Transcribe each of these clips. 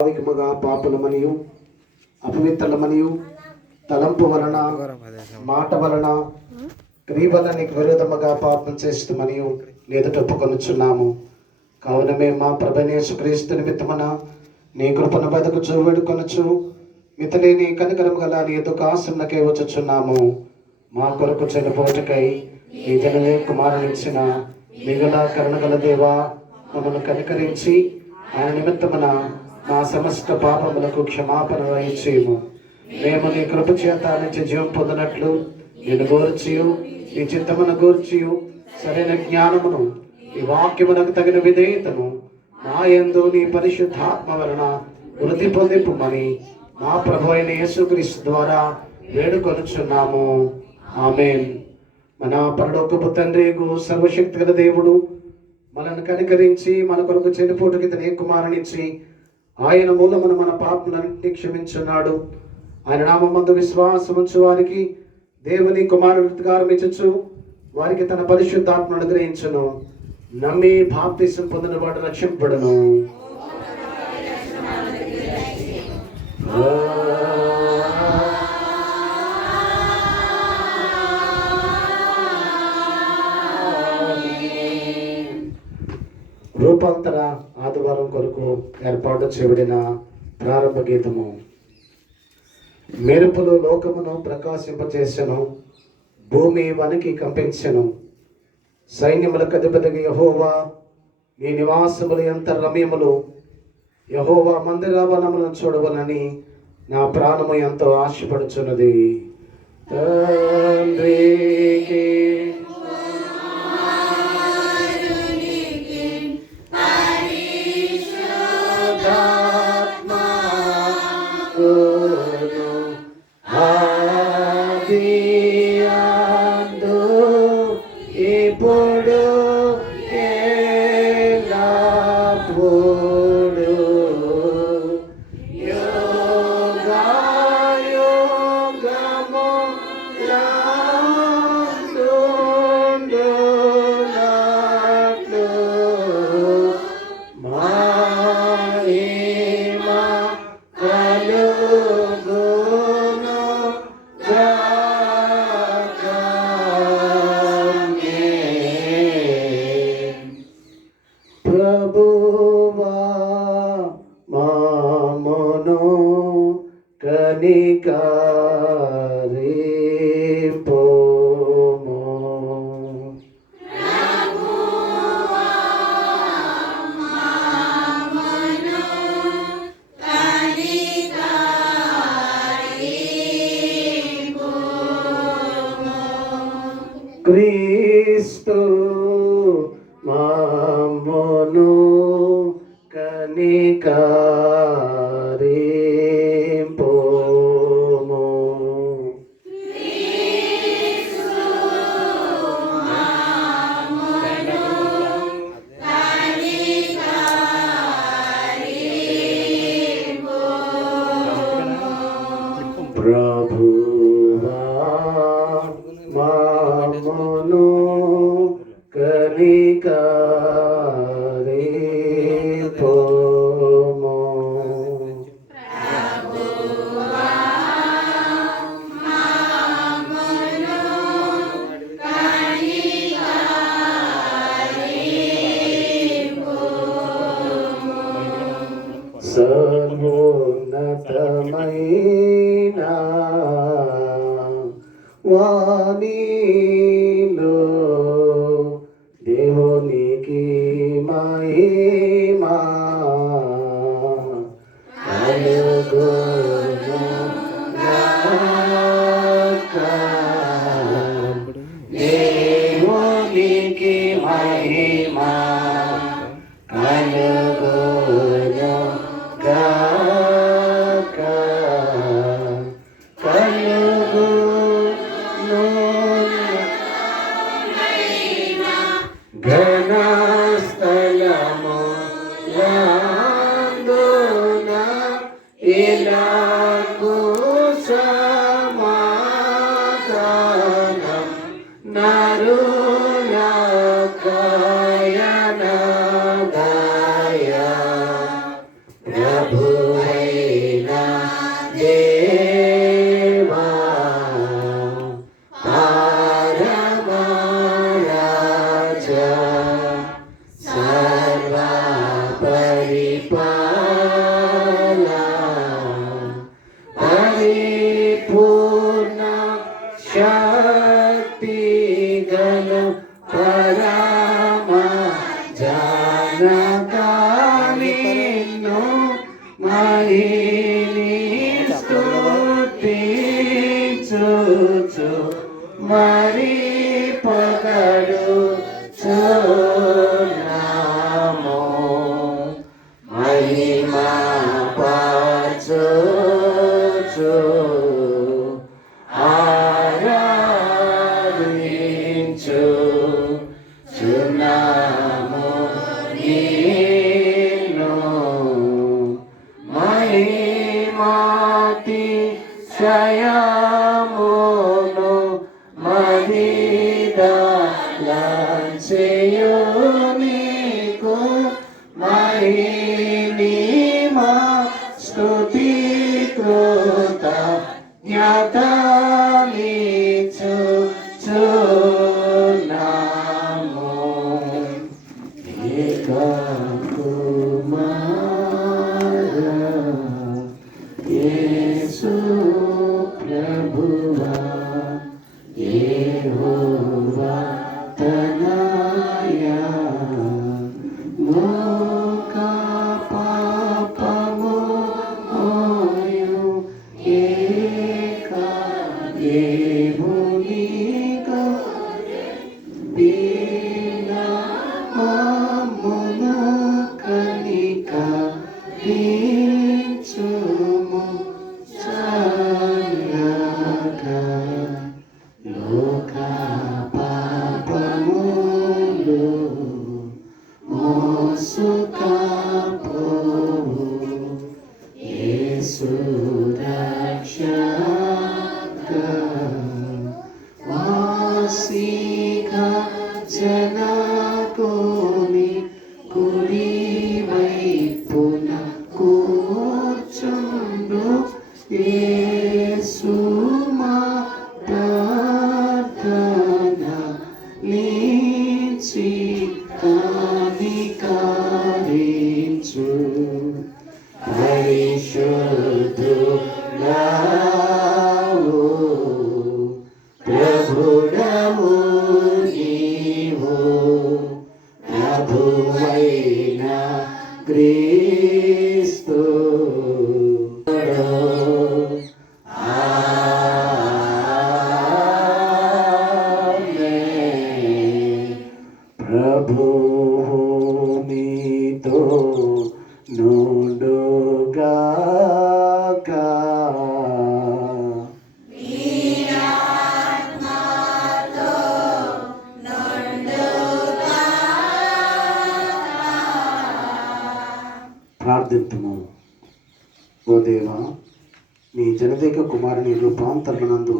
భావికముగా పాపులమనియు అపవిత్రులమనియు తలంపు వలన మాట వలన క్రియ వలన నీకు విరోధముగా పాపం చేస్తామనియు లేదట ఒప్పుకొనుచున్నాము. కావున మేము మా ప్రభువైన యేసుక్రీస్తు నిమిత్తమున నీ కృపను బతుకుచు వేడుకొనుచు మితలేని కనికరము గల నీ ఎదుక ఆసన్నకే వచ్చుచున్నాము. మా కొరకు చనిపోటకై ఈ జనమే కుమారునిచ్చిన మిగల కరుణగల దేవా, మమ్మల్ని కనికరించి ఆయన నిమిత్తమున మా సమస్త పాపములకు క్షమాపణ వహించేము. మేము నీ కృప చేత నిత్య జీవం పొందినట్లు నేను గూర్చియు నీ చిత్తమును గూర్చియు సరైన జ్ఞానమును ఈ వాక్యమునకు తగిన విధేయతను నా యందు నీ పరిశుద్ధాత్మ వలన వృద్ధి పొందింపుమని మా ప్రభు అయిన యేసుక్రీస్తు ద్వారా వేడుకొనుచున్నాము. ఆమేన్. మన పరలోకపు తండ్రి సర్వశక్తి గల దేవుడు మనల్ని కనికరించి మన కొరకు చనిపోటుకి తన కుమారునిచ్చి ఆయన మూలమున మన పాపములన్నింటినీ క్షమించున్నాడు. ఆయన నామమందు విశ్వాసం ఉంచు వారికి దేవుని కుమారుడు అధికారం ఇచ్చుచు వారికి తన పరిశుద్ధాత్మను అనుగ్రహించును. నమ్మి బాప్తిసం పొందిన వాడు రక్షింపబడును. రూపాంతర ఆదివారం కొరకు ఏర్పాటు చేయబడిన ప్రారంభ గీతము. మెరుపులు లోకమును ప్రకాశింపచేసెను, భూమి వనికి కంపించెను. సైన్యములకు అధిపతిగా యెహోవా నీ నివాసములు ఎంత రమ్యములు. యెహోవా మందిరావనములను చూడవలని నా ప్రాణము ఎంతో ఆశపడుచున్నది. తండ్రికి ఇప్పుడు ఎల్లప్పుడూ యుగయుగములందుండునట్లు మహిమ కలుగును గాక. ప్రభువా మామును కనికరింపుము. క్రీస్తు మామును కనికరింపుము. ప్రభువా మామును కనికరింపుము. సర్వోన్నతమైన వాణిలో దేవునికి మహిమా కలుగును గాక. దేవునికి మహిమా కలుగును గాక. కలుగును ఘనస్థలము లందున ఇలాగు సమాధానం నరులకయన దయ ప్రభు మహిని స్తుతించుచు మరి పొగడుచున్నాము మహిమా పరచుచు ఆరాధించుచున్నాము నిన్ను మహిమాతిశయమును మహిదలంచెయు నీకు మహిమా స్తుతి కృతజ్ఞతలిచ్చుచున్నాము ఏక కుమార యేసు ప్రభువా యెహోవా తనయా మూక పాపము మోయు ఏక దేవునితో బినా మమ్మును కనికరించుము చల్లగా లోక పాపములు మోసుకపోవు యేసు రక్షక వాసిక జనకుని కుడి వైపున కూర్చుండు యేసు మా ప్రార్థన లించి కనికరించు పరిశుద్ధుడవు ప్రభుడవు నీవు ప్రభువైన క్రీస్తు ప్రభువు నీతో నుండుగాక ప్రార్థిద్దుము. ఓ దేవా, నీ జనదేక కుమారుని రూపాంతరమునందు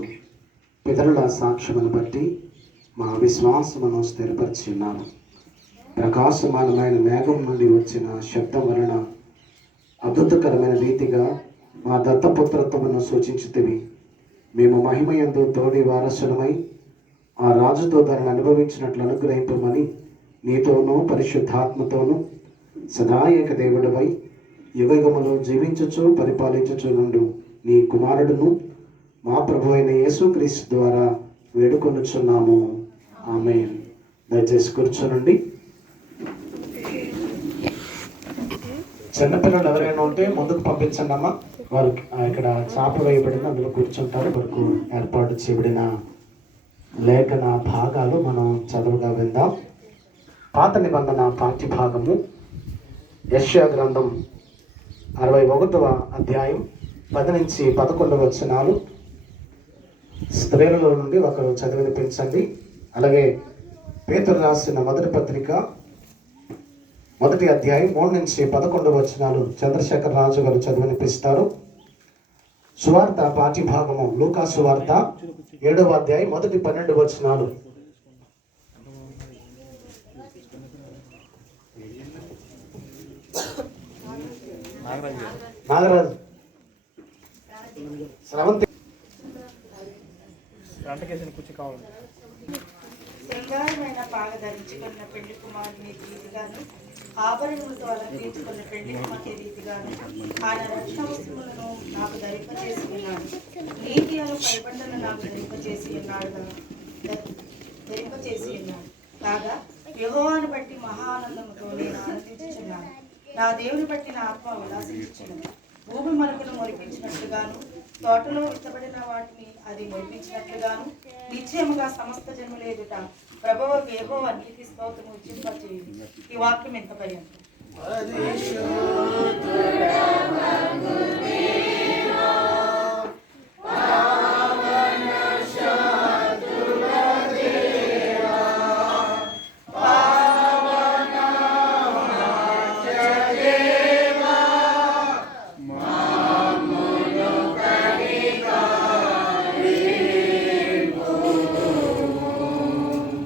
పితరుల సాక్ష్యమును బట్టి మా విశ్వాసమును స్థిరపరిచి ఉన్నాము. ప్రకాశమానమైన మేఘం నుండి వచ్చిన శబ్దం వలన అద్భుతకరమైన రీతిగా మా దత్తపుత్రత్వమును సూచించుతివి. మేము మహిమయందు తోడి వారసులమై ఆ రాజుతో దానిని అనుభవించినట్లు అనుగ్రహింపమని నీతోనూ పరిశుద్ధాత్మతోనూ సదా ఏక దేవుడవై యుగయుగములో జీవించుచు పరిపాలించుచు నుండు నీ కుమారుడును మా ప్రభు అయిన యేసుక్రీస్తు ద్వారా వేడుకొనుచున్నాము. ఆమేన్. దయచేసి కూర్చోనండి. చిన్నపిల్లలు ఎవరైనా ఉంటే ముందుకు పంపించండి అమ్మా. వారు ఇక్కడ చాప వేయబడిన అందులో కూర్చుంటారు. వరకు ఏర్పాటు చేయబడిన లేఖన భాగాలు మనం చదువుగా విందాం. పాత నిబంధన పాఠ్య భాగము యెషయా గ్రంథం 61వ అధ్యాయం 10 నుంచి 11 వచనాలు. స్త్రీలలో నుండి ఒకరు చదివి వినిపించండి. అలాగే పేతురు రాసిన మొదటి పత్రిక 1వ అధ్యాయం 3 నుంచి 11 వచనాలు చంద్రశేఖర్ రాజు గారు చదివి వినిపిస్తారు. సువార్త పాఠ్య భాగము లూకా సువార్త 7వ అధ్యాయం 1-12 వచనాలు. నాగరాజు శ్రవంతి శృంగారమైన పాగ ధరించుకున్న పెళ్లి కుమారుని రీతిగాను ఆభరణములతో అలంకరించుకున్న పెళ్లి కుమార్తె రీతిగాను ఆయన రక్షణ వస్తువులను నాకు ధరింపచేసి ఉన్నాడు. నీతి అను పైబండను నాకు ధరింపచేసి ఉన్నాడు. కాగా యెహోవాను బట్టి మహా ఆనందముతో నేను ఆనందించుచున్నాను. నా దేవుని బట్టి నా ఆత్మ ఉల్లాసించుచున్నది. భూమి మలుపును మొరిపించినట్లుగాను తోటలో విత్తబడిన వాటిని అది మొరిపించినట్లుగాను నిశ్చయముగా సమస్త జన్ముల ఎదుట ప్రభువు యెహోవా నీతి స్తోత్రము ఉచ్చింపచేయును. ఈ వాక్యం ఎంత పర్యంతం.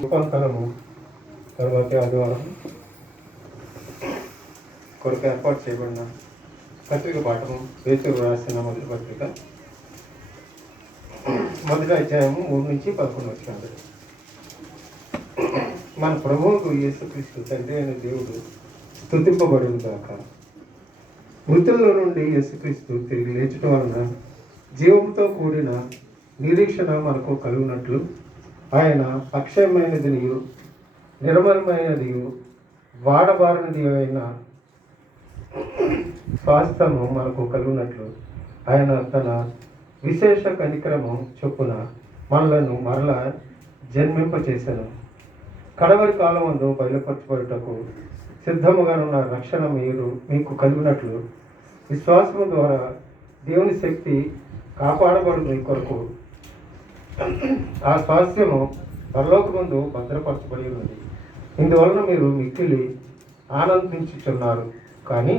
రూపాంతరము తర్వాత ఆదివారం కొరకు ఏర్పాటు చేయబడిన పత్రిక పాఠము పేతురు రాసిన మొదటి పత్రిక మొదటి అధ్యాయము 3 నుంచి 11 వచ్చినాడు. మన ప్రభువుకు యేసుక్రీస్తు తండ్రి అయిన దేవుడు స్తుతింపబడును గాక. మృతుల్లో నుండి యేసుక్రీస్తు తిరిగి లేచడం వలన జీవంతో కూడిన నిరీక్షణ మనకు కలుగునట్లు ఆయన అక్షయమైనదియు నిర్మలమైనదియు వాడబారినది అయిన స్వాస్థ్యము మనకు కలుగునట్లు ఆయన తన విశేష కనికరము చొప్పున మనలను మరలా జన్మింపచేశాను. కడవరి కాలమందు బయలుపరచబడుటకు సిద్ధముగా ఉన్న రక్షణ మీకు కలిగినట్లు విశ్వాసము ద్వారా దేవుని శక్తి కాపాడబడు మీ కొరకు ఆ స్వాస్థ్యము పరలోకమందు భద్రపరచబడి ఉన్నది. ఇందువలన మీరు మిక్కిలి ఆనందించుచున్నారు. కానీ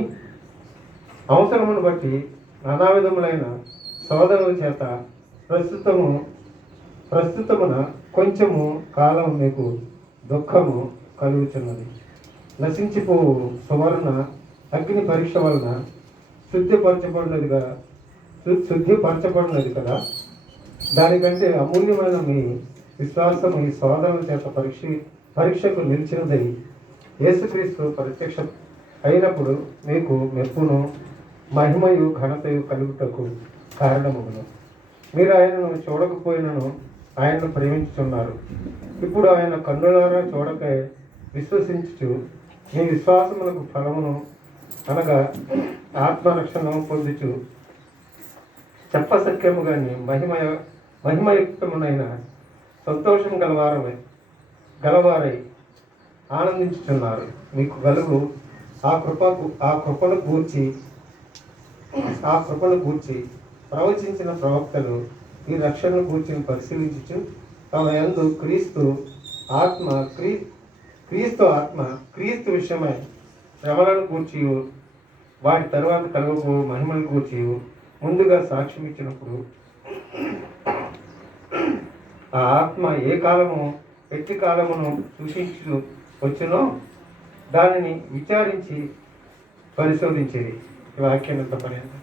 అవసరమును బట్టి నానా విధములైన శోధనల చేత ప్రస్తుతమున కొంచెము కాలం మీకు దుఃఖము కలుగుతున్నది. నశించిపోవు సువర్ణ అగ్ని పరీక్ష వలన శుద్ధిపరచబడినది కదా. దానికంటే అమూల్యమైన మీ విశ్వాసము ఈ శోధనల చేత పరీక్షకు నిలిచినదని యేసుక్రీస్తు ప్రత్యక్ష అయినప్పుడు మీకు మెప్పును మహిమయు ఘనతయు కలుగుటకు కారణమును. మీరు ఆయనను చూడకపోయినను ఆయనను ప్రేమించుతున్నారు. ఇప్పుడు ఆయన కన్నులారా చూడక విశ్వసించుచు మీ విశ్వాసములకు ఫలమును అనగా ఆత్మరక్షణ పొందుచు చెప్పసఖ్యము కానీ మహిమయుక్తమునైన సంతోషం గలవారై ఆనందించుతున్నారు. మీకు గలుగు ఆ కృపను గూర్చి ప్రవచించిన ప్రవక్తలు ఈ రక్షణను గూర్చి పరిశీలించు తమ యందు క్రీస్తు ఆత్మ క్రీస్తు విషయమై శ్రమలను గూర్చి వాటి తర్వాత కలగబో మహిమను గూర్చి ముందుగా సాక్ష్యం ఇచ్చినప్పుడు ఆ ఆత్మ ఏ కాలము ఎట్టి కాలమును సూచించు వచ్చునో దానిని విచారించి పరిశోధించేది. ఈ వాక్యం ఎంత పర్యంతం.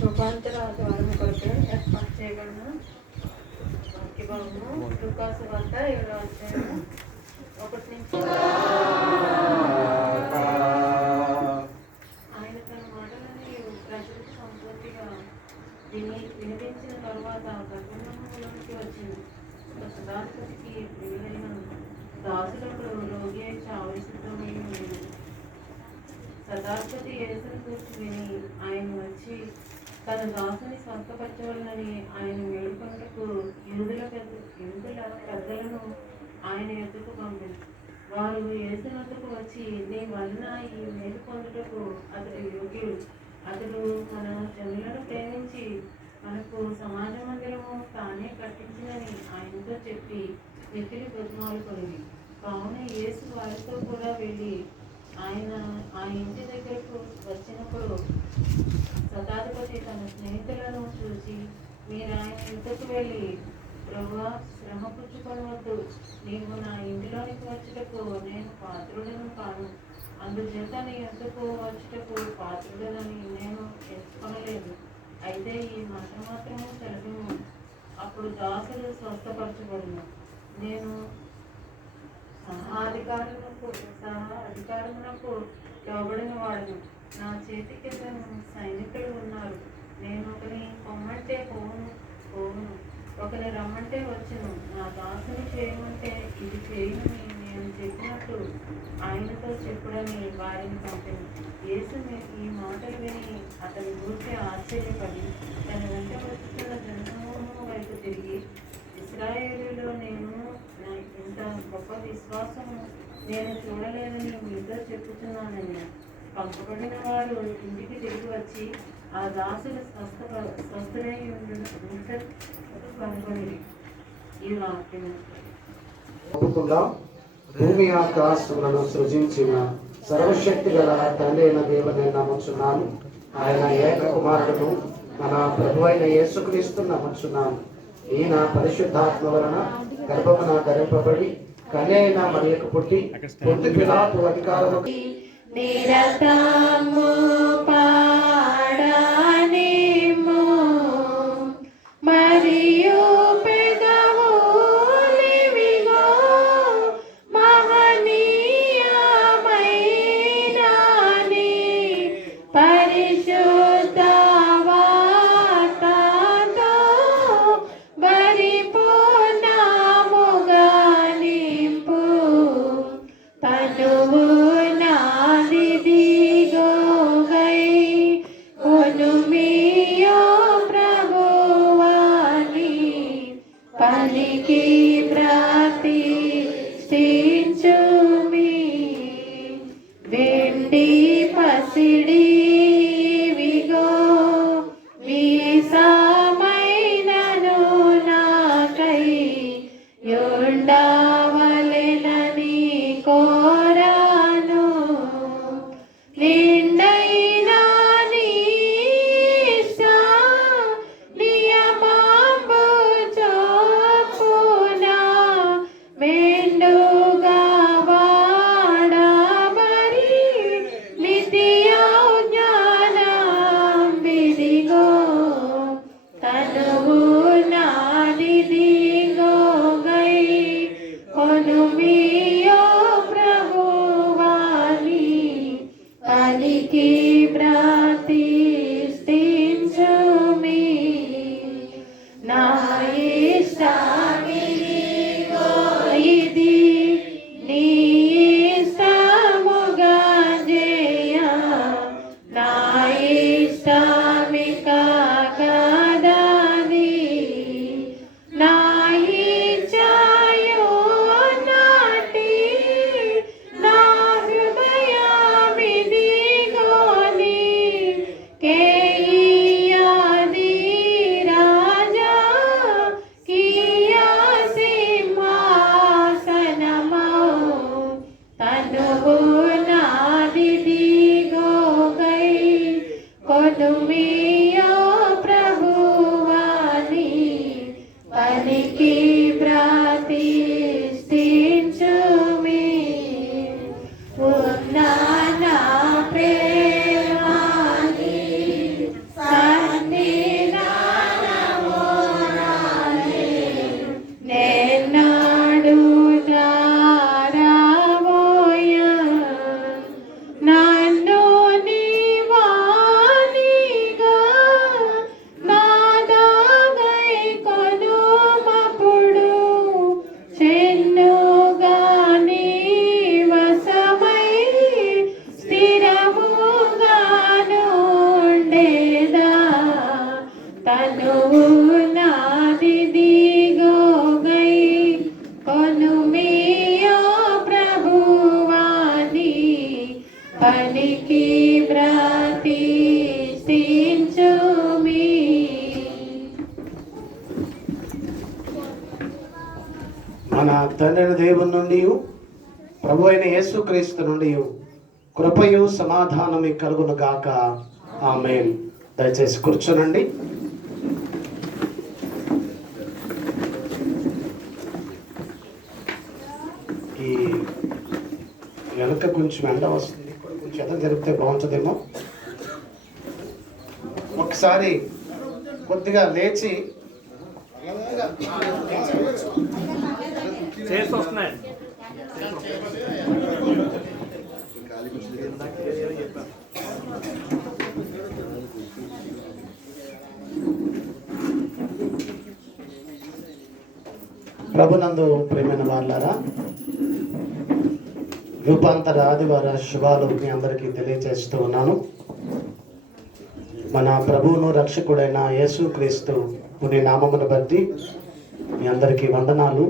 రూపాంతర ఆదివారం కొరకు ఏర్పాటు చేయబడిన వాక్యభాగము లూకాసు వార్త 7వ అధ్యాయము 1 నుంచి. ఆయన తన మాటలని ప్రజలకు సంపూర్తిగా వినిపించిన తరువాత కర్మలోనికి వచ్చింది. శతాధిపతికి ప్రియులైన దాసులకు రోగి అయి చావు సిద్ధమై ఉండేది. శతాధిపతి యేసును కూర్చి విని ఆయన వచ్చి తన దాసుని స్వస్థపరచవలనని ఆయన వేడుకొనుటకు యూదుల పెద్దలను ఆయన ఎద్దుకు పంపింది. వారు యేసు వద్దకు వచ్చి నీ వలన ఈ మేలు పొందుటకు అతడు యోగ్యుడు. అతడు మన జనులను ప్రేమించి మనకు సమాజ మందిరము తానే కట్టించినని ఆయనతో చెప్పి వ్యక్తిని బతిమాలు కొనిది. కావున యేసు వారితో కూడా వెళ్ళి ఆయన ఆ ఇంటి దగ్గరకు వచ్చినప్పుడు శతాధిపతి తన స్నేహితులను చూసి మీరు ఆయన ఇంటికి వెళ్ళి ప్రభువా శ్రమ పుచ్చుకొనవద్దు, నీవు నా ఇంటిలోనికి వచ్చుటకు నేను పాత్రుడను కాను, అందుచేత నీ ఎందుకు వచ్చుటకు పాత్రుడనని నేను ఎంచుకొనలేదు. అయితే ఈ మాట మాత్రము సెలవు, అప్పుడు దాసుడు స్వస్థపరచబడును. అధికారమునకు లోబడిన వాడును. నా చేతి కింద సైనికులు ఉన్నారు. నేను ఒకని పొమ్మంటే పోవును, ఒకని రమ్మంటే వచ్చును. నా దాసుని చేయమంటే ఇది చేయమని నేను చెప్పినట్టు ఆయనతో చెప్పుడని వారిని పంపిను. యేసు ఈ మాటలు విని అతని గురించి ఆశ్చర్యపడి తన వెంట వస్తున్న జనసమూహం వైపు తిరిగి, ఇశ్రాయేలులో నేను ఇంత గొప్ప విశ్వాసము నేను చూడలేదని మీతో చెప్పుతున్నానని. పంపబడిన వారు ఇంటికి తిరిగి వచ్చి ఆ దాసులు స్వస్థులై కనుగొని ఈ వాక్యం ఒప్పుకుందాం. భూమి ఆకాశములను సృజించిన సర్వశక్తి గల తండ్రి అయిన దేవుని నమ్ముచున్నాను. ఆయన ఏక కుమారుడును మన ప్రభు అయిన యేసుక్రీస్తు నమ్ముచున్నాను. ఈయన పరిశుద్ధాత్మ వలన గర్భమున ధరింపబడి కన్య అయిన మరియకు పుట్టి పొందు పిలాతు అధికారము నిరతము పాడనేమో మరియు పెదవులివిగో మహనీయమైనని పరిశుద్ధ వార్తతో పరిపూర్ణముగా నింపు తనువు పలికి ప్రతిష్ఠించుమి. వెండి పసిడి విగో వీసమైనను నాకై యుండవలెనని కోరాను. నిండైన నీ ఇష్ట నియమంబు చొప్పున మెండుగా వాడబడి నిత్య జ్ఞానం విదిగో తనువు నాదిదిగో గై కొనుమియో ప్రభువాని పలికి ప్రతిష్ఠించుమి. నా ఇష్టమిదిగో ఇది నీ ఇష్టముగా జయ. నా ఇష్టమిక గదది నా ఇచ్ఛయు నాటి నా హృదయమిదిగోని కేయాది రాజా కియా సింహాసనమౌ తనువు నాదిదిగో గై కొనుమియో ప్రభువాని పలికి ప్రతిష్ఠించుమి. ఉన్నా నా ప్రేమాని సన్నిధానమునానే నేనాడు రాబోయ నన్ను నీవానిగా నాదాగై కొనుమప్పుడు చెన్నుగా నీ వశమై స్థిరముగా నుండేదా. తనువు నాదిదిగో గై కొనుమియో ప్రభువాని పలికి ప్రతిష్ఠించుమి. మన తండ్రి దేవుని నుండి ప్రభు అయిన యేసుక్రీస్తు నుండి కృపయు సమాధానం కలుగును గాక. ఆమేన్. దయచేసి కూర్చోనండి. ఈ వెనక కొంచెం ఎండ వస్తుంది, కొంచెం ఎదురు జరిపితే బాగుంటుందేమో. ఒకసారి కొద్దిగా లేచి చేసి వస్తున్నాయి. ప్రభునందు ప్రేమైన వాళ్ళారా, రూపాంతర ఆదివార శుభాలు మీ అందరికీ తెలియజేస్తూ ఉన్నాను. మన ప్రభువును రక్షకుడైన యేసుక్రీస్తు పుణ్య నామమును బట్టి మీ అందరికీ వందనాలు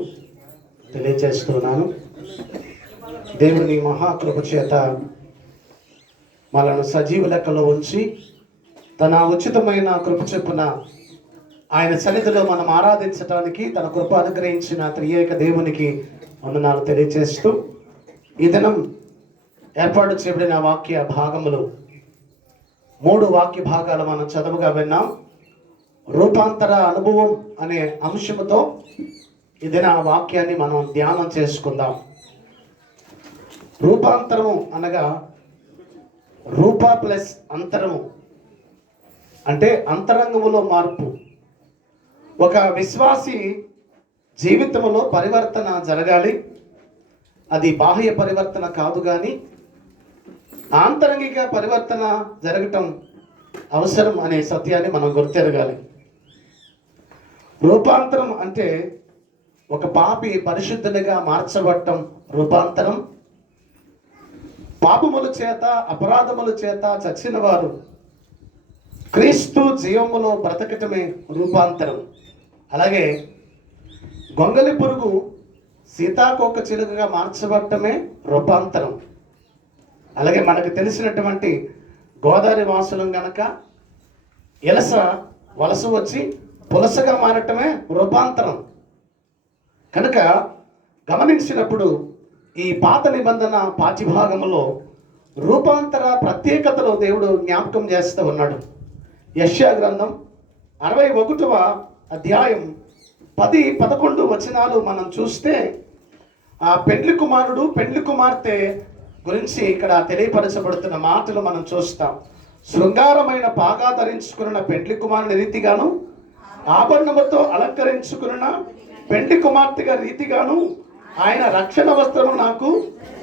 తెలియజేస్తున్నాను. దేవుని మహాకృప చేత మనను సజీవ లెక్కలో ఉంచి తన ఉచితమైన కృప చొప్పున ఆయన సన్నిధిలో మనం ఆరాధించడానికి తన కృప అనుగ్రహించిన త్రియేక దేవునికి వందనాలు తెలియజేస్తూ ఈ దినం ఏర్పాటు చేయబడిన వాక్య భాగములు 3 వాక్య భాగాలు మనం చదువుగా విన్నాం. రూపాంతర అనుభవం అనే అంశముతో ఈ దిన వాక్యాన్ని మనం ధ్యానం చేసుకుందాం. రూపాంతరము అనగా రూప ప్లస్ అంతరము అంటే అంతరంగములో మార్పు. ఒక విశ్వాసి జీవితంలో పరివర్తన జరగాలి. అది బాహ్య పరివర్తన కాదు, కానీ ఆంతరంగిక పరివర్తన జరగటం అవసరం అనే సత్యాన్ని మనం గుర్తెరగాలి. రూపాంతరం అంటే ఒక పాపి పరిశుద్ధునిగా మార్చబడటం రూపాంతరం. పాపముల చేత అపరాధముల చేత చచ్చిన వారు క్రీస్తు జీవములో బ్రతకటమే రూపాంతరం. అలాగే గొంగలి పురుగు సీతాకోక చిలుకగా మార్చబడటమే రూపాంతరం. అలాగే మనకు తెలిసినటువంటి గోదావరి వాసులం గనక ఎలస వలస వచ్చి పులసగా మారటమే రూపాంతరం. కనుక గమనించినప్పుడు ఈ పాత నిబంధన పాఠ్యభాగంలో రూపాంతర ప్రత్యేకతలో దేవుడు జ్ఞాపకం చేస్తూ ఉన్నాడు. యెషయా గ్రంథం 61వ అధ్యాయం 10-11 వచనాలు మనం చూస్తే ఆ పెండ్లి కుమారుడు పెండ్లి కుమార్తె గురించి ఇక్కడ తెలియపరచబడుతున్న మాటలు మనం చూస్తాం. శృంగారమైన పాగా ధరించుకున్న పెండ్లి కుమారుని రీతిగాను, ఆభరణముతో అలంకరించుకున్న పెండ్లి కుమార్తెగా రీతిగాను ఆయన రక్షణ వస్త్రము నాకు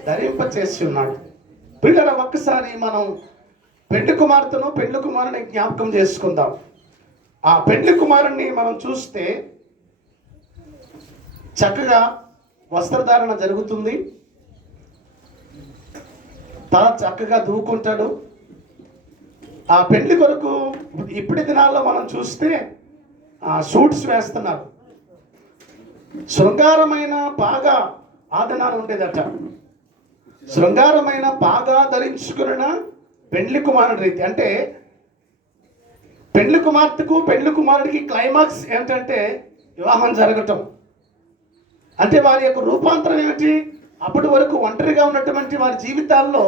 ధరింపచేసి ఉన్నాడు. పిల్లల ఒక్కసారి మనం పెండ్లి కుమార్తెను పెండ్లి కుమారుని జ్ఞాపకం చేసుకుందాం. ఆ పెండ్లి కుమారుణ్ణి మనం చూస్తే చక్కగా వస్త్రధారణ జరుగుతుంది. తల చక్కగా దూకుంటాడు. ఆ పెళ్లి కొరకు ఇప్పటి దినాల్లో మనం చూస్తే సూట్స్ వేస్తున్నారు. శృంగారమైన పాగా ఆ దినాలు ఉండేదట. శృంగారమైన పాగా ధరించుకున్న పెండ్లి కుమారుడి రీతి అంటే పెండ్లి కుమార్తెకు పెండ్లి కుమారుడికి క్లైమాక్స్ ఏంటంటే వివాహం జరగటం. అంటే వారి యొక్క రూపాంతరం ఏమిటి? అప్పటి వరకు ఒంటరిగా ఉన్నటువంటి వారి జీవితాల్లో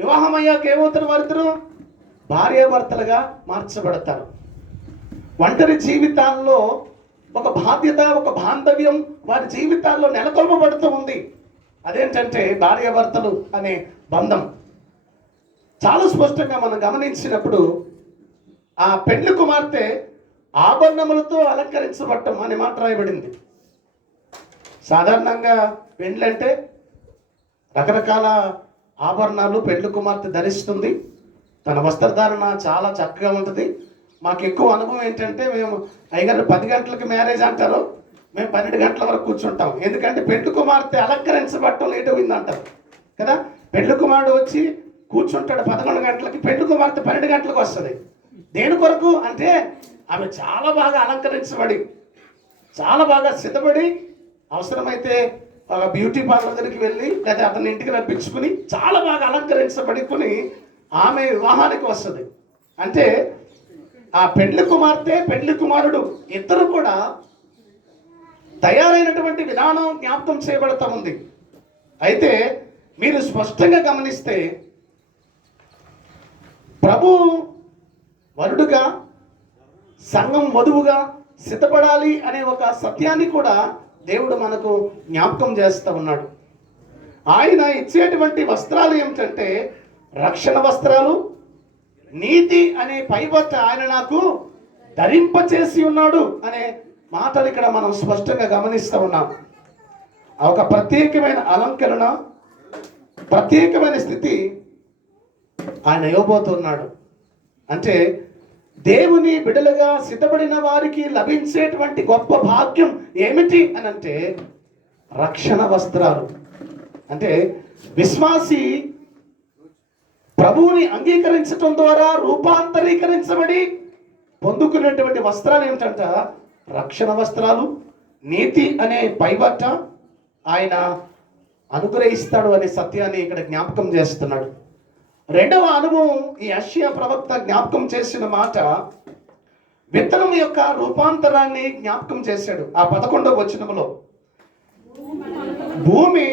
వివాహం అయ్యాక ఏమవుతారు? వారిద్దరూ భార్యాభర్తలుగా మార్చబడతారు. ఒంటరి జీవితాల్లో ఒక బాధ్యత, ఒక బాంధవ్యం వారి జీవితాల్లో నెలకొల్పబడుతూ ఉంది. అదేంటంటే భార్యాభర్తలు అనే బంధం. చాలా స్పష్టంగా మనం గమనించినప్పుడు ఆ పెండ్లి కుమార్తె ఆభరణములతో అలంకరించబడటం అనే మాట రాయబడింది. సాధారణంగా పెండ్లంటే రకరకాల ఆభరణాలు పెండ్లి కుమార్తె ధరిస్తుంది. తన వస్త్రధారణ చాలా చక్కగా ఉంటుంది. మాకు ఎక్కువ అనుభవం ఏంటంటే, మేము అయ్యగారు 10 గంటలకు మ్యారేజ్ అంటారు, మేము 12 గంటల వరకు కూర్చుంటాం. ఎందుకంటే పెండ్లి కుమార్తె అలంకరించబడటం లేట్ అయింది అంటారు కదా. పెండ్లి కుమారుడు వచ్చి కూర్చుంటాడు 11 గంటలకి, పెండ్లి కుమార్తె 12 గంటలకు వస్తుంది. దేని కొరకు అంటే ఆమె చాలా బాగా అలంకరించబడి, చాలా బాగా సిద్ధపడి, అవసరమైతే బ్యూటీ పార్లర్ దగ్గరికి వెళ్ళి లేదా అతని ఇంటికి రప్పించుకుని చాలా బాగా అలంకరించబడుకుని ఆమె వివాహానికి వస్తుంది. అంటే ఆ పెండ్లి కుమార్తె పెండ్లి కుమారుడు ఇద్దరు కూడా తయారైనటువంటి విధానం జ్ఞాపకం చేయబడతా ఉంది. అయితే మీరు స్పష్టంగా గమనిస్తే ప్రభు వరుడుగా సంఘం వధువుగా సిద్ధపడాలి అనే ఒక సత్యాన్ని కూడా దేవుడు మనకు జ్ఞాపకం చేస్తూ ఉన్నాడు. ఆయన ఇచ్చేటువంటి వస్త్రాలు ఏమిటంటే రక్షణ వస్త్రాలు, నీతి అనే పైబట్ట ఆయన నాకు ధరింపచేసి ఉన్నాడు అనే మాటలు ఇక్కడ మనం స్పష్టంగా గమనిస్తూ ఉన్నాం. ఒక ప్రత్యేకమైన అలంకరణ, ప్రత్యేకమైన స్థితి ఆయన ఇవ్వబోతున్నాడు. అంటే దేవుని బిడ్డలుగా సిద్ధపడిన వారికి లభించేటువంటి గొప్ప భాగ్యం ఏమిటి అని అంటే రక్షణ వస్త్రాలు. అంటే విశ్వాసి ప్రభువుని అంగీకరించటం ద్వారా రూపాంతరీకరించబడి పొందుకునేటువంటి వస్త్రాలు ఏమిటంట? రక్షణ వస్త్రాలు. నీతి అనే పైబట్ట ఆయన అనుగ్రహిస్తాడు అనే సత్యాన్ని ఇక్కడ జ్ఞాపకం చేస్తున్నాడు. రెండవ అనుభవం ఈ యెషయా ప్రవక్త జ్ఞాపకం చేసిన మాట విత్తనం యొక్క రూపాంతరాన్ని జ్ఞాపకం చేశాడు. ఆ 11వ వచనములో భూమి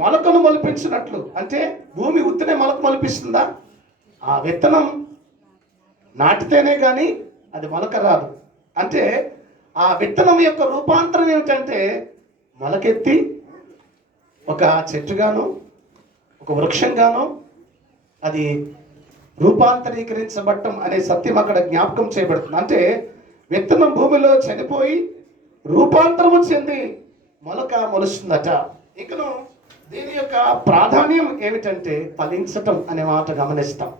మొలకను మొలిపించినట్లు, అంటే భూమి ఉత్తినే మొలక మొలిపిస్తుందా? ఆ విత్తనం నాటితేనే కానీ అది మొలక రాదు. అంటే ఆ విత్తనం యొక్క రూపాంతరం ఏమిటంటే మొలకెత్తి ఒక చెట్టుగాను ఒక వృక్షంగాను అది రూపాంతరీకరించబడటం అనే సత్యం అక్కడ జ్ఞాపకం చేయబడుతుంది. అంటే విత్తనం భూమిలో చనిపోయి రూపాంతరము చెంది మొలక మొలుస్తుందట. ఇకను దీని యొక్క ప్రాధాన్యం ఏమిటంటే ఫలించటం అనే మాట గమనిస్తాం.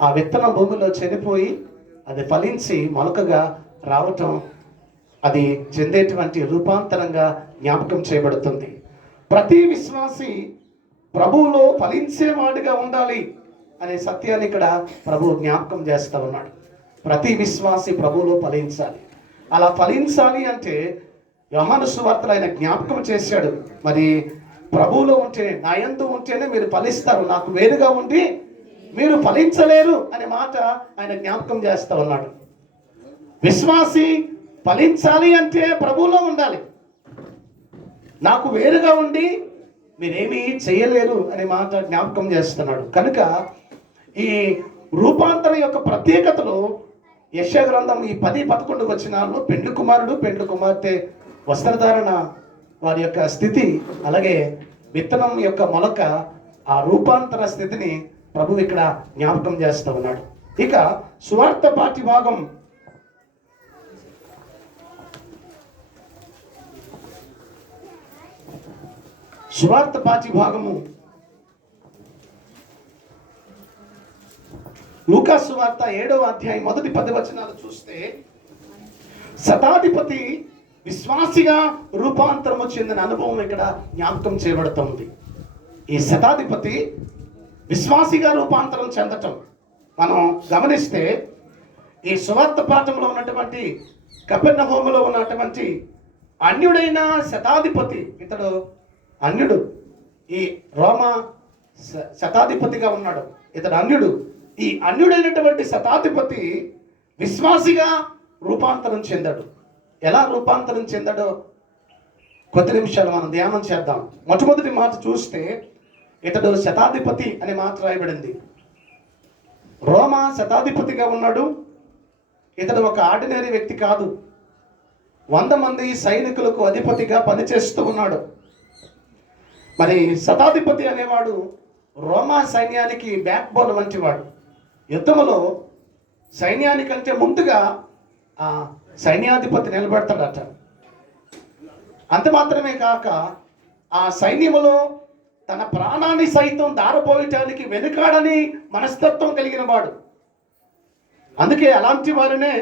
ఆ విత్తనం భూమిలో చనిపోయి అది ఫలించి మొలకగా రావటం, అది చెందేటువంటి రూపాంతరంగా జ్ఞాపకం చేయబడుతుంది. ప్రతి విశ్వాసి ప్రభువులో ఫలించేవాడిగా ఉండాలి అనే సత్యాన్ని ఇక్కడ ప్రభువు జ్ఞాపకం చేస్తూ ఉన్నాడు. ప్రతి విశ్వాసి ప్రభువులో ఫలించాలి. అలా ఫలించాలి అంటే యోహాను సువార్తలో ఆయన జ్ఞాపకం చేశాడు. మరి ప్రభువులో ఉంటే, నా యందు ఉంటేనే మీరు ఫలిస్తారు, నాకు వేరుగా ఉండి మీరు ఫలించలేరు అనే మాట ఆయన జ్ఞాపకం చేస్తూ ఉన్నాడు. విశ్వాసి ఫలించాలి అంటే ప్రభువులో ఉండాలి. నాకు వేరుగా ఉండి మీరేమీ చేయలేరు అనే మాట జ్ఞాపకం చేస్తున్నాడు. కనుక ఈ రూపాంతరం యొక్క ప్రత్యేకతలు యెషయా గ్రంథం ఈ 10-11 వచనాల్లో పెండ్లి కుమారుడు పెండ్లి కుమార్తె వస్త్రధారణ, వారి యొక్క స్థితి, అలాగే విత్తనం యొక్క మొలక, ఆ రూపాంతర స్థితిని ప్రభు ఇక్కడ జ్ఞాపకం చేస్తూ ఉన్నాడు. ఇక సువార్త పాఠ్య భాగం సువార్త పాఠ్య భాగము లూకా సువార్త 7వ అధ్యాయం మొదటి 10 వచనాలు చూస్తే శతాధిపతి విశ్వాసిగా రూపాంతరము చెందిన అనుభవం ఇక్కడ జ్ఞాపకం చేయబడుతుంది. ఈ శతాధిపతి విశ్వాసిగా రూపాంతరం చెందటం మనం గమనిస్తే ఈ సువార్త పాఠంలో ఉన్నటువంటి కపెర్నహూములో ఉన్నటువంటి అన్యుడైన శతాధిపతి, ఇతడు అన్యుడు, ఈ రోమా శతాధిపతిగా ఉన్నాడు, ఇతడు అన్యుడు. ఈ అన్యుడైనటువంటి శతాధిపతి విశ్వాసిగా రూపాంతరం చెందాడు. ఎలా రూపాంతరం చెందాడో కొద్ది నిమిషాలు మనం ధ్యానం చేద్దాం. మొట్టమొదటి మాట చూస్తే ఇతడు శతాధిపతి అనే మాట రాయబడింది. రోమా శతాధిపతిగా ఉన్నాడు. ఇతడు ఒక ఆర్డినరీ వ్యక్తి కాదు. 100 మంది సైనికులకు అధిపతిగా పనిచేస్తూ ఉన్నాడు. మరి శతాధిపతి అనేవాడు రోమా సైన్యానికి బ్యాక్ బోన్ వంటి వాడు. యుద్ధములో సైన్యానికంటే ముందుగా ఆ సైన్యాధిపతి నిలబడతాడట. అంత మాత్రమే కాక ఆ సైన్యములో తన ప్రాణాన్ని సైతం దారపోయటానికి వెనుకాడని మనస్తత్వం కలిగిన వాడు. అందుకే అలాంటి వారినే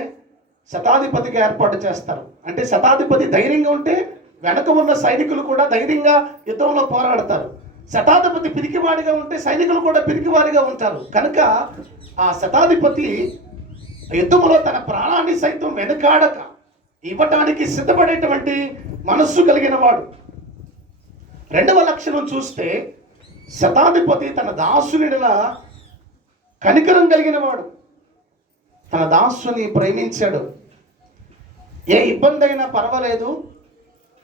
శతాధిపతిగా ఏర్పాటు చేస్తారు. అంటే శతాధిపతి ధైర్యంగా ఉంటే వెనక ఉన్న సైనికులు కూడా ధైర్యంగా యుద్ధంలో పోరాడతారు. శతాధిపతి పిరికివాడిగా ఉంటే సైనికులు కూడా పిరికివాడిగా ఉంటారు. కనుక ఆ శతాధిపతి యుద్ధంలో తన ప్రాణాన్ని సైతం వెనుకాడక ఇవ్వటానికి సిద్ధపడేటువంటి మనస్సు కలిగిన వాడు. రెండవ లక్షణం చూస్తే శతాధిపతి తన దాసునిలా కనికరం కలిగిన వాడు. తన దాసుని ప్రేమించాడు. ఏ ఇబ్బంది అయినా పర్వాలేదు,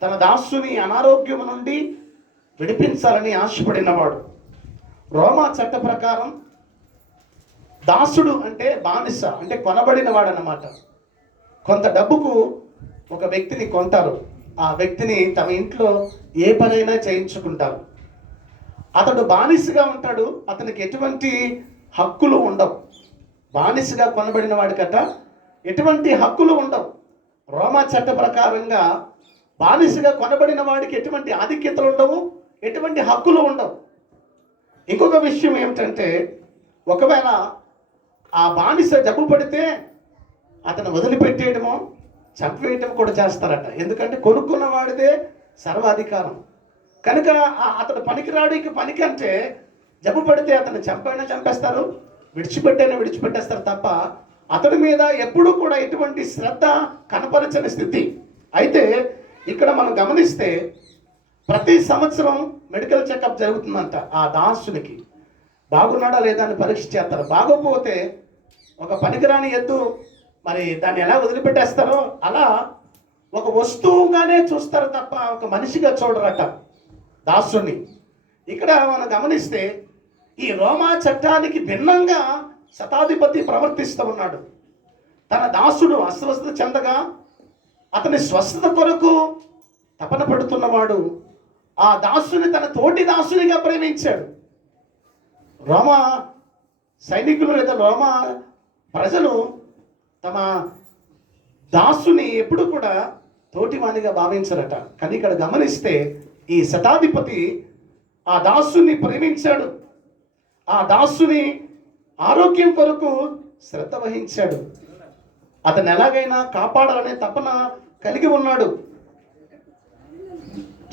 తన దాసుని అనారోగ్యం నుండి విడిపించాలని ఆశపడినవాడు. రోమా చట్ట ప్రకారం దాసుడు అంటే బానిస, అంటే కొనబడిన వాడు అన్నమాట. కొంత డబ్బుకు ఒక వ్యక్తిని కొంటారు. ఆ వ్యక్తిని తమ ఇంట్లో ఏ పనైనా చేయించుకుంటారు. అతడు బానిసగా ఉంటాడు. అతనికి ఎటువంటి హక్కులు ఉండవు. బానిసగా కొనబడిన వాడికట ఎటువంటి హక్కులు ఉండవు. రోమా చట్ట ప్రకారంగా బానిసగా కొనబడిన వాడికి ఎటువంటి ఆధిక్యతలు ఉండవు, ఎటువంటి హక్కులు ఉండవు. ఇంకొక విషయం ఏమిటంటే, ఒకవేళ ఆ బానిస జబ్బు పడితే అతను వదిలిపెట్టేయడమో చంపేయటం కూడా చేస్తారట. ఎందుకంటే కొనుక్కున్న వాడిదే సర్వాధికారం కనుక అతడు పనికిరాడు. ఇక పనికంటే జబ్బు పడితే అతను చంపైనా చంపేస్తారు, విడిచిపెట్టైనా విడిచిపెట్టేస్తారు తప్ప అతడి మీద ఎప్పుడూ కూడా ఎటువంటి శ్రద్ధ కనపరచని స్థితి. అయితే ఇక్కడ మనం గమనిస్తే ప్రతి సంవత్సరం మెడికల్ చెకప్ జరుగుతుందంట. ఆ దాసునికి బాగున్నాడా లేదా అని పరీక్ష చేస్తారు. బాగోపోతే ఒక పనికిరాని ఎద్దు మరి దాన్ని ఎలా వదిలిపెట్టేస్తారో అలా ఒక వస్తువుగానే చూస్తారు తప్ప ఒక మనిషిగా చూడరట దాసుని. ఇక్కడ మనం గమనిస్తే ఈ రోమా చట్టానికి భిన్నంగా శతాధిపతి ప్రవర్తిస్తూ ఉన్నాడు. తన దాసుడు అస్వస్థత చెందగా అతని స్వస్థత కొరకు తపన పడుతున్నవాడు ఆ దాసుని తన తోటి దాసునిగా ప్రేమించాడు. రోమా సైనికులు లేదా రోమా ప్రజలు తమ దాసుని ఎప్పుడు కూడా తోటివానిగా భావించరట. కానీ ఇక్కడ గమనిస్తే ఈ శతాధిపతి ఆ దాసుని ప్రేమించాడు, ఆ దాసుని ఆరోగ్యం కొరకు శ్రద్ధ వహించాడు, అతను ఎలాగైనా కాపాడాలనే తపన కలిగి ఉన్నాడు.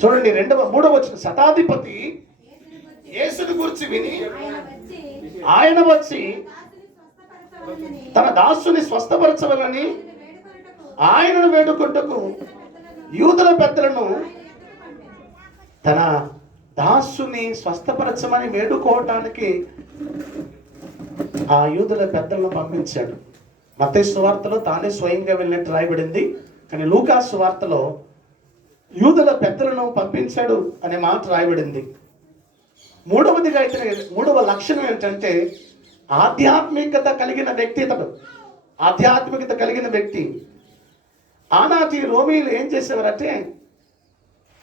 చూడండి 3వ వచనం, శతాధిపతి యేసుని గురించి విని ఆయన వచ్చి తన దాసుని స్వస్థపరచవలని ఆయనను వేడుకొంటకు యూదుల పెద్దలను తన దాసుని స్వస్థపరచమని వేడుకోవటానికి ఆ యూదుల పెద్దలను పంపించాడు. మత్తయి సువార్తలో తానే స్వయంగా వెళ్ళినట్టు రాయబడింది. కానీ లూకా సువార్తలో యూదుల పెద్దలను పంపించాడు అనే మాట రాయబడింది. మూడవదిగా అయితే 3వ లక్షణం ఏంటంటే ఆధ్యాత్మికత కలిగిన వ్యక్తి. ఇతడు ఆధ్యాత్మికత కలిగిన వ్యక్తి. ఆనాటి రోమీలు ఏం చేసేవారంటే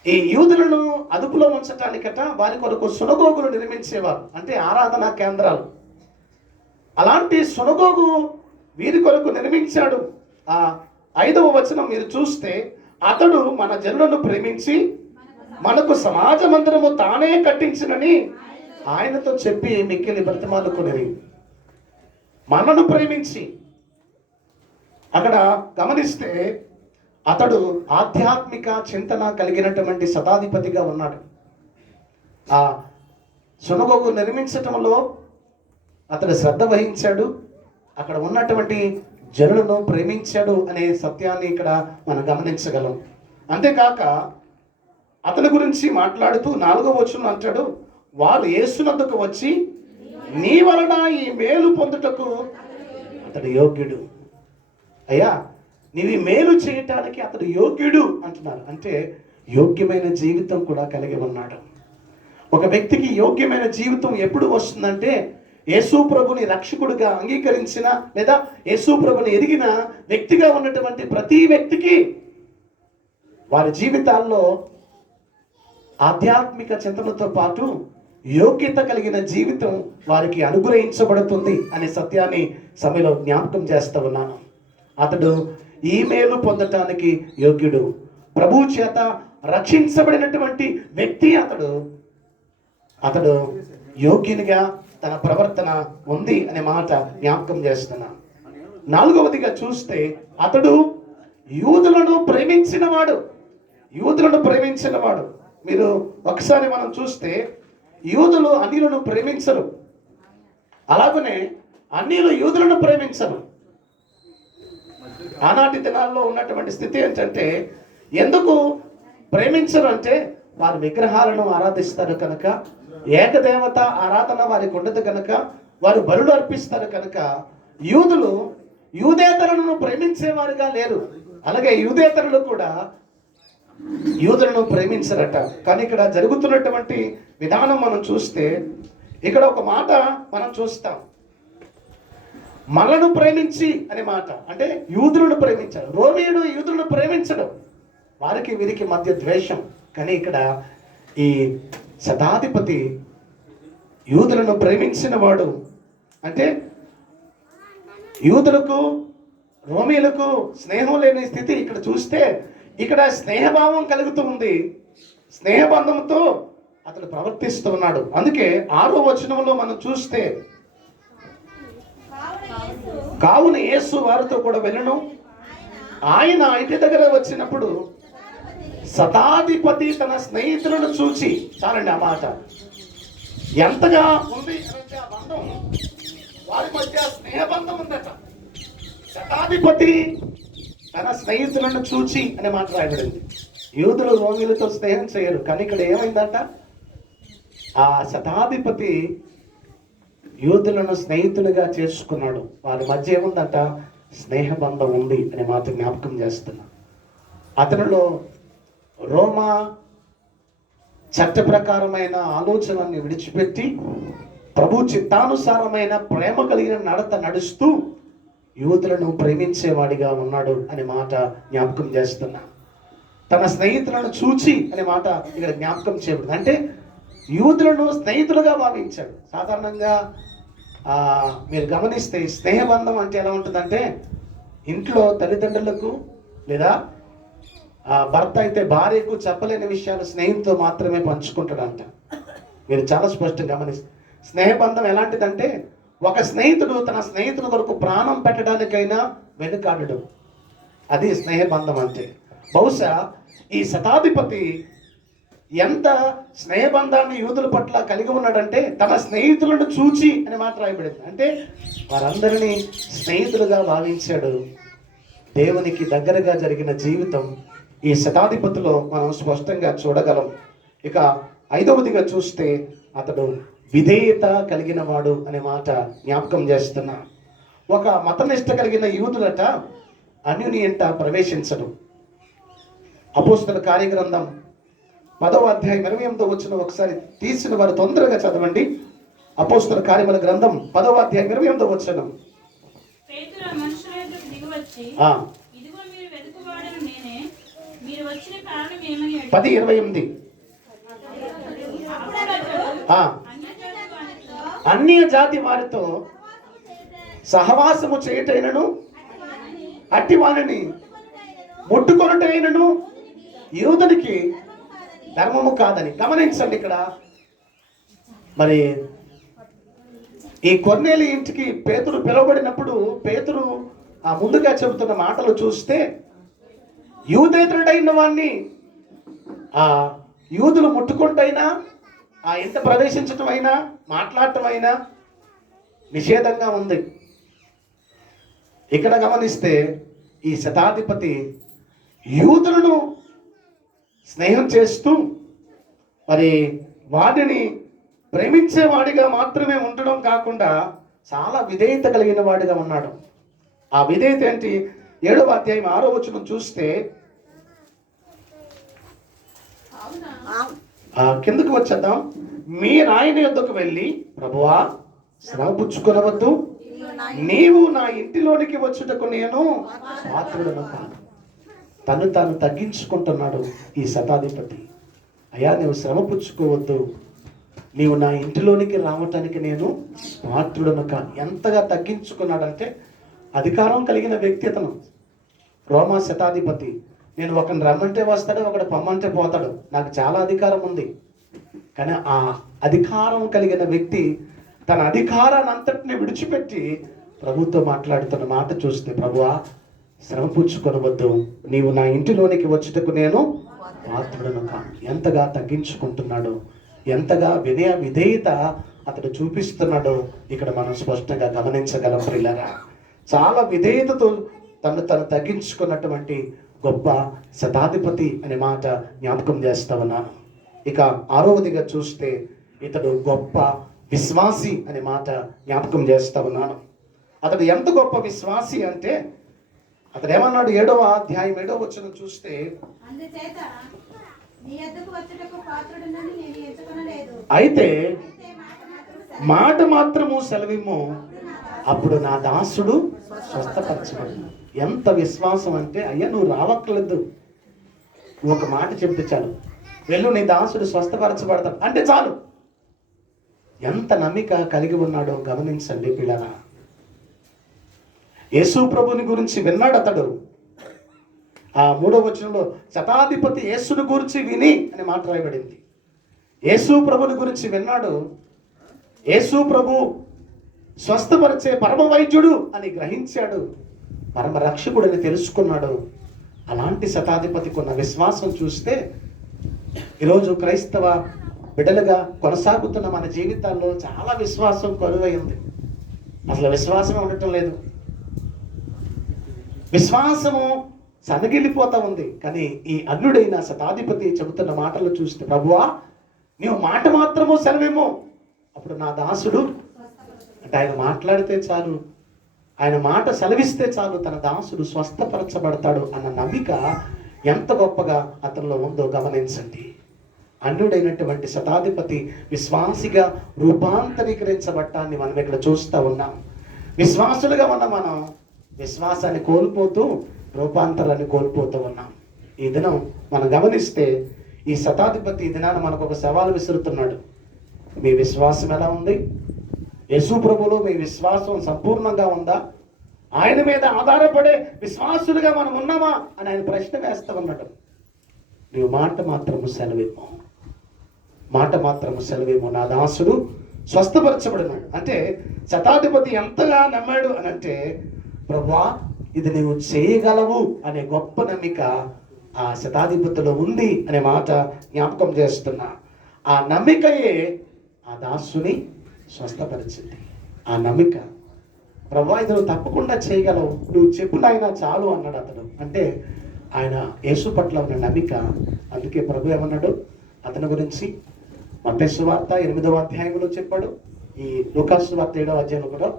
ఈ యూదులను అదుపులో ఉంచటానికట వారి కొరకు సునగోగులు నిర్మించేవారు, అంటే ఆరాధనా కేంద్రాలు. అలాంటి సునగోగు వీరి కొరకు నిర్మించాడు. ఆ 5వ వచనం మీరు చూస్తే అతడు మన జనులను ప్రేమించి మనకు సమాజ మందిరము తానే కట్టించినని ఆయనతో చెప్పి మిక్కిలి బ్రతిమాలుకునేది. మనను ప్రేమించి అక్కడ గమనిస్తే అతడు ఆధ్యాత్మిక చింతన కలిగినటువంటి శతాధిపతిగా ఉన్నాడు. ఆ సునగోగు నిర్మించటంలో అతడు శ్రద్ధ వహించాడు, అక్కడ ఉన్నటువంటి జనులను ప్రేమించాడు అనే సత్యాన్ని ఇక్కడ మనం గమనించగలం. అంతేకాక అతని గురించి మాట్లాడుతూ 4వ వచనం అంటాడు, వారు యేసునందుకు వచ్చి నీ వలన ఈ మేలు పొందుటకు అతడు యోగ్యుడు. అయ్యా నీవి మేలు చేయటానికి అతడు యోగ్యుడు అంటున్నారు. అంటే యోగ్యమైన జీవితం కూడా కలిగి ఉన్నాడు. ఒక వ్యక్తికి యోగ్యమైన జీవితం ఎప్పుడు వస్తుందంటే యేసు ప్రభుని రక్షకుడిగా అంగీకరించిన లేదా యేసు ప్రభుని ఎరిగిన వ్యక్తిగా ఉన్నటువంటి ప్రతి వ్యక్తికి వారి జీవితాల్లో ఆధ్యాత్మిక చింతనతో పాటు యోగ్యత కలిగిన జీవితం వారికి అనుగ్రహించబడుతుంది అనే సత్యాన్ని సమయంలో జ్ఞాపకం చేస్తూ ఉన్నాను. అతడు ఈ మేలు పొందటానికి యోగ్యుడు, ప్రభు చేత రక్షించబడినటువంటి వ్యక్తి. అతడు యోగ్యునిగా తన ప్రవర్తన ఉంది అనే మాట జ్ఞాపకం చేస్తున్నాను. 4వదిగా చూస్తే అతడు యూదులను ప్రేమించినవాడు. మీరు ఒకసారి మనం చూస్తే యూదులు అన్యులను ప్రేమించరు, అలాగనే అన్యులు యూదులను ప్రేమించరు. ఆనాటి దినాల్లో ఉన్నటువంటి స్థితి ఏంటంటే ఎందుకు ప్రేమించరు అంటే వారు విగ్రహాలను ఆరాధిస్తారు కనుక, ఏకదేవత ఆరాధన వారికి ఉండదు కనుక, వారు బలులు అర్పిస్తారు కనుక యూదులు యూదేతరులను ప్రేమించేవారుగా లేరు. అలాగే యూదేతరులు కూడా యూదులను ప్రేమించరట. కానీ ఇక్కడ జరుగుతున్నటువంటి విధానం మనం చూస్తే ఇక్కడ ఒక మాట మనం చూస్తాం, మనను ప్రేమించి అనే మాట. అంటే యూదులను ప్రేమించాడు. రోమీయుడు యూదులను ప్రేమించడం, వారికి వీరికి మధ్య ద్వేషం. కానీ ఇక్కడ ఈ శతాధిపతి యూదులను ప్రేమించిన వాడు. అంటే యూదులకు రోమీయులకు స్నేహం లేని స్థితి ఇక్కడ చూస్తే ఇక్కడ స్నేహభావం కలుగుతూ ఉంది. స్నేహబంధంతో అతడు ప్రవర్తిస్తూ ఉన్నాడు. అందుకే 6వ వచనంలో మనం చూస్తే కావున కావున యేసు వారితో కూడా వెళ్ళను. ఆయన ఇంటి దగ్గర వచ్చినప్పుడు శతాధిపతి తన స్నేహితులను చూచి, చాలండి ఆ మాట, ఎంతగా ఉంది అంటే ఆ బంధం, వారి మధ్య స్నేహబంధం ఉందట. శతాధిపతి తన స్నేహితులను చూచి అనే మాట రాయబడింది. యూదులు రోమిలతో స్నేహం చేయరు, కానీ ఇక్కడ ఏమైందంట, ఆ శతాధిపతి యూదులను స్నేహితులుగా చేసుకున్నాడు. వారి మధ్య ఏముందంట, స్నేహబంధం ఉంది అనే మాట జ్ఞాపకం చేస్తున్నా. అతనిలో రోమా చట్ట ప్రకారమైన ఆలోచనల్ని విడిచిపెట్టి ప్రభు చిత్తానుసారమైన ప్రేమ కలిగిన నడత నడుస్తూ యూదులను ప్రేమించేవాడిగా ఉన్నాడు అనే మాట జ్ఞాపకం చేస్తున్నా. తన స్నేహితులను చూచి అనే మాట ఇక్కడ జ్ఞాపకం చేయబడింది. అంటే యూదులను స్నేహితులుగా భావించాడు. సాధారణంగా మీరు గమనిస్తే స్నేహబంధం అంటే ఎలా ఉంటుందంటే, ఇంట్లో తల్లిదండ్రులకు లేదా భర్త అయితే భార్యకు చెప్పలేని విషయాలు స్నేహితుతో మాత్రమే పంచుకుంటాడంట. మీరు చాలా స్పష్టంగా గమనిస్తే స్నేహబంధం ఎలాంటిదంటే, ఒక స్నేహితుడు తన స్నేహితుల కొరకు ప్రాణం పెట్టడానికైనా వెనుకాడడు. అది స్నేహబంధం అంటే. బహుశా ఈ శతాధిపతి ఎంత స్నేహబంధాన్ని యూదుల పట్ల కలిగి ఉన్నాడంటే, తన స్నేహితులను చూచి అని మాట రాయబడింది. అంటే వారందరినీ స్నేహితులుగా భావించాడు. దేవునికి దగ్గరగా జరిగిన జీవితం ఈ శతాధిపతిలో మనం స్పష్టంగా చూడగలం. ఇక 5వదిగా చూస్తే అతడు విధేయత కలిగిన వాడు అనే మాట జ్ఞాపకం చేస్తున్నా. ఒక మతనిష్ట కలిగిన యూదులట అన్యుని ఎంట ప్రవేశించడు. అపోస్తలుల కార్యగ్రంథం 10వ అధ్యాయం 28వ వచనం ఒకసారి తీసిన వారు తొందరగా చదవండి. అపోస్తలుల కార్యముల గ్రంథం 10వ అధ్యాయం 28వ వచనం. పేతురు మనుషుల యొద్దకు దిగివచ్చి, ఇదిగో మీరు వెతుకువాడను నేనే, మీరు వచ్చిన కారణం ఏమని అడిగాడు. 10:28. అప్పుడు అతడు అన్య జాతి వారితో సహవాసము చేయటైనను అట్టి వారిని ముట్టుకొనుటైనను యూదునికి ధర్మము కాదని. గమనించండి, ఇక్కడ మరి ఈ కొర్నేలి ఇంటికి పేతురు పిలువబడినప్పుడు పేతురు ముందుగా చెబుతున్న మాటలు చూస్తే, యూదేతరుడైన వాడిని యూదులు ముట్టుకుంటైనా ఆ ఇంట ప్రవేశించటం అయినా మాట్లాడటం అయినా నిషేధంగా ఉంది. ఇక్కడ గమనిస్తే ఈ శతాధిపతి యూదులను స్నేహం చేస్తూ మరి వాడిని ప్రేమించేవాడిగా మాత్రమే ఉండడం కాకుండా చాలా విధేయత కలిగిన వాడిగా ఉన్నాడు. ఆ విధేయత ఏంటి? 7వ అధ్యాయం 6వ వచనం చూస్తే, కిందకు వచ్చేద్దాం. మీ నాయన యొద్దకు వెళ్ళి, ప్రభువా శ్రమ పుచ్చుకొనవద్దు, నీవు నా ఇంటిలోనికి వచ్చుటకు నేను పాత్రుడను కాను. తను తాను తగ్గించుకుంటున్నాడు ఈ శతాధిపతి. అయ్యా, నువ్వు శ్రమ పుచ్చుకోవద్దు, నీవు నా ఇంటిలోనికి రావటానికి నేను పాత్రుడను కాను. ఎంతగా తగ్గించుకున్నాడంటే, అధికారం కలిగిన వ్యక్తి అతను. రోమా శతాధిపతి. నేను ఒకరిని రమ్మంటే వస్తాడు, ఒకడు పొమ్మంటే పోతాడు, నాకు చాలా అధికారం ఉంది. కానీ ఆ అధికారం కలిగిన వ్యక్తి తన అధికారాన్ని అంతటిని విడిచిపెట్టి ప్రభుతో మాట్లాడుతున్న మాట చూస్తే, ప్రభువా శ్రమ పుచ్చుకొనవద్దు, నీవు నా ఇంటిలోనికి వచ్చుటకు నేను పాత్రుడను కాను. ఎంతగా తగ్గించుకుంటున్నాడు, ఎంతగా విధేయత అతడు చూపిస్తున్నాడో ఇక్కడ మనం స్పష్టంగా గమనించగలం. ప్రియులారా, చాలా విధేయతతో తను తగ్గించుకున్నటువంటి గొప్ప శతాధిపతి అనే మాట జ్ఞాపకం చేస్తా ఉన్నాను. ఇక 6వదిగా చూస్తే ఇతడు గొప్ప విశ్వాసి అనే మాట జ్ఞాపకం చేస్తా ఉన్నాను. అతడు ఎంత గొప్ప విశ్వాసి అంటే, అతడు ఏమన్నాడు? 7వ అధ్యాయం 7వ వచనం చూస్తే, అయితే మాట మాత్రము సెలవిమ్ము, అప్పుడు నా దాసుడు స్వస్థపరచబడు. ఎంత విశ్వాసం అంటే, అయ్యా నువ్వు రావక్కర్లేదు, నువ్వు ఒక మాట చెప్తే చాలు, వెళ్ళు నీ దాసుడు స్వస్థపరచబడతాడు అంటే చాలు. ఎంత నమ్మిక కలిగి ఉన్నాడో గమనించండి పిల్లరా. యేసు ప్రభుని గురించి విన్నాడు అతడు. ఆ 3వ వచనంలో శతాధిపతి యేసుని గురించి విని అని మాట రాయబడింది. యేసు ప్రభుని గురించి విన్నాడు. యేసు ప్రభు స్వస్థపరిచే పరమ వైద్యుడు అని గ్రహించాడు, పరమ రక్షకుడని తెలుసుకున్నాడు. అలాంటి శతాధిపతికి ఉన్న విశ్వాసం చూస్తే ఈరోజు క్రైస్తవ బిడ్డలుగా కొనసాగుతున్న మన జీవితాల్లో చాలా విశ్వాసం కరువైంది. అసలు విశ్వాసమే ఉండటం లేదు. విశ్వాసము సన్నగిల్లిపోతా ఉంది. కానీ ఈ అన్యుడైన శతాధిపతి చెబుతున్న మాటలు చూస్తే, ప్రభువా నీవు మాట మాత్రము సెలవేమో, అప్పుడు నా దాసుడు అంటే ఆయన మాట్లాడితే చాలు, ఆయన మాట సెలవిస్తే చాలు తన దాసుడు స్వస్థపరచబడతాడు అన్న నమ్మిక ఎంత గొప్పగా అతనిలో ఉందో గమనించండి. అన్యుడైనటువంటి శతాధిపతి విశ్వాసిగా రూపాంతరీకరించబట్టాన్ని మనం ఇక్కడ చూస్తూ ఉన్నాం. విశ్వాసులుగా ఉన్న మనం విశ్వాసాన్ని కోల్పోతూ రూపాంతరాన్ని కోల్పోతూ ఉన్నాం. ఈ దినం మనం గమనిస్తే ఈ శతాధిపతి ఈ దినాన మనకు ఒక సవాలు విసురుతున్నాడు. మీ విశ్వాసం ఎలా ఉంది? యేసు ప్రభువులో మీ విశ్వాసం సంపూర్ణంగా ఉందా? ఆయన మీద ఆధారపడే విశ్వాసులుగా మనం ఉన్నామా అని ఆయన ప్రశ్న వేస్తూ ఉన్నాడు. నీవు మాట మాత్రము సెలవేమో, మాట మాత్రము సెలవేమో, నా దాసుడు స్వస్థపరచబడినాడు. అంటే శతాధిపతి ఎంతగా నమ్మాడు అని అంటే, ప్రభువా ఇది నీవు చేయగలవు అనే గొప్ప నమ్మిక ఆ శతాధిపతిలో ఉంది అనే మాట జ్ఞాపకం చేస్తున్నా. ఆ నమ్మికయే ఆ దాసుని స్వస్థపరిచింది. ఆ నమ్మిక, ప్రభువా ఇది నువ్వు తప్పకుండా చేయగలవు, నువ్వు చెప్పునైనా చాలు అన్నాడు అతడు. అంటే ఆయన యేసు పట్ల ఉన్న నమ్మిక. అందుకే ప్రభు ఏమన్నాడు అతని గురించి? మత్తయి సువార్త 8వ అధ్యాయంలో చెప్పాడు, ఈ లూకాసు సువార్త 7వ అధ్యాయంలో కూడా.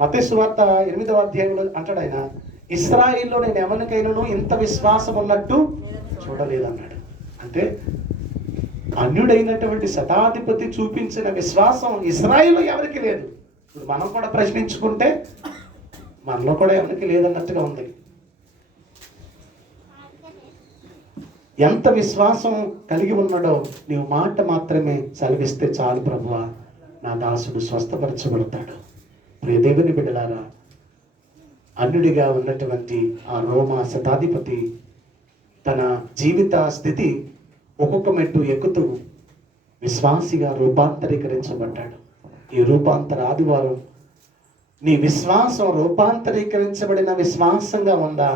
మత్తయి సువార్త 8వ అధ్యాయంలో అంటాడు ఆయన, ఇశ్రాయేలులో నేను ఎవరికైనాను ఇంత విశ్వాసం ఉన్నట్టు చూడలేదన్నాడు. అంటే అన్యుడైనటువంటి శతాధిపతి చూపించిన విశ్వాసం ఇశ్రాయేలులో ఎవరికి లేదు. ఇప్పుడు మనం కూడా ప్రశ్నించుకుంటే మనలో కూడా ఎవరికి లేదన్నట్టుగా ఉంది. ఎంత విశ్వాసం కలిగి ఉన్నాడో, నీవు మాట మాత్రమే సెలవిస్తే చాలు ప్రభువా నా దాసుడు స్వస్థపరచబడతాడు. ప్రియ దేవుని బిడ్డలారా, అన్యుడిగా ఉన్నటువంటి ఆ రోమా శతాధిపతి తన జీవిత స్థితి ఒక్కొక్క మెట్టు ఎక్కుతూ విశ్వాసిగా రూపాంతరీకరించబడ్డాడు. ఈ రూపాంతర ఆదివారం నీ విశ్వాసం రూపాంతరీకరించబడిన విశ్వాసంగా ఉందా,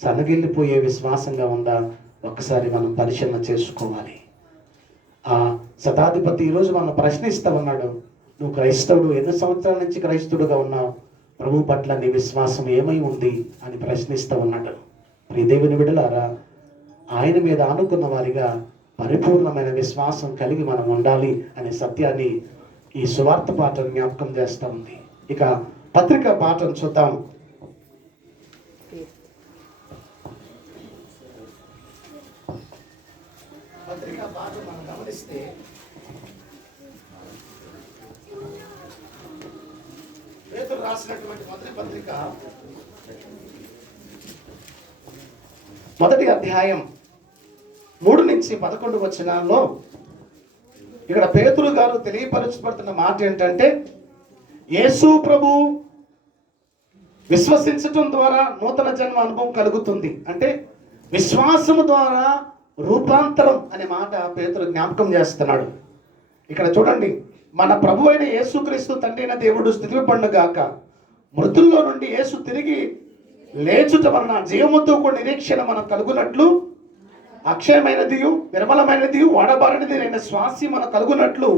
సన్నగిల్లిపోయే విశ్వాసంగా ఉందా? ఒక్కసారి మనం పరిశీలన చేసుకోవాలి. ఆ శతాధిపతి ఈరోజు మనం ప్రశ్నిస్తూ ఉన్నాడు, నువ్వు క్రైస్తవుడు, ఎన్ని సంవత్సరాల నుంచి క్రైస్తవుడుగా ఉన్నావు, ప్రభు పట్ల నీ విశ్వాసం ఏమై ఉంది అని ప్రశ్నిస్తూ ఉన్నాడు. ప్రియ దేవుని బిడ్డలారా, ఆయన మీద ఆనుకున్న వారిగా పరిపూర్ణమైన విశ్వాసం కలిగి మనం ఉండాలి అనే సత్యాన్ని ఈ సువార్త పాఠం జ్ఞాపకం చేస్తూ ఉంది. ఇక పత్రిక పాఠం చూద్దాం. పత్రిక పాఠం మనం గమనిస్తే పేతురు రాసినటువంటి మొదటి పత్రిక 1వ అధ్యాయం 3 నుంచి 11 వచనాల్లో ఇక్కడ పేతురు గారు తెలియపరచబడుతున్న మాట ఏంటంటే, యేసు ప్రభు విశ్వసించటం ద్వారా నూతన జన్మ అనుభవం కలుగుతుంది. అంటే విశ్వాసము ద్వారా రూపాంతరం అనే మాట పేతురు జ్ఞాపకం చేస్తున్నాడు. ఇక్కడ చూడండి, మన ప్రభు అయిన యేసుక్రీస్తు తండ్రి అయిన దేవుడు స్తుతింపబడుగాక. మృతుల్లో నుండి యేసు తిరిగి లేచుట వలన జీవముతో కూడిన నిరీక్షణ మనం కలుగునట్లు, అక్షయమైనది నిర్మలమైనది వాడబారినది అయిన శ్వాసి మనం కలుగునట్లు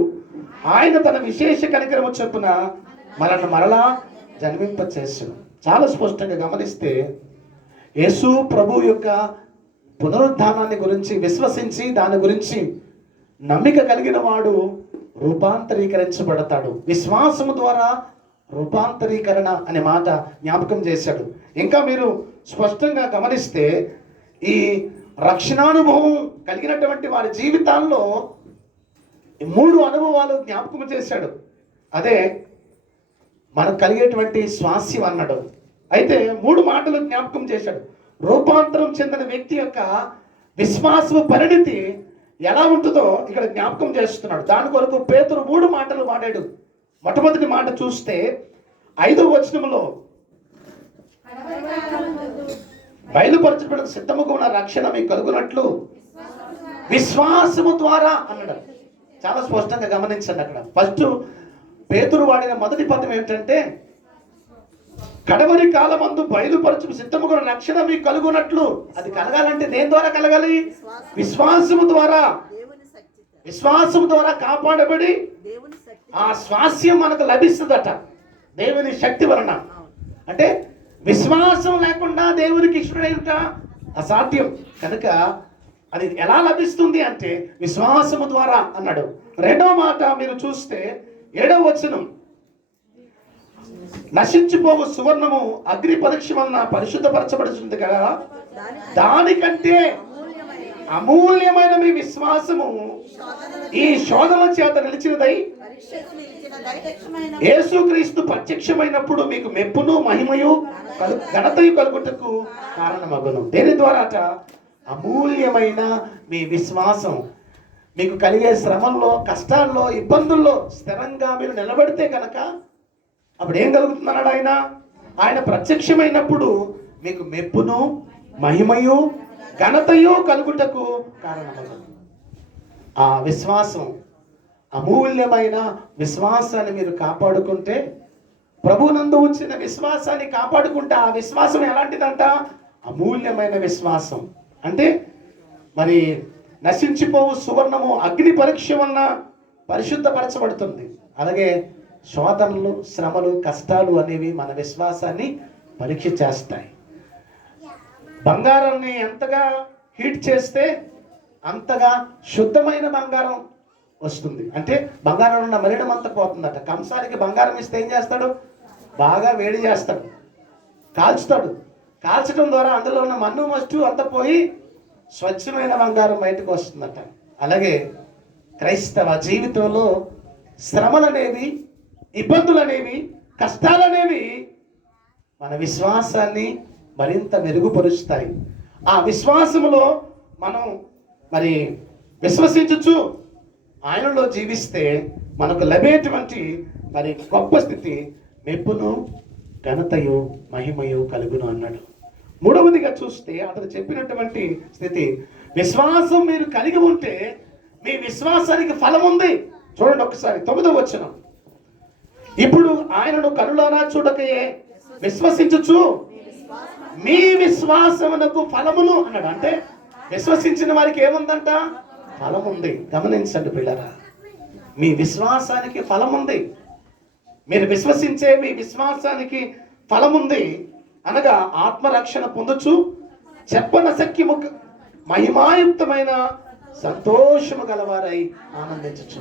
ఆయన తన విశేష కనికరము చొప్పున మనల్ని మరలా జన్మింప చేసాడు. చాలా స్పష్టంగా గమనిస్తే యేసు ప్రభు యొక్క పునరుద్ధానాన్ని గురించి విశ్వసించి దాని గురించి నమ్మిక కలిగిన వాడు రూపాంతరీకరించబడతాడు. విశ్వాసము ద్వారా రూపాంతరీకరణ అనే మాట జ్ఞాపకం చేశాడు. ఇంకా మీరు స్పష్టంగా గమనిస్తే ఈ రక్షణానుభవం కలిగినటువంటి వారి జీవితాల్లో 3 అనుభవాలు జ్ఞాపకం చేశాడు. అదే మనకు కలిగేటువంటి స్వాస్యం అన్నాడు. అయితే 3 మాటలు జ్ఞాపకం చేశాడు. రూపాంతరం చెందిన వ్యక్తి యొక్క విశ్వాసము పరిణితి ఎలా ఉంటుందో ఇక్కడ జ్ఞాపకం చేస్తున్నాడు. దాని కొరకు పేతురు 3 మాటలు వాడాడు. మొట్టమొదటి మాట చూస్తే 5వ వచనంలో బయలుపరచబడిన సిద్ధముగా ఉన్న రక్షణ మీకు కలుగునట్లు విశ్వాసము ద్వారా అన్నాడు. చాలా స్పష్టంగా గమనించండి. అక్కడ ఫస్ట్ పేతురు వాడిన మొదటి పదం ఏంటంటే, కడవరి కాలమందు బయలుపరచు సిద్ధముగా రక్షణ మీకు కలుగునట్లు. అది కలగాలంటే దేని ద్వారా కలగాలి? విశ్వాసము ద్వారా. విశ్వాసము ద్వారా కాపాడబడి ఆ స్వాస్యం మనకు లభిస్తుందట దేవుని శక్తి వలన. అంటే విశ్వాసం లేకుండా దేవునికి ఇష్టడైట అసాధ్యం. కనుక అది ఎలా లభిస్తుంది అంటే విశ్వాసము ద్వారా అన్నాడు. రెండవ మాట మీరు చూస్తే 7వ వచనం, నశించిపోవు సువర్ణము అగ్ని పరీక్ష వలన పరిశుద్ధపరచబడుతుంది కదా, దానికంటే అమూల్యమైన మీ విశ్వాసము ఈ శోధన చేత నిలిచినదై యేసుక్రీస్తు ప్రత్యక్షమైనప్పుడు మీకు మెప్పును మహిమయు ఘనతయు కలుగుటకు కారణమగును. దేని ద్వారాట? అమూల్యమైన మీ విశ్వాసం. మీకు కలిగే శ్రమల్లో, కష్టాల్లో, ఇబ్బందుల్లో స్థిరంగా మీరు నిలబడితే కనుక అప్పుడు ఏం కలుగుతున్నాడు? ఆయన ప్రత్యక్షమైనప్పుడు మీకు మెప్పును మహిమయు ఘనతయు కలుగుటకు కారణమగును. ఆ విశ్వాసం, అమూల్యమైన విశ్వాసాన్ని మీరు కాపాడుకుంటే, ప్రభునందు ఉంచిన విశ్వాసాన్ని కాపాడుకుంటే, ఆ విశ్వాసం ఎలాంటిదంట? అమూల్యమైన విశ్వాసం. అంటే మరి నశించిపోవు సువర్ణము అగ్ని పరీక్ష వలన పరిశుద్ధపరచబడుతుంది. అలాగే శోధనలు, శ్రమలు, కష్టాలు అనేవి మన విశ్వాసాన్ని పరీక్ష చేస్తాయి. బంగారాన్ని ఎంతగా హీట్ చేస్తే అంతగా శుద్ధమైన బంగారం వస్తుంది. అంటే బంగారంలో ఉన్న మలినం అంతా పోతుందట. కంసానికి బంగారం ఇస్తే ఏం చేస్తాడు? బాగా వేడి చేస్తాడు, కాల్చుతాడు. కాల్చడం ద్వారా అందులో ఉన్న మన్ను మస్టు అంతా పోయి స్వచ్ఛమైన బంగారం బయటకు వస్తుందట. అలాగే క్రైస్తవ జీవితంలో శ్రమలనేవి, ఇబ్బందులనేవి, కష్టాలనేవి మన విశ్వాసాన్ని మరింత మెరుగుపరుస్తాయి. ఆ విశ్వాసములో మనం మరి విశ్వసించచ్చు ఆయనలో జీవిస్తే మనకు లభేటువంటి మరి గొప్ప స్థితి మెప్పును ఘనతయు మహిమయు కలుగును అన్నాడు. మూడవదిగా చూస్తే అతను చెప్పినటువంటి స్థితి, విశ్వాసం మీరు కలిగి ఉంటే మీ విశ్వాసానికి ఫలం ఉంది. చూడండి ఒకసారి 9వ వచనం, ఇప్పుడు ఆయనను కనులారా చూడకయే విశ్వసించుచు మీ విశ్వాసమునకు ఫలమును అన్నాడు. అంటే విశ్వసించిన వారికి ఏముందంట? ఫలం ఉంది. గమనించండి పిల్లరా, మీ విశ్వాసానికి ఫలం ఉంది. మీరు విశ్వసించే మీ విశ్వాసానికి ఫలం ఉంది అనగా ఆత్మరక్షణ పొందొచ్చు, చెప్పనశక్యము మహిమాయుక్తమైన సంతోషము గలవారై ఆనందించచ్చు.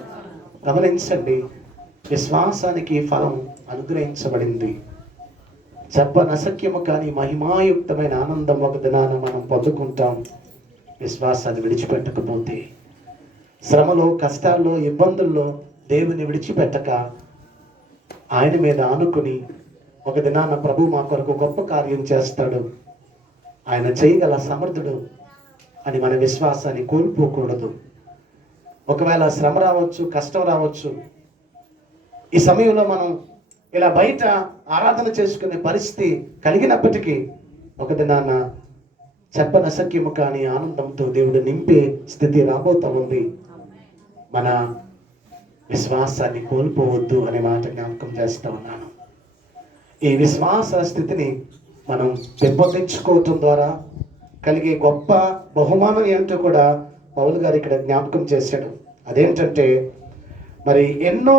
గమనించండి, విశ్వాసానికి ఫలం అనుగ్రహించబడింది. చెప్పనశక్యము కానీ మహిమాయుక్తమైన ఆనందం ఒక దినాన మనం పొందుకుంటాం. విశ్వాసాన్ని విడిచిపెట్టకపోతే, శ్రమలో, కష్టాల్లో, ఇబ్బందుల్లో దేవుని విడిచిపెట్టక ఆయన మీద ఆనుకుని ఒక దినాన ప్రభు మా కొరకు గొప్ప కార్యం చేస్తాడు, ఆయన చేయగల సమర్థుడు అని మన విశ్వాసాన్ని కోల్పోకూడదు. ఒకవేళ శ్రమ రావచ్చు, కష్టం రావచ్చు, ఈ సమయంలో మనం ఇలా బయట ఆరాధన చేసుకునే పరిస్థితి కలిగినప్పటికీ ఒక దినాన చెప్పనశక్యము కానీ ఆనందంతో దేవుడు నింపే స్థితి రాబోతా ఉంది. మన విశ్వాసాన్ని కోల్పోవద్దు అనే మాట జ్ఞాపకం చేస్తూ ఉన్నాను. ఈ విశ్వాస స్థితిని మనం పెంపొందించుకోవటం ద్వారా కలిగే గొప్ప బహుమానం ఏంటో కూడా పౌలు గారు ఇక్కడ జ్ఞాపకం చేశాడు. అదేంటంటే మరి ఎన్నో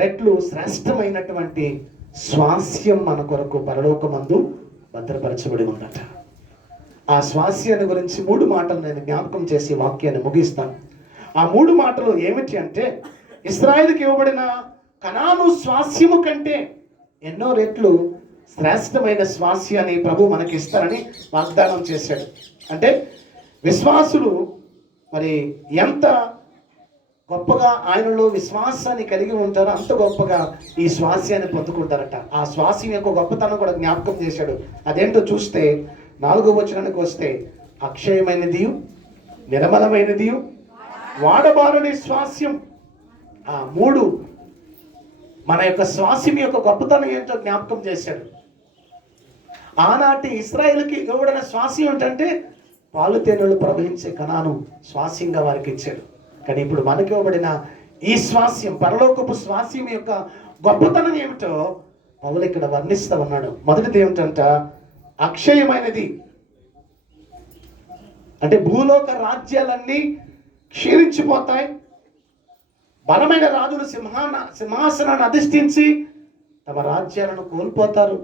రెట్లు శ్రేష్టమైనటువంటి స్వాస్యం మన కొరకు పరలోకమందు భద్రపరచబడి ఉందట. ఆ స్వాస్యాన్ని గురించి 3 మాటలు నేను జ్ఞాపకం చేసి వాక్యాన్ని ముగిస్తాను. ఆ 3 మాటలు ఏమిటి అంటే, ఇశ్రాయేలుకి ఇవ్వబడిన కనాను స్వాస్యము కంటే ఎన్నో రెట్లు శ్రేష్టమైన స్వాస్యాన్ని ప్రభు మనకి ఇస్తారని వాగ్దానం చేశాడు. అంటే విశ్వాసులు మరి ఎంత గొప్పగా ఆయనలో విశ్వాసాన్ని కలిగి ఉంటారో అంత గొప్పగా ఈ స్వాస్యాన్ని పొందుకుంటారట. ఆ స్వాస్యం యొక్క గొప్పతనం కూడా జ్ఞాపకం చేశాడు. అదేంటో చూస్తే 4వ వచనానికి వస్తే, అక్షయమైనది, నిర్మలమైనది, వాడబారుని స్వాస్యం. ఆ 3 మన యొక్క స్వాస్యం యొక్క గొప్పతనం ఏంటో జ్ఞాపకం చేశాడు. ఆనాటి ఇశ్రాయేలుకి ఇవ్వబడిన స్వాస్యం ఏంటంటే పాలు తేనెలు ప్రవహించే కనాను స్వాస్యంగా వారికి ఇచ్చాడు. కానీ ఇప్పుడు మనకి ఇవ్వబడిన ఈ స్వాస్యం, పరలోకపు స్వాస్యం యొక్క గొప్పతనం ఏమిటో పౌలు ఇక్కడ వర్ణిస్తూ ఉన్నాడు. మొదటిది ఏమిటంట, అక్షయమైనది. అంటే భూలోక రాజ్యాలన్నీ క్షీణించిపోతాయి. బలమైన రాజులు సింహాసనాన్ని అధిష్ఠించి తమ రాజ్యాలను కోల్పోతారు.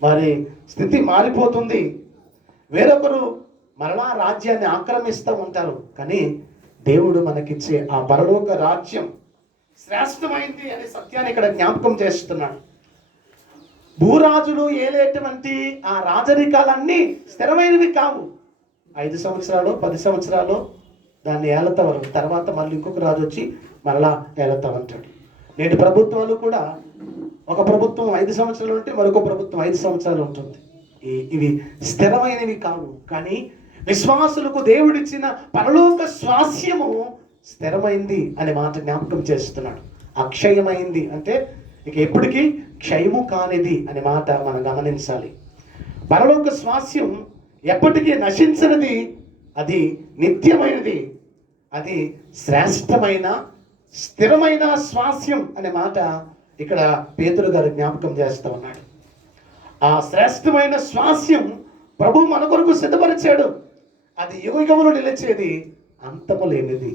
వారి స్థితి మారిపోతుంది. వేరొకరు మరలా రాజ్యాన్ని ఆక్రమిస్తూ ఉంటారు. కానీ దేవుడు మనకిచ్చే ఆ పరలోక రాజ్యం శ్రేష్టమైంది అనే సత్యాన్ని ఇక్కడ జ్ఞాపకం చేస్తున్నాడు. భూరాజులు ఏలేటువంటి ఆ రాజరికాలన్నీ స్థిరమైనవి కావు. 5 సంవత్సరాలు 10 సంవత్సరాలు దాన్ని ఏలతా వరకు, తర్వాత మళ్ళీ ఇంకొక రాజు వచ్చి మరలా ఏలతా ఉంటాడు. నేటి ప్రభుత్వాలు కూడా ఒక ప్రభుత్వం 5 సంవత్సరాలు ఉంటే మరొక ప్రభుత్వం 5 సంవత్సరాలు ఉంటుంది. ఇవి స్థిరమైనవి కావు. కానీ విశ్వాసులకు దేవుడిచ్చిన పరలోక స్వాస్యము స్థిరమైంది అనే మాట జ్ఞాపకం చేస్తున్నాడు. అక్షయమైంది అంటే ఇక ఎప్పటికీ క్షయము కానిది అనే మాట మనం గమనించాలి. పరలోక స్వాస్యం ఎప్పటికీ నశించినది, అది నిత్యమైనది, అది శ్రేష్టమైన స్థిరమైన స్వాస్యం అనే మాట ఇక్కడ పేతురు గారు జ్ఞాపకం చేస్తూ ఉన్నాడు. ఆ శ్రేష్టమైన స్వాస్యం ప్రభు మన కొరకు సిద్ధపరిచాడు. అది యుగములు నిలిచేది, అంతము లేనిది.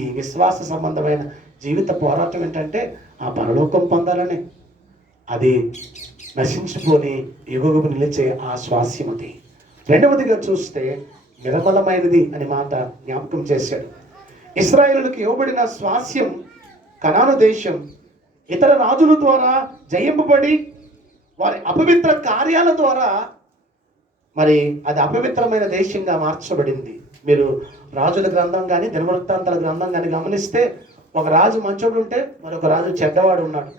ఈ విశ్వాస సంబంధమైన జీవిత పోరాటం ఏంటంటే ఆ పరలోకం పొందాలని, అది నశించుకొని యుగము నిలిచే ఆ స్వాస్యం అది. రెండవదిగా చూస్తే నిర్మలమైనది అనే మాట జ్ఞాపకం చేశాడు. ఇశ్రాయేలులకు ఇవ్వబడిన స్వాస్యం కనాను దేశం ఇతర రాజుల ద్వారా జయింపబడి వారి అపవిత్ర కార్యాల ద్వారా మరి అది అపవిత్రమైన దేశంగా మార్చబడింది. మీరు రాజుల గ్రంథం కానీ దినవృత్తాంతాల గ్రంథం కానీ గమనిస్తే ఒక రాజు మంచోడు ఉంటే మరొక రాజు చెడ్డవాడు ఉన్నాడు.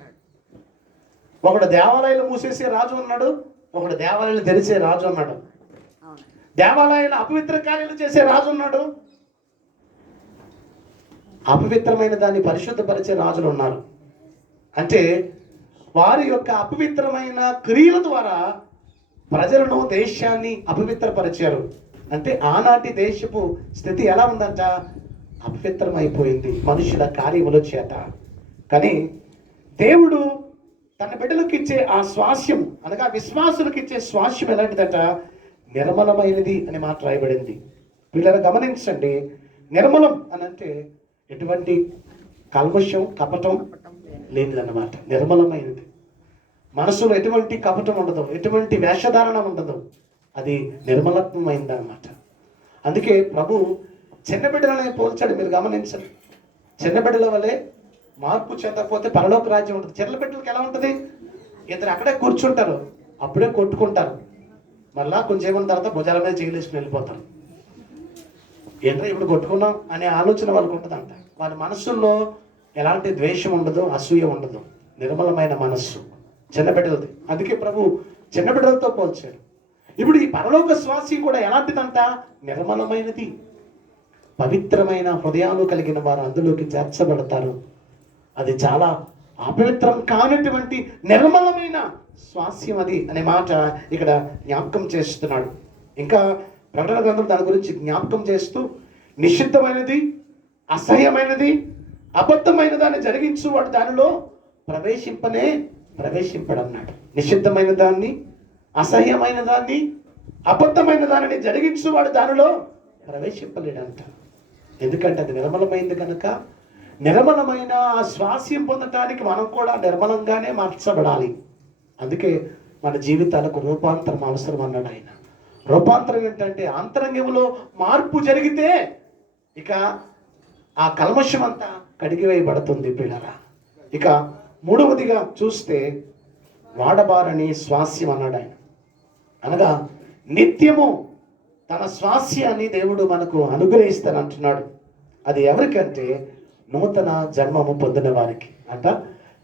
ఒకడు దేవాలయాలు మూసేసే రాజు ఉన్నాడు, ఒకడు దేవాలయాలు తెరిచే రాజు ఉన్నాడు. దేవాలయాలు అపవిత్ర కార్యాలు చేసే రాజు ఉన్నాడు, అపవిత్రమైన దాన్ని పరిశుద్ధపరిచే రాజులు ఉన్నారు. అంటే వారి యొక్క అపవిత్రమైన క్రియల ద్వారా ప్రజలను దేశాన్ని అపవిత్రపరిచారు. అంటే ఆనాటి దేశపు స్థితి ఎలా ఉందంట, అపవిత్రమైపోయింది మనుషుల కార్యముల చేత. కానీ దేవుడు తన బిడ్డలకు ఇచ్చే ఆ స్వాస్యం అనగా విశ్వాసులకు ఇచ్చే స్వాస్యం ఎలాంటిదట, నిర్మలమైనది అని మాట రాయబడింది. పిల్లలు గమనించండి, నిర్మలం అని అంటే ఎటువంటి కల్మషం కపటం లేనిదన్నమాట. నిర్మలమైనది, మనసులో ఎటువంటి కపటం ఉండదు, ఎటువంటి వేషధారణ ఉండదు, అది నిర్మలత్వమైంది అన్నమాట. అందుకే ప్రభు చిన్న బిడ్డలనే పోల్చాడు. మీరు గమనించండి, చిన్న బిడ్డల వలె మార్పు చెందకపోతే పరలోక రాజ్యం ఉంటుంది. చిన్న బిడ్డలకి ఎలా ఉంటుంది, ఇద్దరు అక్కడే కూర్చుంటారు, అప్పుడే కొట్టుకుంటారు, మళ్ళా కొంచెం తర్వాత భుజాల మీద చేయలేసుకుని వెళ్ళిపోతారు. ఏంటో ఇప్పుడు కొట్టుకున్నాం అనే ఆలోచన వాళ్ళకు ఉంటుందంట. వాళ్ళ మనస్సుల్లో ఎలాంటి ద్వేషం ఉండదు, అసూయ ఉండదు, నిర్మలమైన మనస్సు చిన్న బిడ్డలది. అందుకే ప్రభు చిన్న బిడ్డలతో పోల్చాడు. ఇప్పుడు ఈ పరలోక స్వాస్యం కూడా ఎలాంటిదంట, నిర్మలమైనది. పవిత్రమైన హృదయాలు కలిగిన వారు అందులోకి చేర్చబడతారు. అది చాలా అపవిత్రం కానటువంటి నిర్మలమైన స్వాస్యం అది అనే మాట ఇక్కడ జ్ఞాపకం చేస్తున్నాడు. ఇంకా ప్రకటన గ్రంథం దాని గురించి జ్ఞాపకం చేస్తూ, నిషిద్ధమైనది, అసహ్యమైనది, అబద్ధమైన దాన్ని జరిగించు వాడు దానిలో ప్రవేశింపడన్నాడు. నిషిద్ధమైన దాన్ని, అసహ్యమైన దాన్ని, అబద్ధమైన దానిని జరిగించు వాడు దానిలో ప్రవేశింపలేడంట. ఎందుకంటే అది నిర్మలమైంది కనుక. నిర్మలమైన ఆ స్వాస్యం పొందటానికి మనం కూడా నిర్మలంగానే మార్చబడాలి. అందుకే మన జీవితాలకు రూపాంతరం అవసరం అన్నాడు ఆయన. రూపాంతరం ఏంటంటే అంతరంగంలో మార్పు జరిగితే ఇక ఆ కల్మషం అంతా కడిగివేయబడుతుంది పిల్లరా. ఇక మూడవదిగా చూస్తే వాడబారని స్వాస్యం అన్నాడు ఆయన. అనగా నిత్యము తన స్వాస్యాన్ని దేవుడు మనకు అనుగ్రహిస్తానంటున్నాడు. అది ఎవరికంటే నూతన జన్మము పొందిన వారికి అంట,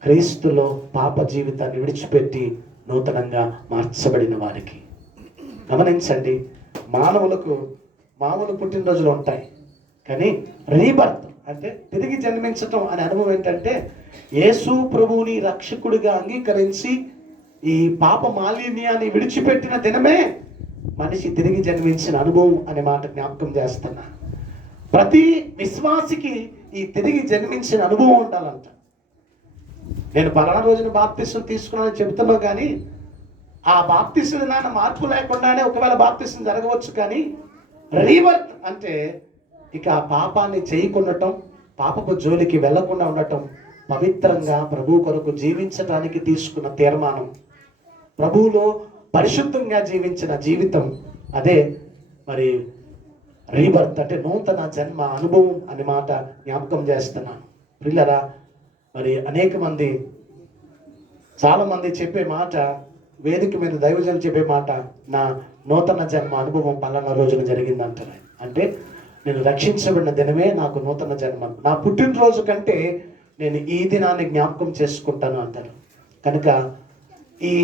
క్రీస్తులో పాప జీవితాన్ని విడిచిపెట్టి నూతనంగా మార్చబడిన వారికి. గమనించండి, మానవులకు మామూలు పుట్టినరోజులు ఉంటాయి, కానీ రీబర్త్ అంటే తిరిగి జన్మించటం అనే అనుభవం ఏంటంటే యేసు ప్రభువుని రక్షకుడిగా అంగీకరించి ఈ పాప మాలిన్యాన్ని విడిచిపెట్టిన దినమే మనిషి తిరిగి జన్మించిన అనుభవం అనే మాట జ్ఞాపకం చేస్తున్నా. ప్రతి విశ్వాసికి ఈ తిరిగి జన్మించిన అనుభవం ఉండాలంట. నేను పలానా రోజున బాప్తిసం తీసుకున్నానని చెబుతున్నావు, కానీ ఆ బాప్తిసం నాన్న మార్పు లేకుండానే ఒకవేళ బాప్తిసం జరగవచ్చు. కానీ రీబర్త్ అంటే ఇక ఆ పాపాన్ని చేయకుండటం, పాపపు జోలికి వెళ్లకుండా ఉండటం, పవిత్రంగా ప్రభు కొరకు జీవించడానికి తీసుకున్న తీర్మానం, ప్రభువులో పరిశుద్ధంగా జీవించిన జీవితం, అదే మరి రీబర్త్ అంటే నూతన జన్మ అనుభవం అనే మాట జ్ఞాపకం చేస్తున్నాను. పిల్లరా, మరి అనేక మంది, చాలా మంది చెప్పే మాట, వేదిక మీద దైవజనులు చెప్పే మాట, నా నూతన జన్మ అనుభవం పలానా రోజున జరిగిందంటారు. అంటే నేను రక్షించబడిన దినమే నాకు నూతన జన్మ, నా పుట్టినరోజు కంటే నేను ఈ దినాన్ని జ్ఞాపకం చేసుకుంటాను అంటారు. కనుక ఈ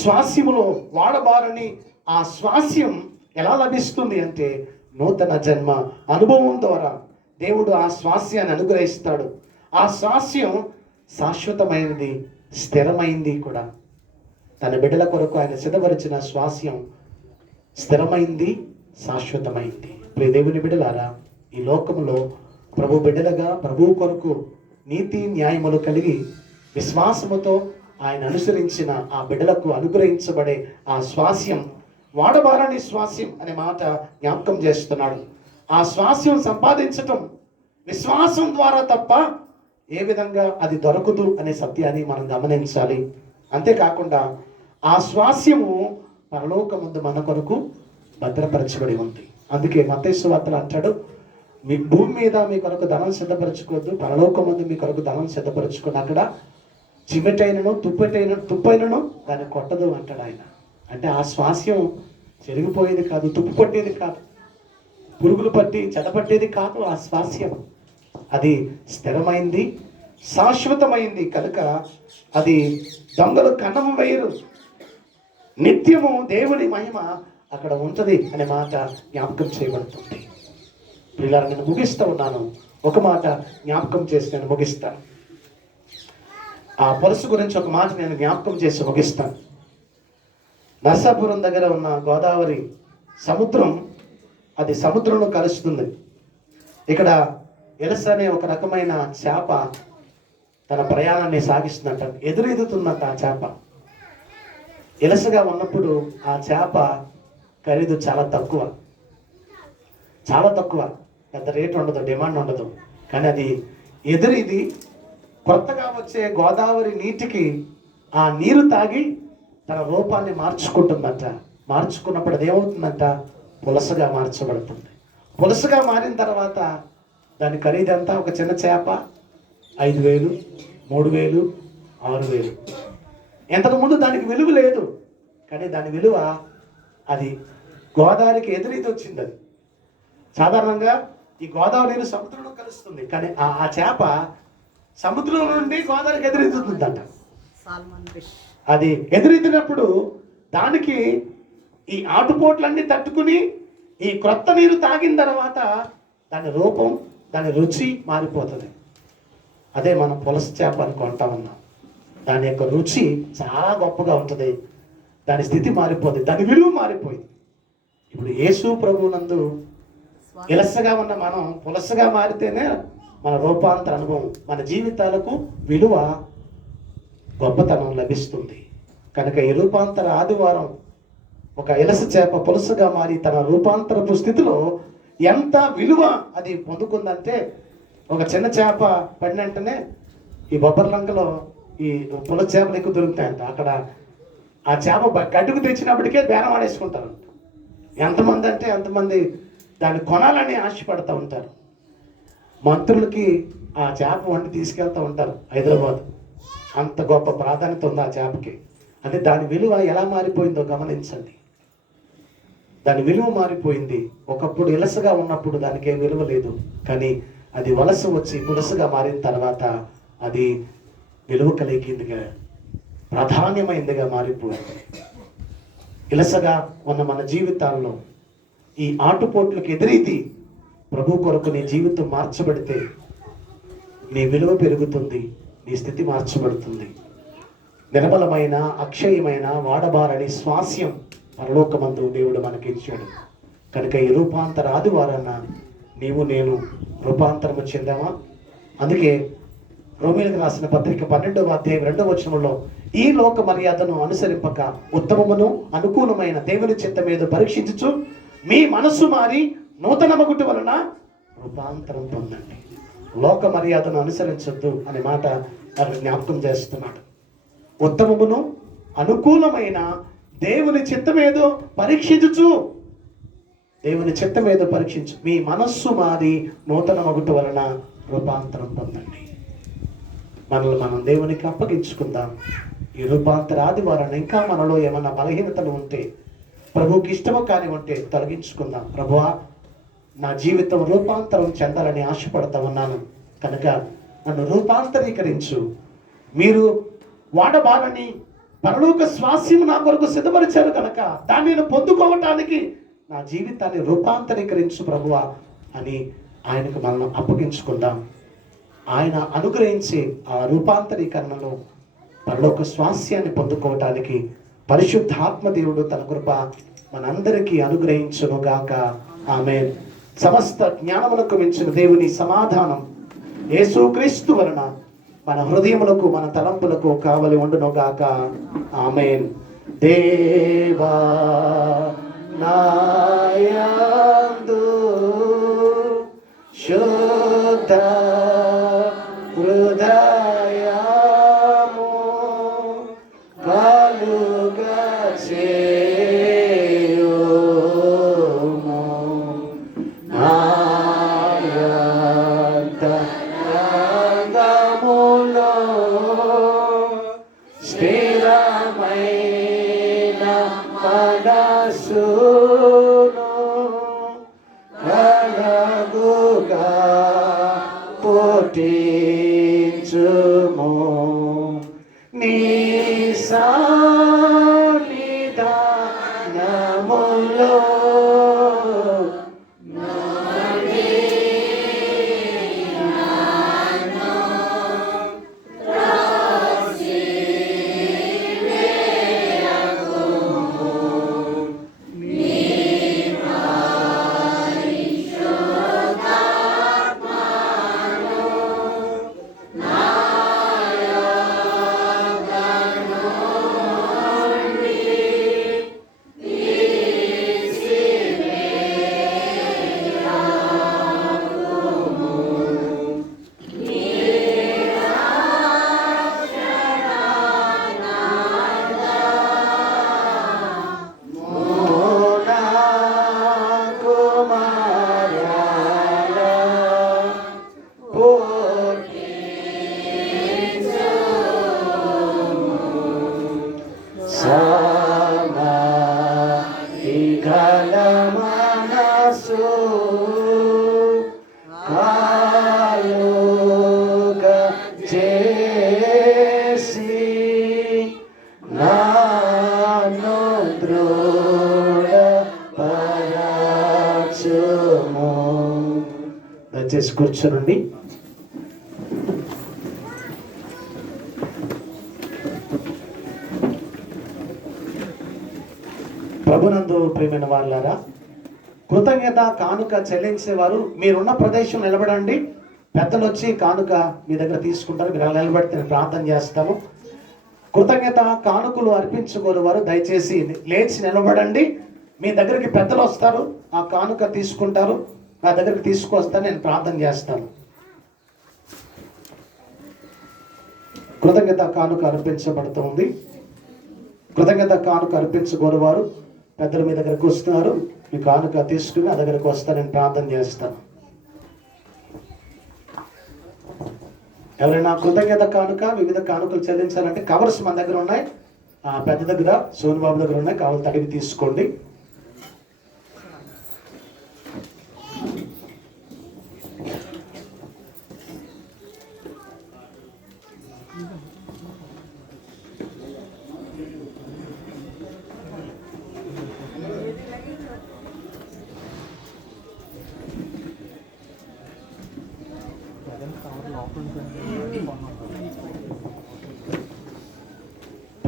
స్వాస్యములో వాడబారని ఆ స్వాస్యం ఎలా లభిస్తుంది అంటే నూతన జన్మ అనుభవం ద్వారా దేవుడు ఆ స్వాస్యాన్ని అనుగ్రహిస్తాడు. ఆ స్వాస్యం శాశ్వతమైనది, స్థిరమైంది కూడా. తన బిడ్డల కొరకు ఆయన సిద్ధపరిచిన స్వాస్యం స్థిరమైంది, శాశ్వతమైంది. ప్రియ దేవుని బిడ్డలారా, ఈ లోకంలో ప్రభు బిడ్డలుగా ప్రభు కొరకు నీతి న్యాయములు కలిగి విశ్వాసముతో ఆయన అనుసరించిన ఆ బిడ్డలకు అనుగ్రహించబడే ఆ స్వాస్యం వాడబారని స్వాస్యం అనే మాట జ్ఞాపకం చేస్తున్నాడు. ఆ స్వాస్యం సంపాదించటం విశ్వాసం ద్వారా తప్ప ఏ విధంగా అది దొరకదు అనే సత్యాన్ని మనం గమనించాలి. అంతేకాకుండా ఆ స్వాస్యము పరలోకమందు మన కొరకు భద్రపరచబడి ఉంది. అందుకే మత్తయి సువార్తలో అంటాడు, మీ భూమి మీద మీ కొరకు ధనం సిద్ధపరచుకోవద్దు, పరలోకమందు మీ కొరకు ధనం సిద్ధపరచుకోండి. అక్కడ చిమెటైనను తుప్పైనను దాన్ని కొట్టదు అంటాడు ఆయన. అంటే ఆ స్వాస్యం చెరిగిపోయేది కాదు, తుప్పు పట్టేది కాదు, పురుగులు పట్టి చెడపట్టేది కాదు. ఆ స్వాస్యం అది స్థిరమైంది, శాశ్వతమైంది. కనుక అది దొంగలు కన్నము వేయరు, నిత్యము దేవుని మహిమ అక్కడ ఉంటుంది అనే మాట జ్ఞాపకం చేయబడుతుంది. ఇలా నేను ముగిస్తూ ఉన్నాను. ఒక మాట జ్ఞాపకం చేసి నేను ముగిస్తాను. ఆ పొలుసు గురించి ఒక మాట నేను జ్ఞాపకం చేసి ముగిస్తాను. నర్సాపురం దగ్గర ఉన్న గోదావరి సముద్రం, అది సముద్రంలో కలుస్తుంది. ఇక్కడ ఎలస అనే ఒక రకమైన చేప తన ప్రయాణాన్ని సాగిస్తుందంట. ఎదురెదుతుందంట ఆ చేప. ఎలసగా ఉన్నప్పుడు ఆ చేప ఖరీదు చాలా తక్కువ, పెద్ద రేటు ఉండదు, డిమాండ్ ఉండదు. కానీ అది ఎదురిది కొత్తగా వచ్చే గోదావరి నీటికి ఆ నీరు తాగి తన రూపాన్ని మార్చుకుంటుందంట. మార్చుకున్నప్పుడు అది ఏమవుతుందంట, పులసగా మార్చబడుతుంది. పులసగా మారిన తర్వాత దాని ఖరీదంతా ఒక చిన్న చేప 5,000, 3,000, 6,000. ఇంతకుముందు దానికి విలువ లేదు, కానీ దాని విలువ అది గోదావరికి ఎదురీతి వచ్చింది. అది సాధారణంగా ఈ గోదావరి నీరు సముద్రంలో కలుస్తుంది, కానీ ఆ చేప సముద్రం నుండి గోదావరికి ఎదురెత్తుతుందంట. అది ఎదురెత్తినప్పుడు దానికి ఈ ఆటుపోట్లన్నీ తట్టుకుని ఈ క్రొత్త నీరు తాగిన తర్వాత దాని రూపం, దాని రుచి మారిపోతుంది. అదే మనం పులస చేప అనుకుంటా ఉన్నాం. దాని యొక్క రుచి చాలా గొప్పగా ఉంటుంది, దాని స్థితి మారిపోతుంది, దాని విలువ మారిపోయింది. ఇప్పుడు యేసు ప్రభువునందు ఇలసగా ఉన్న మనం పులసగా మారితేనే మన రూపాంతర అనుభవం, మన జీవితాలకు విలువ, గొప్పతనం లభిస్తుంది. కనుక ఈ రూపాంతర ఆదివారం ఒక ఇలస చేప పులసగా మారి తన రూపాంతరపు స్థితిలో ఎంత విలువ అది పొందుకుందంటే, ఒక చిన్న చేప పడిన వెంటనే ఈ బొబ్బర్లంకలో ఈ పులస చేపలు ఎక్కువ దొరుకుతాయంట. అక్కడ ఆ చేప గడ్డుకు తెచ్చినప్పటికే బేరం ఆడేసుకుంటారు. ఎంతమంది అంటే ఎంతమంది దాన్ని కొనాలని ఆశపడుతూ ఉంటారు. మంత్రులకి ఆ చేప వండి తీసుకెళ్తూ ఉంటారు హైదరాబాద్. అంత గొప్ప ప్రాధాన్యత ఉంది ఆ చేపకి. అంటే దాని విలువ ఎలా మారిపోయిందో గమనించండి. దాని విలువ మారిపోయింది. ఒకప్పుడు ఇలసగా ఉన్నప్పుడు దానికి ఏం విలువ లేదు, కానీ అది వలస వచ్చి పులసగా మారిన తర్వాత అది విలువ కలిగిందిగా, ప్రాధాన్యమైందిగా మారిపోయింది. ఇలసగా ఉన్న మన జీవితాల్లో ఈ ఆటుపోట్లకు ఎదురీతి ప్రభు కొరకు నీ జీవితం మార్చబడితే నీ విలువ పెరుగుతుంది, నీ స్థితి మార్చబడుతుంది. నిర్మలమైన, అక్షయమైన, వాడబారని స్వాస్యం పరలోకమందు దేవుడు మనకి ఇచ్చాడు. కనుక ఈ రూపాంతర ఆదివారాన నీవు నేను రూపాంతరము చెందామా? అందుకే రోమీయులకు రాసిన పత్రిక 12వ అధ్యాయం 2వ వచనంలో ఈ లోక మర్యాదను అనుసరింపక ఉత్తమమును అనుకూలమైన దేవుని చిత్తమేదో పరీక్షించుచు మీ మనస్సు మారి నూతన మగుట వలన రూపాంతరం పొందండి. లోక మర్యాదను అనుసరించొద్దు అనే మాట వారు జ్ఞాపకం చేస్తున్నాడు. ఉత్తమమును అనుకూలమైన దేవుని చిత్తమేదో పరీక్షించుచు, దేవుని చిత్తమేదో పరీక్షించు, మీ మనస్సు మారి నూతన మగుట వలన రూపాంతరం పొందండి. మనల్ని మనం దేవునికి అప్పగించుకుందాం. ఈ రూపాంతర ఆదివారాన్ని ఇంకా మనలో ఏమన్నా బలహీనతలు ఉంటే, ప్రభువుకి ఇష్టము కాని ఉంటే తొలగించుకుందాం. ప్రభువా, నా జీవితం రూపాంతరం చెందాలని ఆశపడతా ఉన్నాను కనుక నన్ను రూపాంతరీకరించు. మీరు వాడబాలని పరలోక స్వాస్యం నా కొరకు సిద్ధపరిచారు కనుక దాన్ని నేను పొందుకోవటానికి నా జీవితాన్ని రూపాంతరీకరించు ప్రభువా అని ఆయనకు మనం అప్పగించుకుందాం. ఆయన అనుగ్రహించే ఆ రూపాంతరీకరణలో పరలోక స్వాస్యాన్ని పొందుకోవటానికి పరిశుద్ధాత్మ దేవుడు తన కృప మనందరికీ అనుగ్రహించును గాక. ఆమేన్. సమస్త జ్ఞానములకు మించిన దేవుని సమాధానం యేసుక్రీస్తు వలన మన హృదయములకు మన తలంపులకు కావలి ఉండును గాక. ఆమేన్. దేవా నాయందు శుద్ధ హృదయము కలుగచేయుము. నాయంతరంగములో స్థిరమైన మనసును కలగుగా పుట్టించుము. నీ సన్నిధానములో దయచేసి కూర్చోనండి. ప్రభునందు ప్రియమైన వాళ్ళారా, కృతజ్ఞత కానుక చెల్లించేవారు మీరున్న ప్రదేశం నిలబడండి. పెద్దలు వచ్చి కానుక మీ దగ్గర తీసుకుంటారు. మీరు అలా నిలబడితే నేను ప్రార్థన చేస్తాము. కృతజ్ఞత కానుకలు అర్పించుకోరు వారు దయచేసి లేచి నిలబడండి. మీ దగ్గరికి పెద్దలు వస్తారు, ఆ కానుక తీసుకుంటారు. నా దగ్గరికి తీసుకొస్తాను, నేను ప్రార్థన చేస్తాను. కృతజ్ఞత కానుక అర్పించబడుతుంది. కృతజ్ఞత కానుక అర్పించుకోరు వారు పెద్దలు మీ దగ్గరకు వస్తున్నారు. మీ కానుక తీసుకుని నా దగ్గరకు వస్తాను, నేను ప్రార్థన చేస్తాను. ఎవరైనా కృతజ్ఞత కానుక వివిధ కానుకలు చెల్లించాలంటే కవర్స్ మన దగ్గర ఉన్నాయి. పెద్ద దగ్గర సోను బాబు దగ్గర ఉన్నాయి, కావాలి తడివి తీసుకోండి.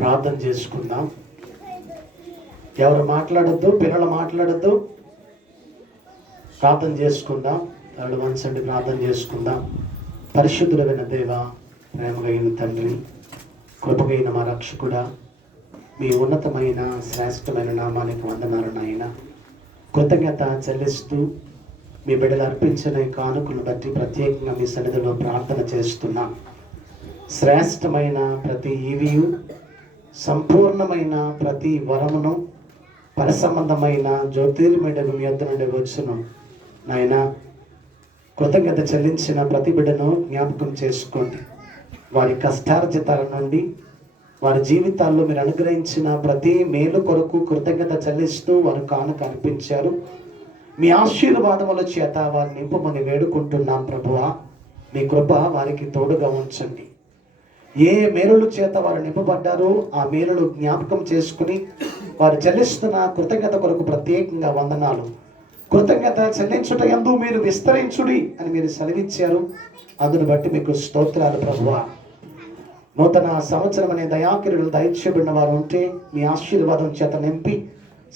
ప్రార్థన చేసుకుందాం. ఎవరు మాట్లాడొద్దు, పిల్లలు మాట్లాడొద్దు. ప్రార్థన చేసుకుందాం. తరడు మనసండి ప్రార్థన చేసుకుందాం. పరిశుద్ధుడైన దేవా, ప్రేమగైన తండ్రి, కృపగైన మా రక్షకుడా, మీ ఉన్నతమైన శ్రేష్టమైన నామానికి వందనాలు నాయన. కృతజ్ఞత చెల్లిస్తూ మీ బిడ్డలు అర్పించిన ఈ కానుకలను బట్టి ప్రత్యేకంగా మీ సన్నిధిలో ప్రార్థన చేస్తున్నాం. శ్రేష్టమైన ప్రతి ఈవియు, సంపూర్ణమైన ప్రతి వరమును, పరసంబంధమైన జ్యోతిర్మయుడగు మీ యొద్ద నుండి వచ్చును నాయన. కృతజ్ఞత చెల్లించిన ప్రతి బిడ్డను జ్ఞాపకం చేసుకోండి. వారి కష్టార్జితాల నుండి, వారి జీవితాల్లో మీరు అనుగ్రహించిన ప్రతి మేలు కొరకు కృతజ్ఞత చెల్లిస్తూ వారు కానుక అర్పించారు. మీ ఆశీర్వాదముల చేత వారిని నింపమని వేడుకుంటున్నాం ప్రభువా. మీ కృప వారికి తోడుగా ఉంచండి. ఏ మేలుల చేత వారు నింపబడ్డారో ఆ మేలులు జ్ఞాపకం చేసుకుని వారు చెల్లిస్తున్న కృతజ్ఞత కొరకు ప్రత్యేకంగా వందనాలు. కృతజ్ఞత చెల్లించుట యందు మీరు విస్తరించుడి అని మీరు సెలవిచ్చారు. అందును బట్టి మీకు స్తోత్రాలు ప్రభువా. నూతన సంవత్సరం అనే దయాకిరులు దయచేయబడిన వారు ఉంటే మీ ఆశీర్వాదం చేత నింపి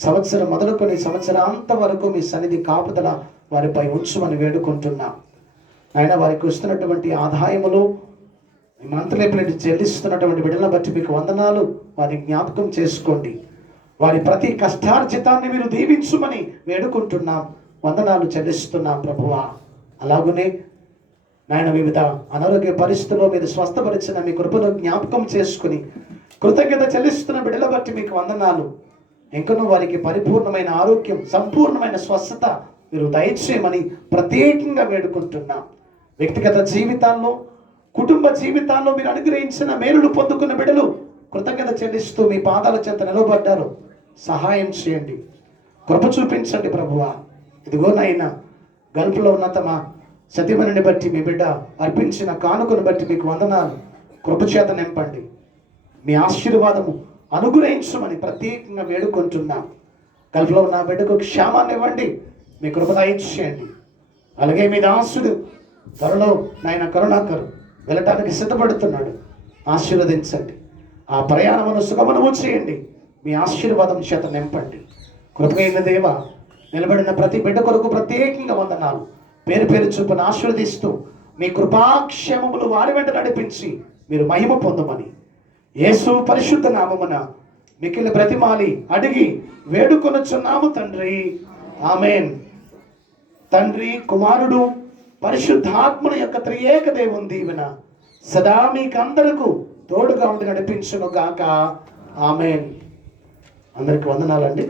సంవత్సరం మొదలుకొని సంవత్సరాంత వరకు మీ సన్నిధి కాపుదల వారిపై ఉంచుమని వేడుకుంటున్నాం. ఆయన వారికి వస్తున్నటువంటి ఆదాయములు మంత్రులేపులకి చెల్లిస్తున్నటువంటి బిడ్డలను బట్టి మీకు వందనాలు. వారి జ్ఞాపకం చేసుకోండి. వారి ప్రతి కష్టార్జితాన్ని మీరు దీవించుమని వేడుకుంటున్నాం. వందనాలు చెల్లిస్తున్నాం ప్రభువా. అలాగునే నాయన వివిధ అనారోగ్య పరిస్థితుల్లో మీరు స్వస్థపరిచిన మీ కృపను జ్ఞాపకం చేసుకుని కృతజ్ఞత చెల్లిస్తున్న బిడ్డల బట్టి మీకు వందనాలు. ఇంకనూ వారికి పరిపూర్ణమైన ఆరోగ్యం, సంపూర్ణమైన స్వస్థత మీరు దయచేయమని ప్రత్యేకంగా వేడుకుంటున్నాం. వ్యక్తిగత జీవితాల్లో, కుటుంబ జీవితాల్లో మీరు అనుగ్రహించిన మేలులు పొందుకున్న బిడ్డలు కృతజ్ఞత చెల్లిస్తూ మీ పాదాల చెంత నిలబడ్డారు. సహాయం చేయండి, కృప చూపించండి ప్రభువా. ఇదిగో నాయన, గల్ఫ్లో ఉన్న తమ సతీమణిని బట్టి మీ బిడ్డ అర్పించిన కానుకను బట్టి మీకు వందనాలు. కృపచేత నింపండి, మీ ఆశీర్వాదము అనుగ్రహించమని ప్రత్యేకంగా వేడుకుంటున్నాం. గల్ఫ్లో ఉన్న బిడ్డకు క్షేమాన్ని ఇవ్వండి, మీ కృప దయచేయండి. అలాగే మీ దాసుడు త్వరలో నాయన కరుణాకరు వెళ్ళటానికి సిద్ధపడుతున్నాడు. ఆశీర్వదించండి, ఆ ప్రయాణమును సుగమనము చేయండి, మీ ఆశీర్వాదం చేత నింపండి. కృపైన దేవ, నిలబడిన ప్రతి బిడ్డ కొరకు ప్రత్యేకంగా వందనాలు. పేరు పేరు చూపును ఆశీర్వదిస్తూ మీ కృపాక్షేమములు వారి వెంట నడిపించి మీరు మహిమ పొందమని యేసు పరిశుద్ధ నామమున మిక్కిలి బ్రతిమాలి అడిగి వేడుకొనుచున్నాము తండ్రి, ఆమేన్. తండ్రి, కుమారుడు, పరిశుద్ధాత్మల యొక్క త్రియేక దేవుని దీవెన సదా మీకందరకు తోడుగా ఉండి నడిపించును గాక, ఆమేన్. అందరికి వందనాలండి.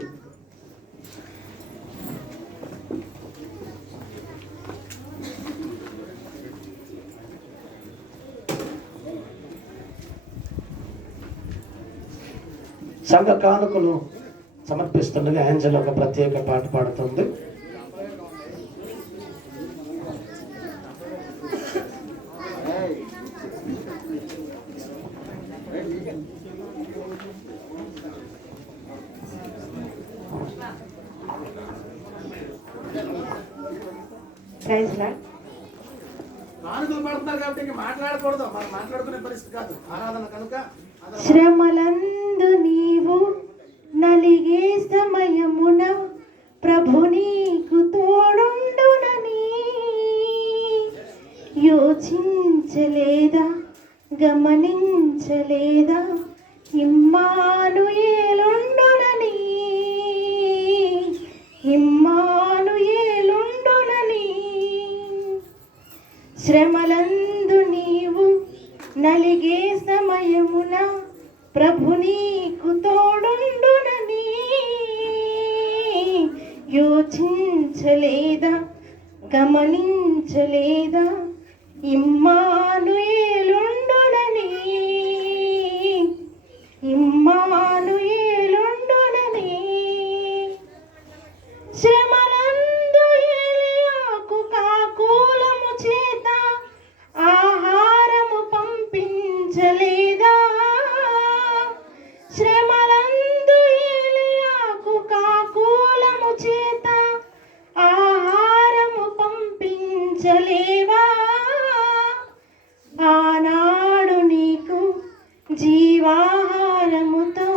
సంఘ కానుకలు సమర్పిస్తుండగా యాంజల్ ఒక ప్రత్యేక పాట పాడుతుంది. కానుకలు పడుతున్నారు కాబట్టి మాట్లాడకూడదు, మనం మాట్లాడుకునే పరిస్థితి కాదు. ఆరాధన కనుక శ్రమలందు నీవు నలిగే సమయమున ప్రభు నీకు తోడుండునని యోచించలేదా, గమనించలేదా, ఇమ్మానుయేలుండునని, ఇమ్మానుయేలుండునని. శ్రమలందు నీవు నలిగే సమయమున ప్రభు నీకు తోడుండునని యోచించలేదా, గమనించలేదా, ఇమ్మానుయేలుండునని, ఇమ్మానుయేలుండునని. శ్రమలందు ఏలియాకు కాకూలము చేత ఆహారము పంపించలేదా, శ్రమలందు ఏలియాకు కాకూలము చేత ఆహారము పంపించలేవా. ఆనాడు నీకు జీవాహారముతో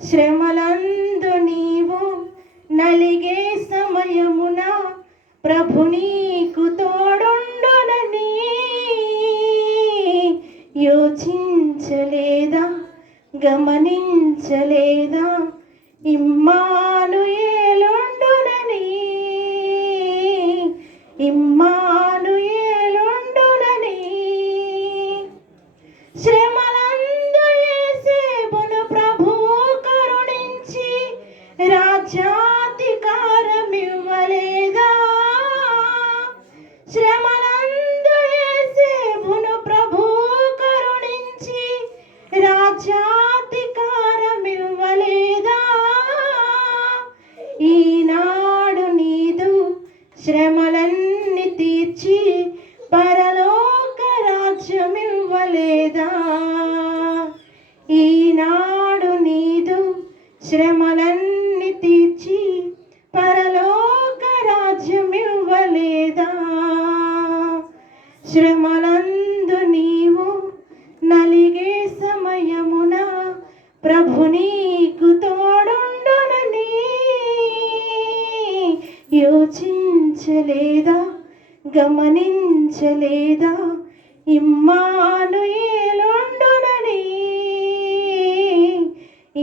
శ్రమలందు నీవు నలిగే సమయమున ప్రభు నీకు తోడుండునని యోచించలేదా, గమనించలేదా? ఇమ్మానుయేలుండునని, ఇమ్మానుయేలుండునని. శ్రమలందు యేసేపును ప్రభువు కరుణించి రాజ్యాధికారమివ్వలేదా? శ్రమలందు యేసేపును ప్రభువు కరుణించి రాజ్యాధికారమివ్వలేదా? ఈనాడు నీదు శ్రమలన్నీ తీర్చి పరలోక రాజ్యమివ్వలేదా? ఈనాడు నీదు శ్రమలన్నీ తీర్చి పరలోక రాజ్యమివ్వలేదా? శ్రమలందు నీవు నలిగే సమయమున ప్రభు నీకు తోడుండునని యోచించలేదా, గమనించలేదా? ఇమ్మానుయేలుండునని,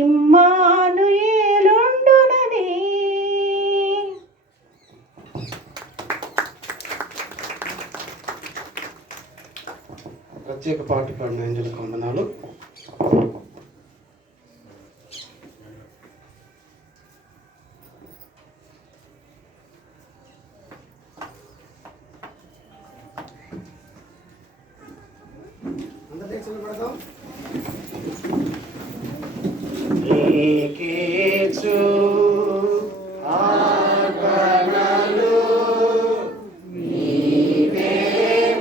ఇమ్మానుయేలుండునని. ప్రత్యేక పాట పాడిన ఏంజలకు వందనాలు. నీకేచు ఆర్పణలు నీవే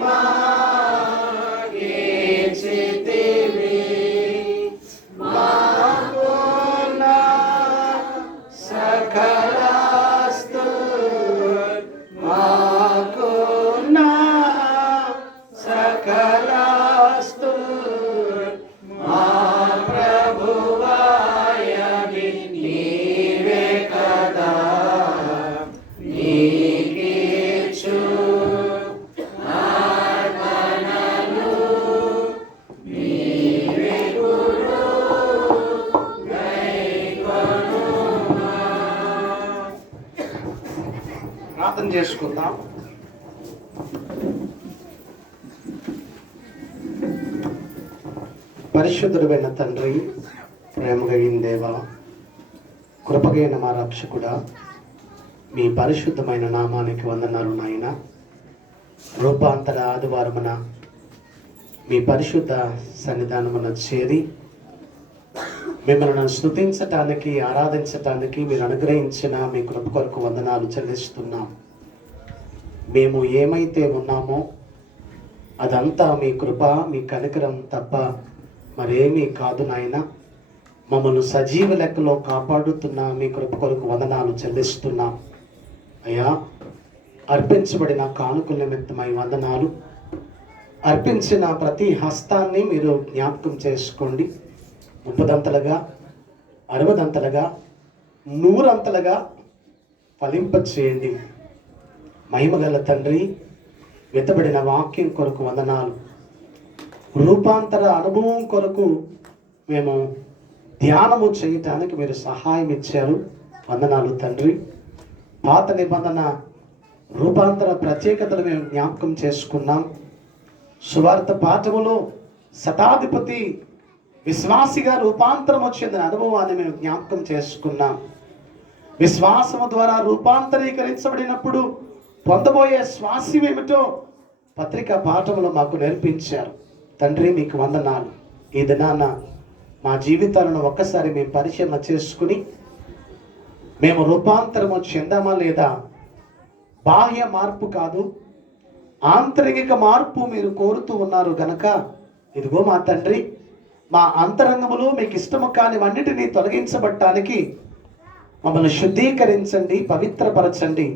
మాగేచితివి, మాకున్న సకలాస్తు, మాకున్న సకలాస్తు మా ప్రభువాయని నీవే కదా. నీకిచ్చు అర్పణలు నీవే గురు గైకొనుమా. ప్రార్థన చేసుకుందాం. పరిశుద్ధుడైన తండ్రి, ప్రేమగైన దేవ, కృపగైన మా రక్షకుడా, మీ పరిశుద్ధమైన నామానికి వందనాలు నాయన. రూపాంతర ఆదివారమున మీ పరిశుద్ధ సన్నిధానమున చేరి మిమ్మల్ని స్తుతించటానికి, ఆరాధించటానికి మీరు అనుగ్రహించిన మీ కృప కొరకు వందనాలు చెల్లిస్తున్నాం. మేము ఏమైతే ఉన్నామో అదంతా మీ కృప, మీ కనికరం తప్ప మరేమీ కాదు నాయన. మమ్మల్ని సజీవ లెక్కలో కాపాడుతున్న మీ కృప కొరకు వందనాలు చెల్లిస్తున్నాం అయ్యా. అర్పించబడిన కానుకల నిమిత్తమై వందనాలు. అర్పించిన ప్రతి హస్తాన్ని మీరు జ్ఞాపకం చేసుకోండి. 30 60 100 ఫలింపచేయండి. మహిమగల తండ్రి, వెతబడిన వాక్యం కొరకు వందనాలు. రూపాంతర అనుభవం కొరకు మేము ధ్యానము చేయటానికి మీరు సహాయం ఇచ్చారు. వందనాలు తండ్రి. పాత నిబంధన రూపాంతర ప్రత్యేకతలు మేము జ్ఞాపకం చేసుకున్నాం. సువార్త పాఠములో శతాధిపతి విశ్వాసిగా రూపాంతరం చెందిన అనుభవాన్ని మేము జ్ఞాపకం చేసుకున్నాం. విశ్వాసము ద్వారా రూపాంతరీకరించబడినప్పుడు పొందబోయే స్వాస్యం ఏమిటో పత్రికా పాఠములు మాకు నేర్పించారు. తండ్రి మీకు వందనాలు. ఈ దినాన మా జీవితాలను ఒక్కసారి మేము పరిశీలన చేసుకుని మేము రూపాంతరము చెందామా లేదా? బాహ్య మార్పు కాదు, ఆంతరిక మార్పు మీరు కోరుతూ ఉన్నారు గనక ఇదిగో మా తండ్రి, మా అంతరంగములు మీకు ఇష్టము కానివన్నిటినీ తొలగించబట్టానికి మమ్మల్ని శుద్ధీకరించండి, పవిత్రపరచండి,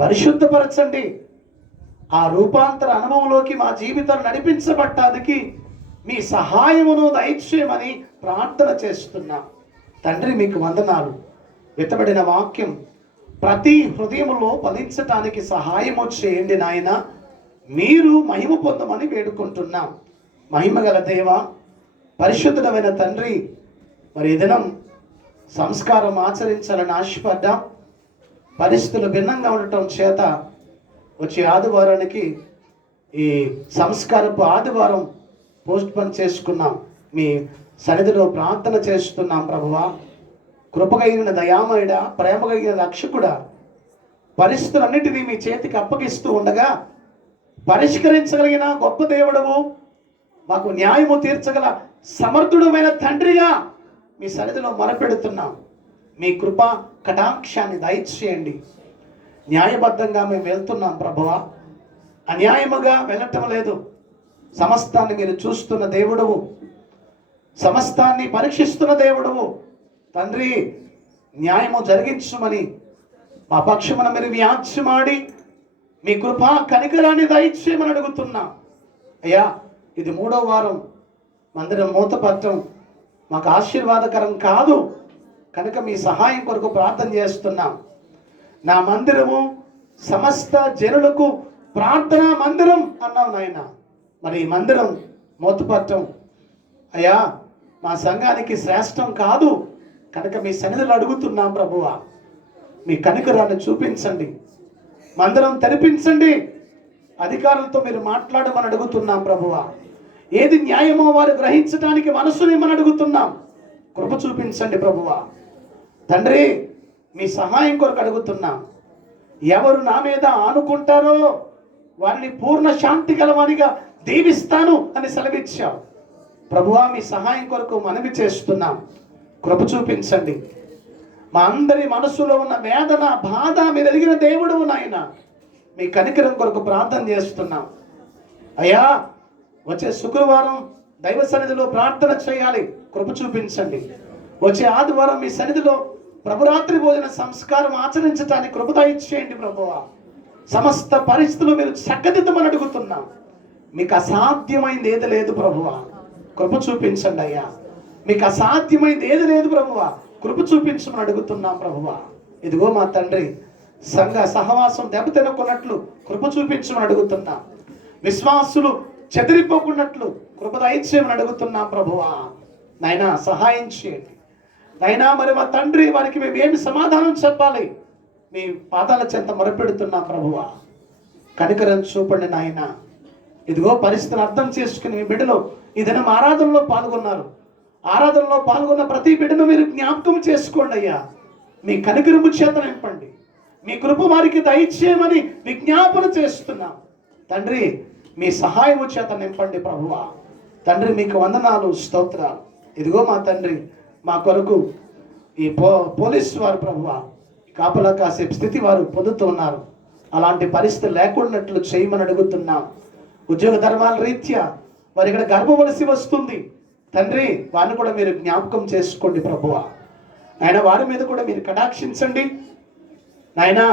పరిశుద్ధపరచండి. ఆ రూపాంతర అనుభవంలోకి మా జీవితాలు నడిపించబట్టానికి మీ సహాయమును దయచేయమని ప్రార్థన చేస్తున్నాం. తండ్రి మీకు వందనాలు. విత్తబడిన వాక్యం ప్రతి హృదయంలో ఫలించటానికి సహాయము చేయండి నాయన. మీరు మహిమ పొందమని వేడుకుంటున్నాం. మహిమగల దేవ, పరిశుద్ధమైన తండ్రి, మరి ఈ దినం సంస్కారం ఆచరించాలని ఆశపడ్డాం. పరిస్థితులు భిన్నంగా ఉండటం చేత వచ్చే ఆదివారానికి ఈ సంస్కారపు ఆదివారం పోస్ట్ పోన్ చేసుకున్నాం. మీ సన్నిధిలో ప్రార్థన చేస్తున్నాం ప్రభువా. కృపగలిగిన దయామయుడ, ప్రేమ కలిగిన రక్షకుడా, పరిస్థితులన్నిటినీ మీ చేతికి అప్పగిస్తూ ఉండగా పరిష్కరించగలిగిన గొప్ప దేవుడవు, మాకు న్యాయము తీర్చగల సమర్థుడమైన తండ్రిగా మీ సన్నిధిలో మొరపెడుతున్నాం. మీ కృప కటాక్షాన్ని దయచేయండి. న్యాయబద్ధంగా మేము వెళ్తున్నాం ప్రభువా, అన్యాయముగా వెళ్ళటం లేదు. సమస్తాన్ని మీరు చూస్తున్న దేవుడవు, సమస్తాన్ని పరీక్షిస్తున్న దేవుడవు తండ్రి. న్యాయము జరిగించమని మా పక్షమున మీరు వ్యాజ్యమాడి మీ కృప కనికరాన్ని దయచేయమని అడుగుతున్నా. అయ్యా, ఇది 3వ వారం మందిరం మూతపట్టం మాకు ఆశీర్వాదకరం కాదు కనుక మీ సహాయం కొరకు ప్రార్థన చేస్తున్నాం. నా మందిరము సమస్త జనులకు ప్రార్థనా మందిరం అన్నావు నాయన. మరి ఈ మందిరం మూతపట్టం అయ్యా మా సంఘానికి శ్రేష్టం కాదు కనుక మీ సన్నిధిలో అడుగుతున్నాం ప్రభువా. మీ కనికరాన్ని చూపించండి, మందిరం తెరిపించండి, అధికారులతో మీరు మాట్లాడమని అడుగుతున్నాం ప్రభువా. ఏది న్యాయమో వారు గ్రహించడానికి మనసునేమని అడుగుతున్నాం. కృప చూపించండి ప్రభువా. తండ్రి, మీ సహాయం కొరకు అడుగుతున్నాం. ఎవరు నా మీద ఆనుకుంటారో వారిని పూర్ణ శాంతి గలవానిగా దీవిస్తాను అని సెలవిచ్చావు ప్రభువా. మీ సహాయం కొరకు మనవి చేస్తున్నాం. కృప చూపించండి. మా అందరి మనసులో ఉన్న వేదన, బాధ మీరు ఎరిగిన దేవుడు నాయన. మీ కనికరం కొరకు ప్రార్థన చేస్తున్నాం. అయ్యా, వచ్చే శుక్రవారం దైవ సన్నిధిలో ప్రార్థన చేయాలి. కృప చూపించండి. వచ్చే ఆదివారం మీ సన్నిధిలో ప్రభురాత్రి భోజన సంస్కారం ఆచరించడానికి కృప దయచేయండి ప్రభువా. సమస్త పరిస్థితులు మీరు చక్కదిద్దమని అడుగుతున్నాం. మీకు అసాధ్యమైంది ఏది లేదు ప్రభువా. కృప చూపించండి అయ్యా. మీకు అసాధ్యమైంది ఏది లేదు ప్రభువా. కృప చూపించమని అడుగుతున్నాం ప్రభువా. ఇదిగో మా తండ్రి, సంఘ సహవాసం దెబ్బతినకున్నట్లు కృప చూపించమని అడుగుతున్నాం. విశ్వాసులు చెదిరిపోకున్నట్లు కృప దయచేయమని అడుగుతున్నాం ప్రభువా. నాయనా, సహాయం చేయండి నాయనా. మరి మా తండ్రి, వారికి మేము ఏమి సమాధానం చెప్పాలి? మీ పాదాల చెంత మొరపెడుతున్నాం ప్రభువా. కనికరం చూపండి నాయన. ఇదిగో పరిస్థితిని అర్థం చేసుకుని మీ బిడ్డలు ఈ దినం ఆరాధనలో పాల్గొన్నారు. ఆరాధనలో పాల్గొన్న ప్రతి బిడ్డను మీరు జ్ఞాపకం చేసుకోండి అయ్యా. మీ కనికరము చేత నింపండి. మీ కృప వారికి దయచేయమని విజ్ఞాపన చేస్తున్నాం తండ్రి. మీ సహాయము చేత నింపండి ప్రభువా. తండ్రి, మీకు వందనాలు, స్తోత్రాలు. ఇదిగో మా తండ్రి, మా కొరకు ఈ పోలీసు వారు ప్రభువా కాపలా కాసే స్థితి వారు పొందుతున్నారు. అలాంటి పరిస్థితి లేకున్నట్లు చేయమని అడుగుతున్నాం. ఉద్యోగ ధర్మాల రీత్యా వారి ఇక్కడ గర్భవలసి వస్తుంది తండ్రి. వారిని కూడా మీరు జ్ఞాపకం చేసుకోండి ప్రభువా. ఆయన వారి మీద కూడా మీరు కటాక్షించండి నాయనా.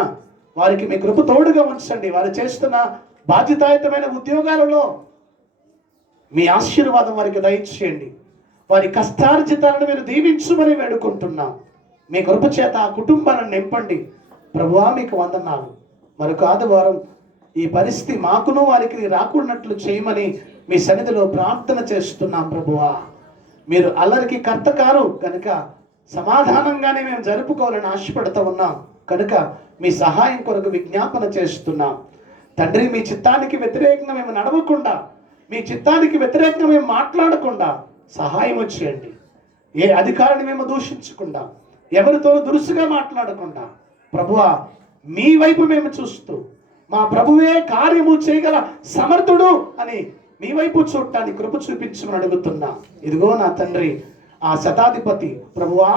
వారికి మీ కృప తోడుగా ఉంచండి. వారు చేస్తున్న బాధ్యతాయుతమైన ఉద్యోగాలలో మీ ఆశీర్వాదం వారికి దయచేయండి. వారి కష్టార్జితాలను మీరు దీవించుమని వేడుకుంటున్నాం. మీ కృప చేత ఆ కుటుంబాలను నింపండి ప్రభువా. మీకు వందనాలు. మరొక ఆదివారం ఈ పరిస్థితి మాకును వారికి రాకున్నట్లు చేయమని మీ సన్నిధిలో ప్రార్థన చేస్తున్నాం ప్రభువా. మీరు అల్లరికి కర్త కారు కనుక సమాధానంగానే మేము జరుపుకోవాలని ఆశపడుతూ ఉన్నాం కనుక మీ సహాయం కొరకు విజ్ఞాపన చేస్తున్నాం తండ్రి. మీ చిత్తానికి వ్యతిరేకంగా మేము నడవకుండా, మీ చిత్తానికి వ్యతిరేకంగా మేము మాట్లాడకుండా సహాయం చేయండి. ఏ అధికారిని మేము దూషించకుండా, ఎవరితో దురుసుగా మాట్లాడకుండా ప్రభువా, మీ వైపు మేము చూస్తూ మా ప్రభువే కార్యము చేయగల సమర్థుడు అని మీ వైపు చూడటానికి కృప చూపించమని అడుగుతున్నా. ఇదిగో నా తండ్రి, ఆ శతాధిపతి ప్రభువా,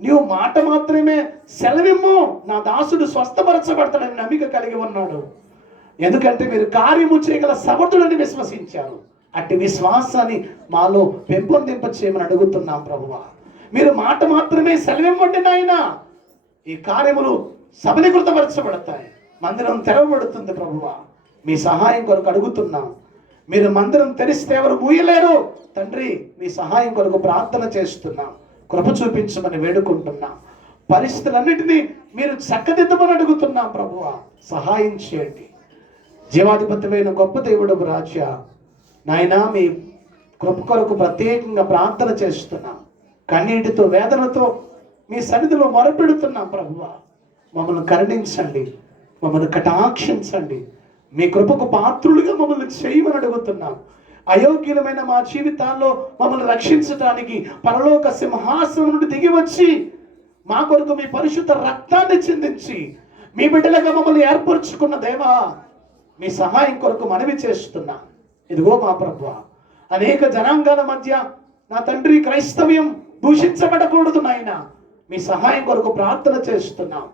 నీవు మాట మాత్రమే సెలవిమ్ము, నా దాసుడు స్వస్థపరచబడతాడని నమ్మిక కలిగి ఉన్నాడు. ఎందుకంటే మీరు కార్యము చేయగల సమర్థుడని విశ్వసించారు. అట్టి విశ్వాసాన్ని మాలో పెంపొందింప చేయమని అడుగుతున్నాం ప్రభువా. మీరు మాట మాత్రమే సెలవివ్వండి నాయన. ఈ కార్యములు సబలీకృతపరచబడతాయి, మందిరం తెరవబడుతుంది ప్రభువా. మీ సహాయం కొరకు అడుగుతున్నాం. మీరు మందిరం తెరిస్తే ఎవరు మూయలేరు తండ్రి. మీ సహాయం కొరకు ప్రార్థన చేస్తున్నాం. కృప చూపించమని వేడుకుంటున్నాం. పరిస్థితులన్నిటినీ మీరు చక్కదిద్దమని అడుగుతున్నాం ప్రభువా. సహాయం చేయండి. జీవాధిపతిమైన గొప్ప దేవుడు రాజా, నాయనా మీ కృప కొరకు ప్రత్యేకంగా ప్రార్థన చేస్తున్నాం. కన్నీటితో వేదనతో మీ సన్నిధిలో మొరపెడుతున్నాం ప్రభువా. మమ్మల్ని కరుణించండి, మమ్మల్ని కటాక్షించండి. మీ కృపకు పాత్రులుగా మమ్మల్ని చేయమని అడుగుతున్నాం. అయోగ్యులమైన మా జీవితాల్లో మమ్మల్ని రక్షించడానికి పరలోక సింహాసనం నుండి దిగి వచ్చి మా కొరకు మీ పరిశుద్ధ రక్తాన్ని చిందించి మీ బిడ్డలుగా మమ్మల్ని ఏర్పరచుకున్న దేవా, మీ సహాయం కొరకు మనవి చేస్తున్నా. ఇదిగో మా ప్రభువా, అనేక జనాంగాల మధ్య నా తండ్రి క్రైస్తవ్యం దూషించబడకూడదు నాయన. మీ సహాయం కొరకు ప్రార్థన చేస్తున్నాం.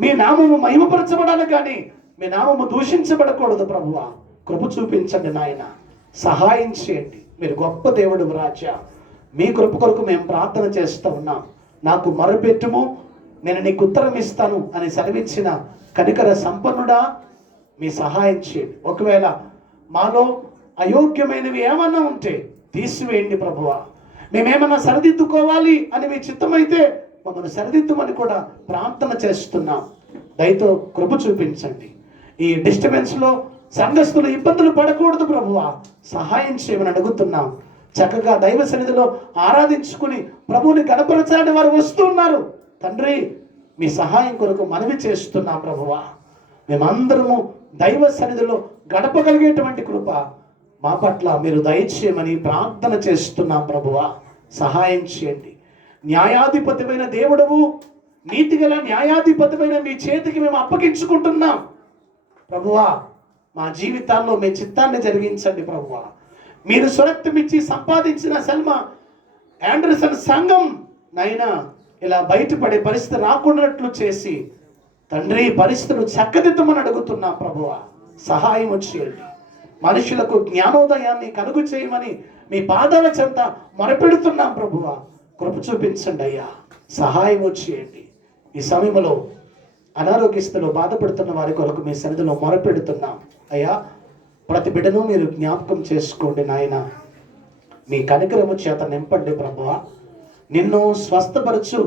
మీ నామము మహిమపరచబడాలి కానీ మీ నామము దూషించబడకూడదు ప్రభువా. కృప చూపించండి నాయన, సహాయం చేయండి. మీరు గొప్ప దేవుడు రాజా. మీ కృప కొరకు మేము ప్రార్థన చేస్తూ ఉన్నాం. నాకు మొరపెట్టుము, నేను నీకు ఉత్తరం ఇస్తాను అని సెలవిచ్చిన కనికర సంపన్నుడా, మీ సహాయం చేయండి. ఒకవేళ మాలో అయోగ్యమైనవి ఏమన్నా ఉంటే తీసివేయండి ప్రభువా. మేమేమన్నా సరిదిద్దుకోవాలి అని మీ చిత్తమైతే మమ్మల్ని సరిదిద్దుమని కూడా ప్రార్థన చేస్తున్నాం. దయతో కృప చూపించండి. ఈ డిస్టర్బెన్స్లో సంఘస్థులు ఇబ్బందులు పడకూడదు ప్రభువా. సహాయం చేయమని అడుగుతున్నాం. చక్కగా దైవ సన్నిధిలో ఆరాధించుకుని ప్రభువుని కనపరచాలని వారు వస్తున్నారు. తండ్రి, మీ సహాయం కొరకు మనవి చేస్తున్నాం ప్రభువా. మేమందరము దైవ సన్నిధిలో గడపగలిగేటువంటి కృప మా పట్ల మీరు దయచేయమని ప్రార్థన చేస్తున్నాం ప్రభువా. సహాయం చేయండి. న్యాయాధిపతిమైన దేవుడవు, నీతిగల న్యాయాధిపతిమైన మీ చేతికి మేము అప్పగించుకుంటున్నాం ప్రభువా. మా జీవితాల్లో మీ చిత్తాన్ని జరిగించండి ప్రభువా. మీరు స్వరక్తమిచ్చి సంపాదించిన సెల్మా ఆండర్సన్ సంఘం నైనా ఇలా బయటపడే పరిస్థితి రాకున్నట్లు చేసి తండ్రి పరిస్థితులు చక్కదిద్దమని అడుగుతున్నా ప్రభువా. సహాయం చేయండి. మనుషులకు జ్ఞానోదయాన్ని కలుగు చేయమని మీ పాదాల చెంత మొరపెడుతున్నాం ప్రభువా. కృప చూపించండి అయ్యా, సహాయం చేయండి. ఈ సమయంలో అనారోగ్యస్తులు బాధపడుతున్న వారి కొరకు మీ సన్నిధిలో మొరపెడుతున్నాం అయ్యా. ప్రతి బిడ్డను మీరు జ్ఞాపకం చేసుకోండి నాయన. మీ కనికరము చేత నింపండి ప్రభువా. నిన్ను స్వస్థపరచు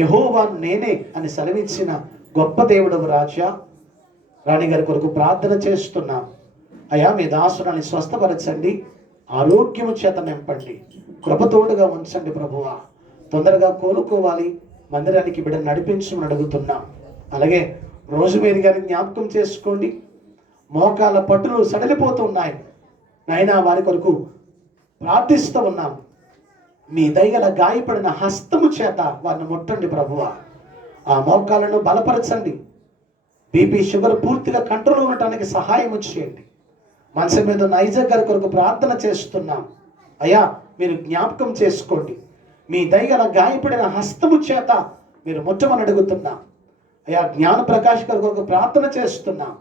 యెహోవా నేనే అని సెలవిచ్చిన గొప్ప దేవుడు రాజా. రాణి గారి కొరకు ప్రార్థన చేస్తున్నాం అయ్యా. మీ దాసురాన్ని స్వస్థపరచండి, ఆరోగ్యము చేత నింపండి, కృపతోడుగా ఉంచండి ప్రభువా. తొందరగా కోలుకోవాలి, మందిరానికి బిడ్డను నడిపించమని అడుగుతున్నాం. అలాగే రోజుమేరి గారిని జ్ఞాపకం చేసుకోండి. మోకాల పట్టులు సడలిపోతున్నాయి నాయనా, వారి కొరకు ప్రార్థిస్తూ ఉన్నాం. మీ దయగల గాయపడిన హస్తము చేత వారిని ముట్టండి ప్రభువా. ఆ మోకాలను బలపరచండి. బీపీ షుగర్ పూర్తిగా కంట్రోల్ ఉండటానికి సహాయం చేయండి. మనసు మీద నైజర్ గారి కొరకు ప్రార్థన చేస్తున్నాం అయ్యా. మీరు జ్ఞాపకం చేసుకోండి. మీ దయగల గాయపడిన హస్తము చేత మీరు ముట్టమని అడుగుతున్నాం అయ్యా. జ్ఞాన ప్రకాష్ గారి కొరకు ప్రార్థన చేస్తున్నాం.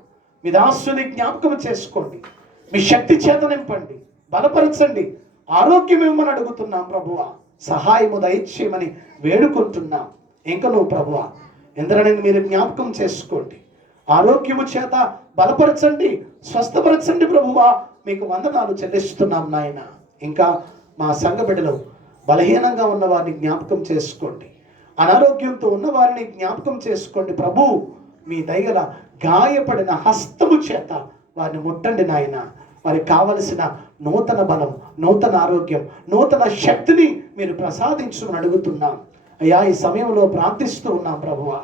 మీ దాసుని జ్ఞాపకం చేసుకోండి. మీ శక్తి చేత నింపండి, బలపరచండి, ఆరోగ్యం ఇవ్వమని అడుగుతున్నాం ప్రభువా. సహాయము దయచేయమని వేడుకుంటున్నాం. ఇంకా నువ్వు ప్రభువా ఇంద్రని మీరు జ్ఞాపకం చేసుకోండి. ఆరోగ్యము చేత బలపరచండి, స్వస్థపరచండి ప్రభువా. మీకు వందనాలు చెల్లిస్తున్నాం నాయన. ఇంకా మా సంఘ బిడ్డలు బలహీనంగా ఉన్న వారిని జ్ఞాపకం చేసుకోండి. అనారోగ్యంతో ఉన్న వారిని జ్ఞాపకం చేసుకోండి ప్రభు. మీ దయగల గాయపడిన హస్తము చేత వారిని ముట్టండి నాయన. వారికి కావలసిన నూతన బలం, నూతన ఆరోగ్యం, నూతన శక్తిని మీరు ప్రసాదించమని అడుగుతున్నాం అయ్యా. ఈ సమయంలో ప్రార్థిస్తూ ఉన్నాం ప్రభువా.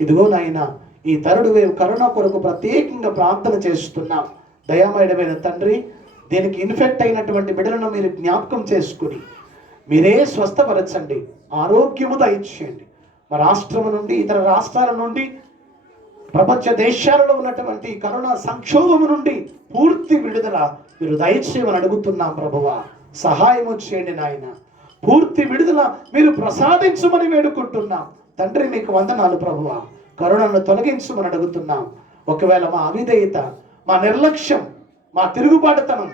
ఇదిగో నాయన, ఈ థర్డ్ వేవ్ కరోనా కొరకు ప్రత్యేకంగా ప్రార్థన చేస్తున్నాం. దయామయుడమైన తండ్రి, దీనికి ఇన్ఫెక్ట్ అయినటువంటి బిడ్డలను మీరు జ్ఞాపకం చేసుకుని మీరే స్వస్థపరచండి, ఆరోగ్యము దయచేయండి. మా రాష్ట్రం నుండి ఇతర రాష్ట్రాల నుండి ప్రపంచ దేశాలలో ఉన్నటువంటి కరోనా సంక్షోభము నుండి పూర్తి విడుదల మీరు దయచేయమని అడుగుతున్నాం ప్రభువా. సహాయము చేయండి నాయన. పూర్తి విడుదల మీరు ప్రసాదించమని వేడుకుంటున్నాం తండ్రి. మీకు వందనాలు ప్రభువా. కరోనాను తొలగించమని అడుగుతున్నాం. ఒకవేళ మా అవిధేయత, మా నిర్లక్ష్యం, మా తిరుగుబాటుతనం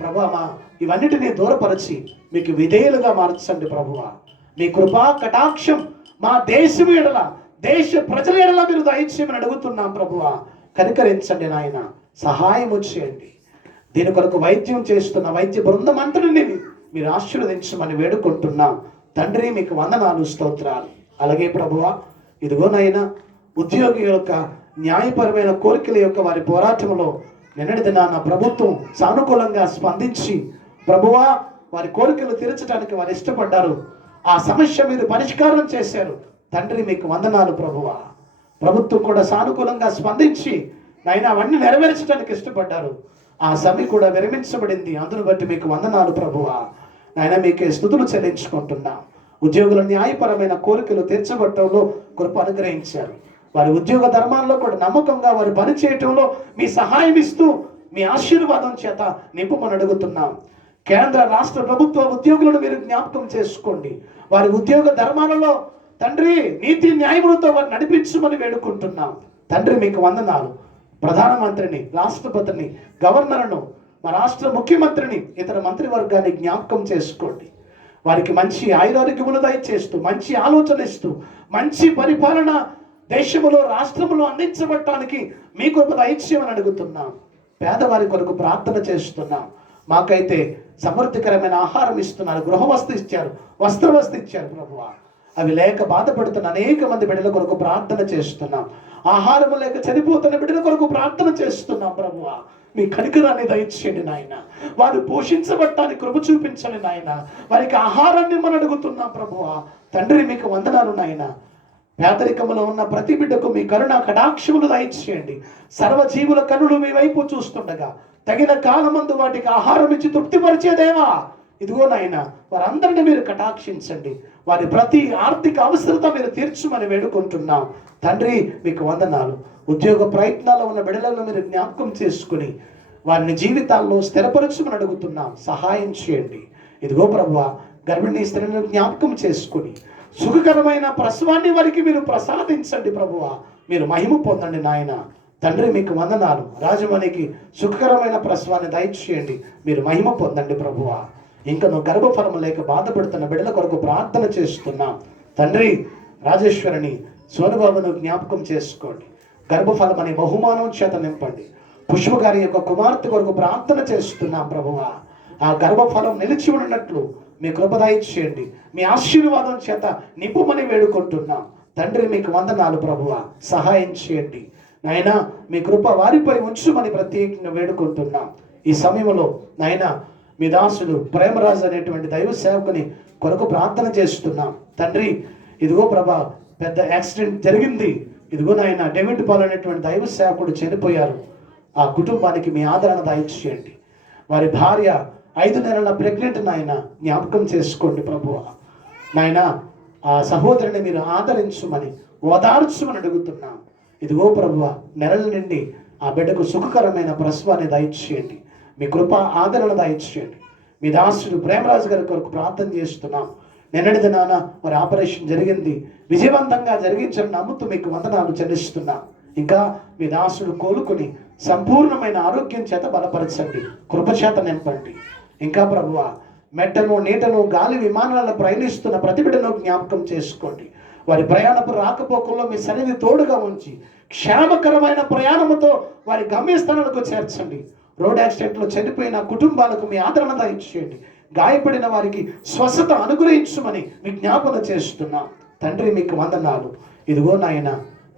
ప్రభువా, మా ఇవన్నిటినీ దూరపరిచి మీకు విధేయులుగా మార్చండి ప్రభువా. మీ కృపా కటాక్షం మా దేశం ఎడల, దేశ ప్రజల ఎడల మీరు దయచేయమని అడుగుతున్నాం ప్రభువా. కనికరించండి నాయన, సహాయము చేయండి. దీని కొరకు వైద్యం చేస్తున్న వైద్య బృందం అంతటిని మీరు ఆశీర్వదించమని వేడుకుంటున్నాం తండ్రి మీకు వందనాలు, స్తోత్రాలు. అలాగే ప్రభువా, ఇదిగోనైనా ఉద్యోగి యొక్క న్యాయపరమైన కోరికల యొక్క వారి పోరాటంలో నిన్నటి దినాన ప్రభుత్వం సానుకూలంగా స్పందించి ప్రభువా వారి కోరికలు తీర్చడానికి వారు ఇష్టపడ్డారు. ఆ సమస్య మీరు పరిష్కారం చేశారు. తండ్రి మీకు వందనాలు ప్రభువా. ప్రభుత్వం కూడా సానుకూలంగా స్పందించి నాయన అవన్నీ నెరవేర్చడానికి ఇష్టపడ్డారు. ఆ సమయం కూడా విరమించబడింది. అందును బట్టి మీకు వందనాలు ప్రభువా. నాయన మీకే స్తుతులు చెల్లించుకుంటున్నా. ఉద్యోగుల న్యాయపరమైన కోరికలు తీర్చబట్టంలో కృప అనుగ్రహించారు. వారి ఉద్యోగ ధర్మాల్లో కూడా నమ్మకంగా వారు పని చేయటంలో మీ సహాయం ఇస్తూ మీ ఆశీర్వాదం చేత నింపమని అడుగుతున్నాం. కేంద్ర రాష్ట్ర ప్రభుత్వ ఉద్యోగులను మీరు జ్ఞాపకం చేసుకోండి. వారి ఉద్యోగ ధర్మాలలో తండ్రి నీతి న్యాయములతో వారు నడిపించమని వేడుకుంటున్నాం. తండ్రి మీకు వందనాలు. ప్రధానమంత్రిని, రాష్ట్రపతిని, గవర్నర్ను, మా రాష్ట్ర ముఖ్యమంత్రిని, ఇతర మంత్రివర్గాన్ని జ్ఞాపకం చేసుకోండి. వారికి మంచి ఆయురారోగ్యములు దయచేస్తూ, మంచి ఆలోచన ఇస్తూ, మంచి పరిపాలన దేశములో రాష్ట్రములో అందించబడటానికి మీ కృప దయచేయమని అడుగుతున్నాం. పేదవారి కొరకు ప్రార్థన చేస్తున్నాం. మాకైతే సమృద్ధికరమైన ఆహారం ఇస్తున్నారు, గృహవస్తు ఇచ్చారు, వస్త్రవస్తు ఇచ్చారు ప్రభువా. అవి లేక బాధపడుతున్న అనేక మంది బిడ్డల కొరకు ప్రార్థన చేస్తున్నాం. ఆహారం లేక చనిపోతున్న బిడ్డల కొరకు ప్రార్థన చేస్తున్నాం ప్రభువా. మీ కనికరాన్ని దయచేయండి నాయన. వారు పోషించబడటానికి కృప చూపించండి నాయన. వారికి ఆహారాన్ని మనం అడుగుతున్నాం ప్రభువా. తండ్రి మీకు వందనాలు నాయన. పేదరికంలో ఉన్న ప్రతి బిడ్డకు మీ కరుణ కటాక్షములు దయచేయండి. సర్వజీవుల కనులు మీ వైపు చూస్తుండగా తగిన కాలమందు వాటికి ఆహారం ఇచ్చి తృప్తిపరిచేదేవా, ఇదిగో నాయన వారందరినీ మీరు కటాక్షించండి. వారి ప్రతి ఆర్థిక అవసరత మీరు తీర్చుమని వేడుకుంటున్నాం. తండ్రి మీకు వందనాలు. ఉద్యోగ ప్రయత్నాల్లో ఉన్న బిడ్డలను మీరు జ్ఞాపకం చేసుకుని వారిని జీవితాల్లో స్థిరపరచమని అడుగుతున్నాం. సహాయం చేయండి. ఇదిగో ప్రభువా, గర్భిణీ స్త్రీలను జ్ఞాపకం చేసుకుని సుఖకరమైన ప్రసవాన్ని వారికి మీరు ప్రసాదించండి ప్రభువా. మీరు మహిమ పొందండి నాయన. తండ్రి మీకు వందనాలు. రాజమణికి సుఖకరమైన ప్రసవాన్ని దయచేయండి. మీరు మహిమ పొందండి ప్రభువా. ఇంకా నువ్వు గర్భఫలం లేక బాధపడుతున్న బిడ్డల కొరకు ప్రార్థన చేస్తున్నాం. తండ్రి రాజేశ్వరిని, సోనుబాబును జ్ఞాపకం చేసుకోండి. గర్భఫలం అనే బహుమానం చేత నింపండి. పుష్ప గారి యొక్క కుమార్తె కొరకు ప్రార్థన చేస్తున్నాం ప్రభువా. ఆ గర్భఫలం నిలిచి ఉన్నట్లు మీ కృప దయచేయండి. మీ ఆశీర్వాదం చేత నింపుమని వేడుకుంటున్నాం. తండ్రి మీకు వందనాలు ప్రభువా. సహాయం చేయండి నాయన. మీ కృప వారిపై ఉంచుమని ప్రత్యేకంగా వేడుకుంటున్నాం. ఈ సమయంలో నాయన మీ దాసుడు ప్రేమరాజు అనేటువంటి దైవ సేవకుని కొరకు ప్రార్థన చేస్తున్నాం. తండ్రి ఇదిగో ప్రభా, పెద్ద యాక్సిడెంట్ జరిగింది. ఇదిగో నాయన డేవిడ్ పాల్ అనేటువంటి దైవ సేవకుడు చనిపోయారు. ఆ కుటుంబానికి మీ ఆదరణ దయచేయండి. వారి భార్య 5 నెలల ప్రెగ్నెంట్ నాయన జ్ఞాపకం చేసుకోండి ప్రభువా. నాయన ఆ సహోదరుని మీరు ఆదరించుమని, ఓదార్చుమని అడుగుతున్నాం. ఇదిగో ప్రభువా, నెలల నుండి ఆ బిడ్డకు సుఖకరమైన ప్రసవాన్ని దయచేయండి. మీ కృప ఆదరణ దయచేయండి. మీ దాసుడు ప్రేమరాజు గారి కొరకు ప్రార్థన చేస్తున్నాం. నిన్నటి దినాన వారి ఆపరేషన్ జరిగింది, విజయవంతంగా జరిగించని నమ్ముతూ మీకు వందనాలు చెల్లిస్తున్నాం. ఇంకా మీ దాసుడు కోలుకుని సంపూర్ణమైన ఆరోగ్యం చేత బలపరచండి, కృపచేత నింపండి. ఇంకా ప్రభువా, మెట్టను నీటను గాలి విమానాలను ప్రయాణిస్తున్న ప్రతి బిడ్డను జ్ఞాపకం చేసుకోండి. వారి ప్రయాణపు రాకపోకల్లో మీ సన్నిధి తోడుగా ఉంచి క్షేమకరమైన ప్రయాణముతో వారి గమ్యస్థానాలకు చేర్చండి. రోడ్ యాక్సిడెంట్లో చనిపోయిన కుటుంబాలకు మీ ఆదరణ దయచేయండి. గాయపడిన వారికి స్వస్థత అనుగ్రహించమని విజ్ఞాపన చేస్తున్నాం. తండ్రి మీకు వందనాలు. ఇదిగో నాయన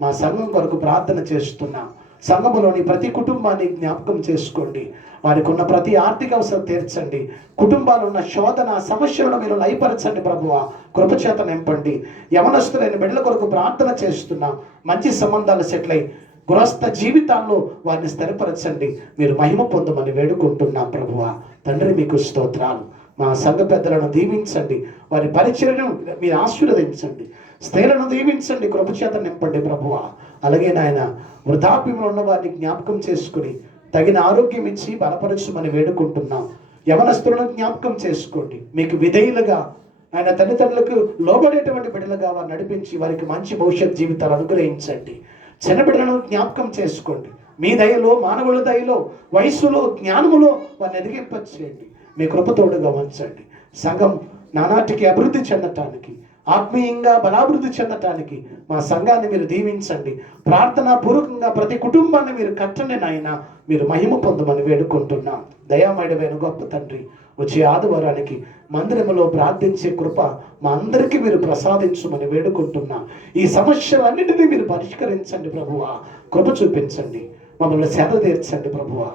మా సంఘం కొరకు ప్రార్థన చేస్తున్నాం. సంఘములోని ప్రతి కుటుంబాన్ని జ్ఞాపకం చేసుకోండి. వారికి ఉన్న ప్రతి ఆర్థిక అవసరం తీర్చండి. కుటుంబాలు ఉన్న శోధన సమస్యలను మీరు లయపరచండి ప్రభువా. కృపచేత నింపండి. యవనస్తులైన బిడ్డల కొరకు ప్రార్థన చేస్తున్నాం. మంచి సంబంధాలు సెటిల్ అయి గృహస్థ జీవితాల్లో వారిని స్థిరపరచండి. మీరు మహిమ పొందమని వేడుకుంటున్నాం ప్రభువా. తండ్రి మీకు స్తోత్రాలు. మా సంఘ పెద్దలను దీవించండి. వారి పరిచర్యను మీరు ఆశీర్వదించండి. స్త్రీలను దీవించండి, కృపచేత నింపండి ప్రభువా. అలాగే నాయన వృద్ధాప్యంలో ఉన్న వారిని జ్ఞాపకం చేసుకుని తగిన ఆరోగ్యం ఇచ్చి బలపరచమని వేడుకుంటున్నాం. యవనస్తులను జ్ఞాపకం చేసుకోండి. మీకు విధేయులుగా ఆయన తల్లిదండ్రులకు లోబడేటువంటి బిడ్డలుగా వారు నడిపించి వారికి మంచి భవిష్యత్ జీవితాలు అనుగ్రహించండి. చిన్న బిడ్డలను జ్ఞాపకం చేసుకోండి. మీ దయలో, మానవుల దయలో, వయస్సులో, జ్ఞానములో వారిని ఎదిగింపచేయండి. మీ కృపతోడుగా ఉంచండి. సంఘం నానాటికి అభివృద్ధి చెందటానికి, ఆత్మీయంగా బలాభివృద్ధి చెందటానికి మా సంఘాన్ని మీరు దీవించండి. ప్రార్థనా పూర్వకంగా ప్రతి కుటుంబాన్ని మీరు కట్టండి నాయన. మీరు మహిమ పొందమని వేడుకుంటున్నాం. దయామయుడమైన గొప్ప తండ్రి, వచ్చే ఆదివారానికి మందిరంలో ప్రార్థించే కృప మా అందరికీ మీరు ప్రసాదించమని వేడుకుంటున్నా. ఈ సమస్యలన్నిటినీ మీరు పరిష్కరించండి ప్రభువా, కృప చూపించండి, మమ్మల్ని సేద తీర్చండి ప్రభువా.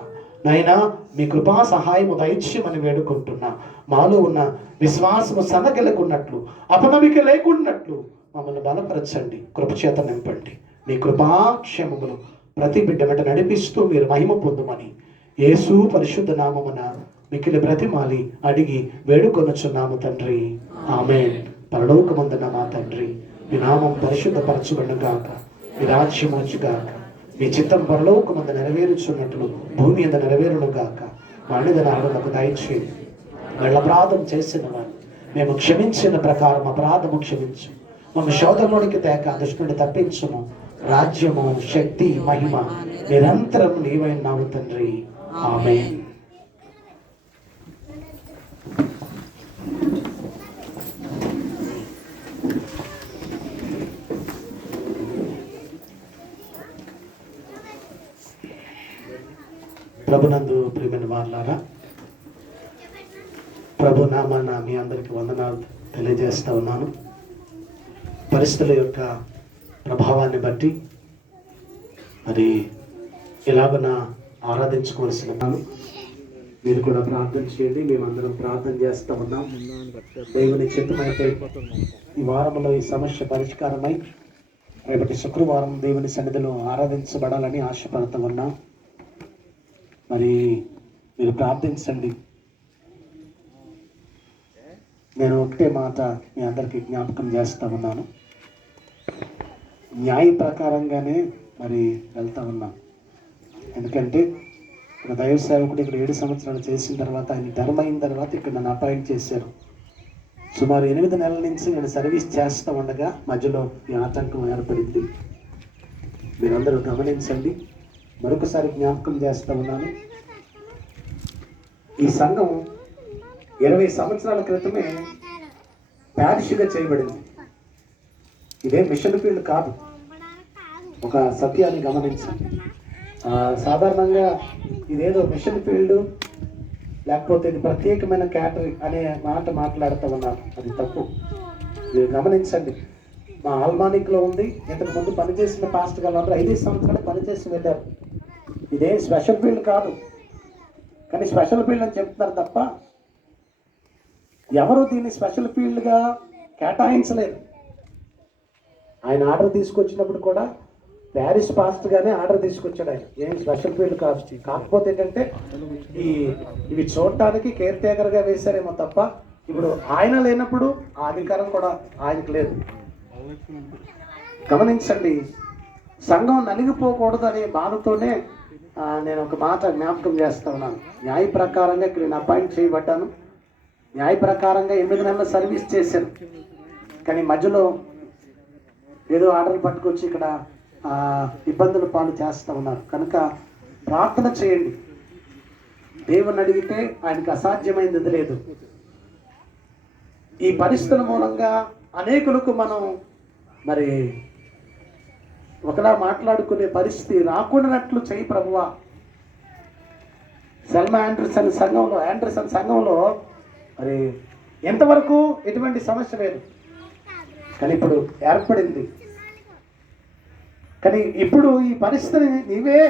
నాయనా, మీ కృపా సహాయము దయచేయమని వేడుకుంటున్నా. మాలో ఉన్న విశ్వాసము సన్నగిలకున్నట్లు, అపనమిక లేకున్నట్లు మమ్మల్ని బలపరచండి, కృపచేత నింపండి. మీ కృపాక్షేమములు ప్రతి బిడ్డ వెంట నడిపిస్తూ మీరు మహిమ పొందుమని యేసు పరిశుద్ధ నామమున మిక్కిలి బ్రతిమాలి అడిగి వేడుకొనుచున్నాము తండ్రి, ఆమేన్. పరలోకమందున మా తండ్రి, మీ నామం పరిశుద్ధపరచబడుగాక, మీ రాజ్యం వచ్చుగాక, మీ చిత్తం పరలోకమందు నెరవేరుచున్నట్లు భూమి మీద నెరవేరునుగాక. మా అన్నదనాలకు దయచేయండి. వాళ్ళ అపరాధం చేసిన వారు మేము క్షమించిన ప్రకారం అపరాధము క్షమించు, మమ్మ శోధముడికి తేక దుష్టుని తప్పించుము. రాజ్యము, శక్తి, మహిమ నిరంతరం నీవైనావు తండ్రి, ఆమేన్. ప్రభునందు ప్రియమైన వారులారా, ప్రభు నామాన మీ అందరికీ వందనాలు తెలియజేస్తా ఉన్నాను. పరిస్థితుల యొక్క ప్రభావాన్ని బట్టి మరి ఎలాగన ఆరాధించుకోవాల్సిన మీరు కూడా ప్రార్థన చేయండి. మేమందరం ప్రార్థన చేస్తూ ఉన్నాం. దేవుని చిత్తమైతే ఈ వారంలో ఈ సమస్య పరిష్కారమై రేపటి శుక్రవారం దేవుని సన్నిధిలో ఆరాధించబడాలని ఆశపడుతూ ఉన్నాం. మరి మీరు ప్రార్థించండి. నేను ఒకటే మాట మీ అందరికీ జ్ఞాపకం చేస్తూ ఉన్నాను. న్యాయ ప్రకారంగానే మరి వెళ్తా ఉన్నాం. ఎందుకంటే ఒక దైవ సేవకుడు ఇక్కడ 7 సంవత్సరాలు చేసిన తర్వాత, ఆయన టర్మ్ అయిన తర్వాత ఇక్కడ నన్ను అపాయింట్ చేశారు. సుమారు 8 నెలల నుంచి నేను సర్వీస్ చేస్తూ ఉండగా మధ్యలో ఈ ఆటంకం ఏర్పడింది. మీరందరూ గమనించండి. మరొకసారి జ్ఞాపకం చేస్తూ ఉన్నాను. ఈ సంఘం 20 సంవత్సరాల క్రితమే ప్యారిష్గా చేయబడింది. ఇదే మిషన్ ఫీల్డ్ కాదు. ఒక సత్యాన్ని గమనించండి. సాధారణంగా ఇదేదో మిషన్ ఫీల్డ్ లేకపోతే ఇది ప్రత్యేకమైన కేటరీ అనే మాట మాట్లాడుతూ ఉన్నారు. అది తప్పు. మీరు గమనించండి. మా ఆల్మానిక్లో ఉంది. ఇంతకుముందు పనిచేసిన పాస్ట్ వాళ్ళందరూ 5 సంవత్సరాలు పనిచేసి వెళ్ళారు. ఇదే స్పెషల్ ఫీల్డ్ కాదు, కానీ స్పెషల్ ఫీల్డ్ అని చెప్తున్నారు తప్ప ఎవరు దీన్ని స్పెషల్ ఫీల్డ్గా కేటాయించలేదు. ఆయన ఆర్డర్ తీసుకొచ్చినప్పుడు కూడా ప్యారిస్ పాస్ట్గానే ఆర్డర్ తీసుకొచ్చాడు. ఆయన ఏం స్పెషల్ ఫీల్డ్ కాదు. కాకపోతే ఏంటంటే ఇవి చూడటానికి కేర్ టేకర్గా వేశారేమో తప్ప ఇప్పుడు ఆయన లేనప్పుడు ఆ అధికారం కూడా ఆయనకు లేదు. గమనించండి. సంఘం నలిగిపోకూడదు అనే బాధతోనే నేను ఒక మాట జ్ఞాపకం చేస్తా ఉన్నాను. న్యాయ ప్రకారంగా ఇక్కడ నేను అపాయింట్ చేయబడ్డాను. న్యాయ ప్రకారంగా 8 నెలల సర్వీస్ చేశాను. కానీ మధ్యలో ఏదో ఆర్డర్ పట్టుకొచ్చి ఇక్కడ ఇబ్బందుల పాలు చేస్తూ ఉన్నారు. కనుక ప్రార్థన చేయండి. దేవుని అడిగితే ఆయనకు అసాధ్యమైనది లేదు. ఈ పరిస్థితుల మూలంగా అనేకులకు మనం మరి ఒకలా మాట్లాడుకునే పరిస్థితి రాకూడనట్లు చేయి ప్రభువా. సెల్మా ఆండర్సన్ సంఘంలో మరి ఎంతవరకు ఎటువంటి సమస్య లేదు, కానీ ఇప్పుడు ఏర్పడింది. కానీ ఇప్పుడు ఈ పరిస్థితిని నీవే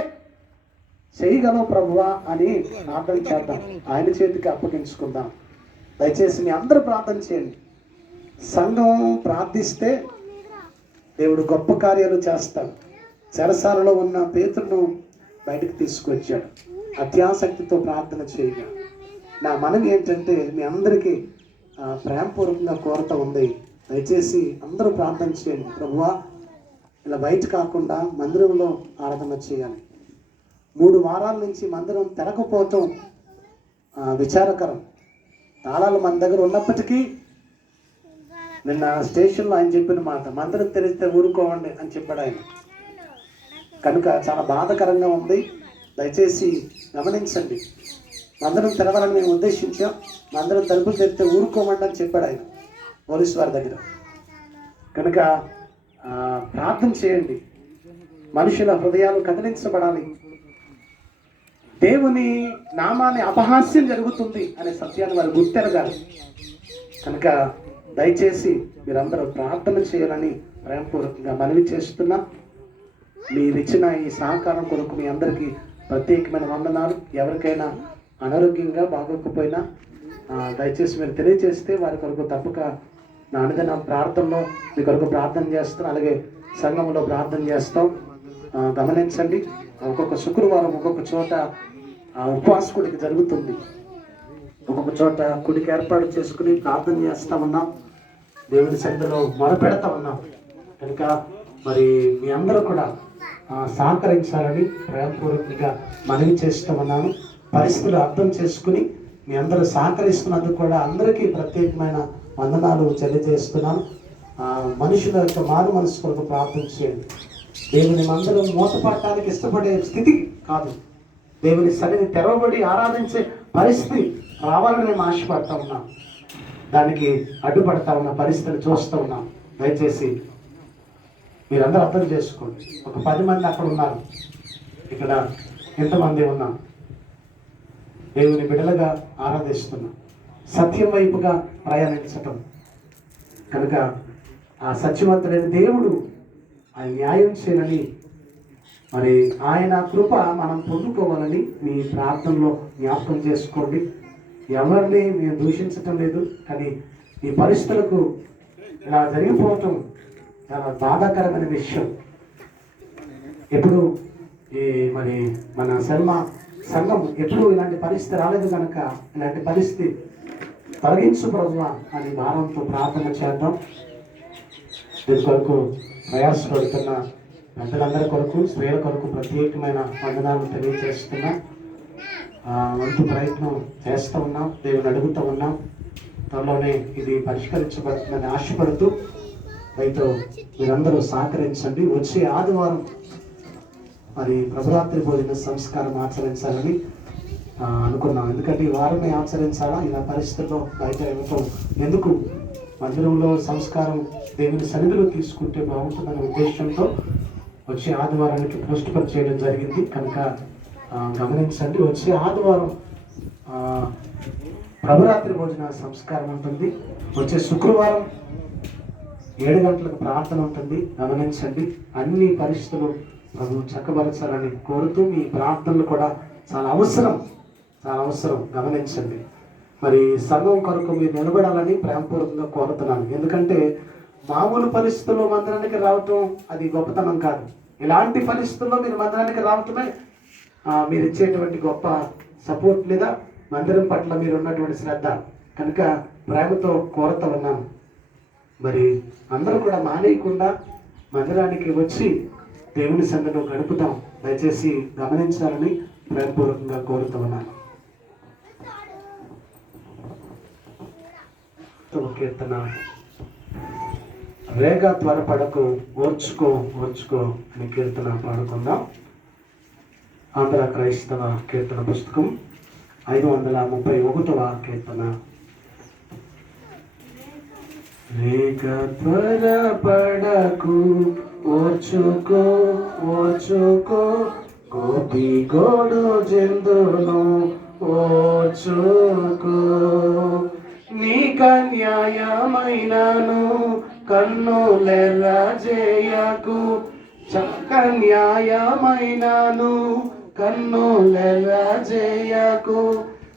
చేయగలవు ప్రభువా అని ప్రార్థన చేద్దాం. ఆయన చేతికి అప్పగించుకుందాం. దయచేసి మీ అందరూ ప్రార్థన చేయండి. సంఘం ప్రార్థిస్తే దేవుడు గొప్ప కార్యాలు చేస్తాడు. చెరసాలలో ఉన్న పేతురును బయటకు తీసుకొచ్చాడు. అత్యాసక్తితో ప్రార్థన చేయగా నా మనవి ఏంటంటే మీ అందరికీ ప్రేమపూర్వకంగా కోరత ఉంది. దయచేసి అందరూ ప్రార్థన చేయండి. ప్రభువా, ఇలా బయట కాకుండా మందిరంలో ఆరాధన చేయాలి. 3 వారాల నుంచి మందిరం తెరకపోవటం విచారకరం. తాళాలు మన దగ్గర ఉన్నప్పటికీ నిన్న స్టేషన్లో ఆయన చెప్పిన మాట, మందిరం తెరిస్తే ఊరుకోవండి అని చెప్పాడు ఆయన. కనుక చాలా బాధాకరంగా ఉంది. దయచేసి గమనించండి. మందిరం తెరవాలని మేము ఉద్దేశించాం. మందిరం తలుపులు తెరిస్తే ఊరుకోమండి అని చెప్పాడు ఆయన పోలీసు వారి దగ్గర. కనుక ప్రార్థన చేయండి. మనుషుల హృదయాలు కదిలించబడాలి. దేవుని నామాన్ని అపహాస్యం జరుగుతుంది అనే సత్యాన్ని వారు గుర్తెరగాలి. కనుక దయచేసి మీరందరూ ప్రార్థన చేయాలని ప్రేమపూర్వకంగా మనవి చేస్తున్నా. మీరిచ్చిన ఈ సహకారం కొరకు మీ అందరికీ ప్రత్యేకమైన వందనాలు. ఎవరికైనా అనారోగ్యంగా బాగోకపోయినా దయచేసి మీరు తెలియజేస్తే వారి కొరకు తప్పక నా అనుదిన ప్రార్థనలో మీ కొరకు ప్రార్థన చేస్తాం, అలాగే సంఘంలో ప్రార్థన చేస్తాం. గమనించండి, ఒక్కొక్క శుక్రవారం ఒక్కొక్క చోట ఉపవాస కుడికి జరుగుతుంది. ఒక్కొక్క చోట కుడికి ఏర్పాటు చేసుకుని ప్రార్థన చేస్తూ ఉన్నాం, దేవుని సన్నిధిలో మొరపెడతా ఉన్నాం. కనుక మరి మీ అందరూ కూడా సహకరించాలని ప్రేమపూర్వకంగా మనవి చేస్తూ ఉన్నాను. పరిస్థితులు అర్థం చేసుకుని మీ అందరూ సహకరిస్తున్నందుకు కూడా అందరికీ ప్రత్యేకమైన వందనాలు తెలియజేస్తున్నాను. మనుషుల యొక్క మారు మనసు కొరకు ప్రార్థన చేయండి. దేవుని మందిరం మూతపడటానికి ఇష్టపడే స్థితి కాదు, దేవుని సన్నిధి తెరవబడి ఆరాధించే పరిస్థితి రావాలని మేము ఆశపడతా ఉన్నాం. దానికి అడ్డుపడతా ఉన్న పరిస్థితిని చూస్తూ ఉన్నాం. దయచేసి మీరందరూ అర్థం చేసుకోండి. ఒక 10 మంది అక్కడ ఉన్నారు, ఇక్కడ ఎంతమంది ఉన్నాం, దేవుని బిడ్డలుగా ఆరాధిస్తున్నాం, సత్యం వైపుగా ప్రయాణించటం. కనుక ఆ సత్యవంతుడైన దేవుడు ఆయన న్యాయం చేయాలని, మరి ఆయన కృప మనం పొందుకోవాలని మీ ప్రార్థనలో జ్ఞాపకం చేసుకోండి. ఎవరిని మేము దూషించటం లేదు, కానీ ఈ పరిస్థితులకు ఇలా జరిగిపోవటం చాలా బాధాకరమైన విషయం. ఎప్పుడు మరి మన సంఘం ఎప్పుడు ఇలాంటి పరిస్థితి రాలేదు కనుక ఇలాంటి పరిస్థితి తొలగించు ప్రభువా అని భారంతో ప్రార్థన చేద్దాం. దీని కొరకు ప్రయాసపడుతున్న పెద్దలందరి కొరకు, స్త్రీల కొరకు ప్రత్యేకమైన వందనాలు తెలియజేస్తున్నా. వంతు ప్రయత్నం చేస్తూ ఉన్నాం, దేవుని అడుగుతూ ఉన్నాం. త్వరలోనే ఇది పరిష్కరించబడుతుందని ఆశపడుతూ రైతు మీరందరూ సహకరించండి. వచ్చే ఆదివారం మరి ప్రభురాత్రి భోజన సంస్కారం ఆచరించాలని అనుకున్నాం. ఎందుకంటే ఈ వారమే ఆచరించాలా, ఇలా పరిస్థితుల్లో బయట ఇవ్వటం ఎందుకు, మందిరంలో సంస్కారం దేవుని సన్నిధిలో తీసుకుంటే బాగుంటుందనే ఉద్దేశంతో వచ్చే ఆదివారానికి పోస్ట్పోన్ చేయడం జరిగింది. కనుక గమనించండి, వచ్చే ఆదివారం ప్రభురాత్రి భోజన సంస్కారం ఉంటుంది. వచ్చే శుక్రవారం 7 గంటలకు ప్రార్థన ఉంటుంది. గమనించండి, అన్ని పరిస్థితులు ప్రభు చక్కబరచాలని కోరుతూ మీ ప్రార్థనలు కూడా చాలా అవసరం. గమనించండి, మరి సంఘం కొరకు మీరు నిలబడాలని ప్రేమపూర్వకంగా కోరుతున్నాను. ఎందుకంటే మామూలు పరిస్థితుల్లో మందిరానికి రావటం అది గొప్పతనం కాదు. ఇలాంటి పరిస్థితుల్లో మీరు మందిరానికి రావటమే మీరు ఇచ్చేటువంటి గొప్ప సపోర్ట్ లేదా మందిరం పట్ల మీరు ఉన్నటువంటి శ్రద్ధ. కనుక ప్రేమతో కోరుతూ ఉన్నాను. మరి అందరూ కూడా మానేయకుండా మందిరానికి వచ్చి దేవుని సన్నిధిలో గడుపుతాం. దయచేసి గమనించాలని ప్రేమపూర్వకంగా కోరుతూ ఉన్నాను. కీర్తన, రేగా త్వరపడకు, ఓర్చుకో అని కీర్తన పాడుకుందాం. ఆంధ్ర క్రైస్తవ కీర్తన పుస్తకం 531వ కీర్తన. రేగ త్వరపడకు, ఓర్చుకో కోపి గోడు జందును ఓర్చుకో. నీకన్యాయమైనను కన్నులెర్రజేయకు, కన్యాయమైనను కన్నులెర్రజేయకు.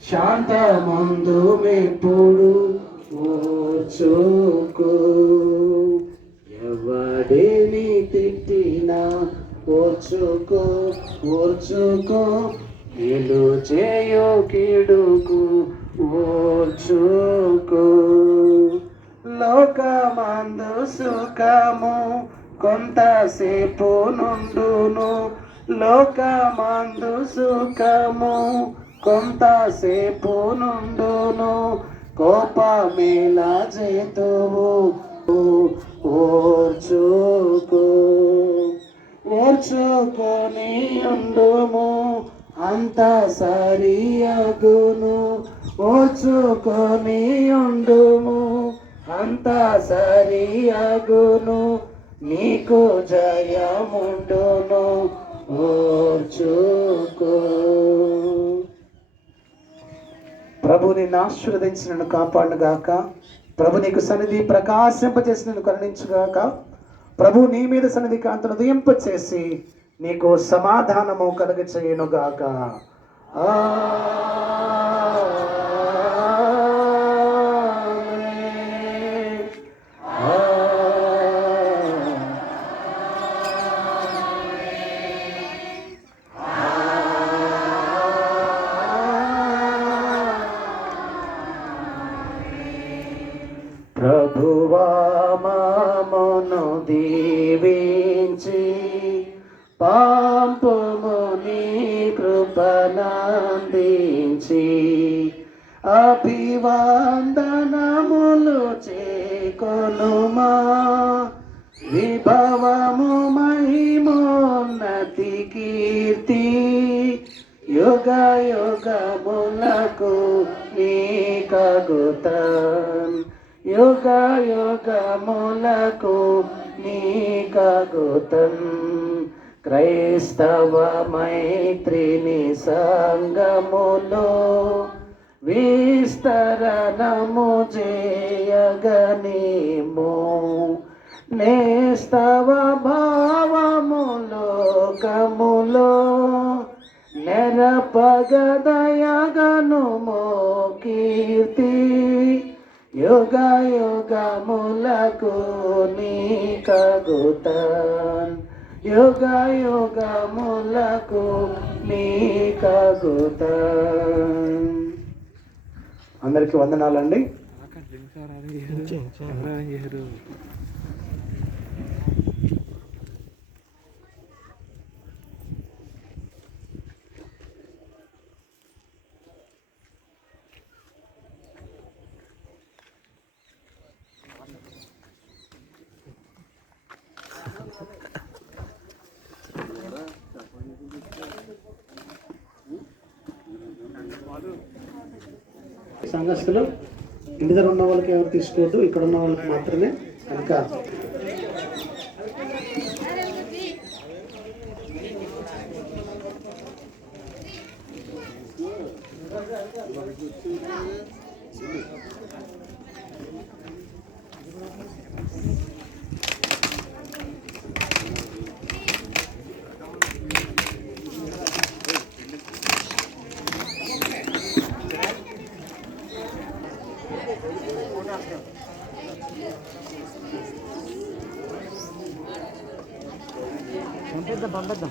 శాంతమందు మెప్పుడు ఓర్చుకో. ఎవడేని తిట్టినా ఓర్చుకో మేలు చేయో కీడుకు ఓర్చుకో. లోకమందు సుఖము కొంతసేపు నుండును, లోకమందు సుఖము కొంతసేపు నుండును. కోపమేలా చేతువు ఓర్చుకొని ఉండుము, అంత సరియగును. ఓర్చుకొని ఉండుము, అంత సరియగును. నీకు జయముండును ఓర్చుకో. ప్రభు నిన్ను ఆశీర్వదించి నన్ను కాపాడుగాక. ప్రభు నీకు సన్నిధి ప్రకాశింపచేసి నిన్ను కరుణించుగాక. ప్రభు నీ మీద సన్నిధి కాంతును ఉదయింపచేసి నీకు సమాధానము కలుగచేయునుగాక. ప్రభువా మమ్మును దీవించి పంపుము నీ కృపనందించి అభివందనములు చేకొనుమా. విభవము మహిమోన్నతి కీర్తి యుగ యుగములకు నీకగుతం. యుగ యుగములకు నీకగుతం. క్రైస్తవ మైత్రిని సంగములో విస్తరణము చేయగనేమో. నేస్తవ భావములో కములో నెరపగదయగనుమో కీర్తి యుగ యుగములకు నీకగుతం. యుగ యుగములకు నీకగుతం. అందరికీ వందనాలండి. సంఘస్థులు ఇంటి దగ్గర ఉన్న వాళ్ళకి ఎవరు తీసుకోవద్దు, ఇక్కడ ఉన్న వాళ్ళకి మాత్రమే. కనుక పంపిద్దాం.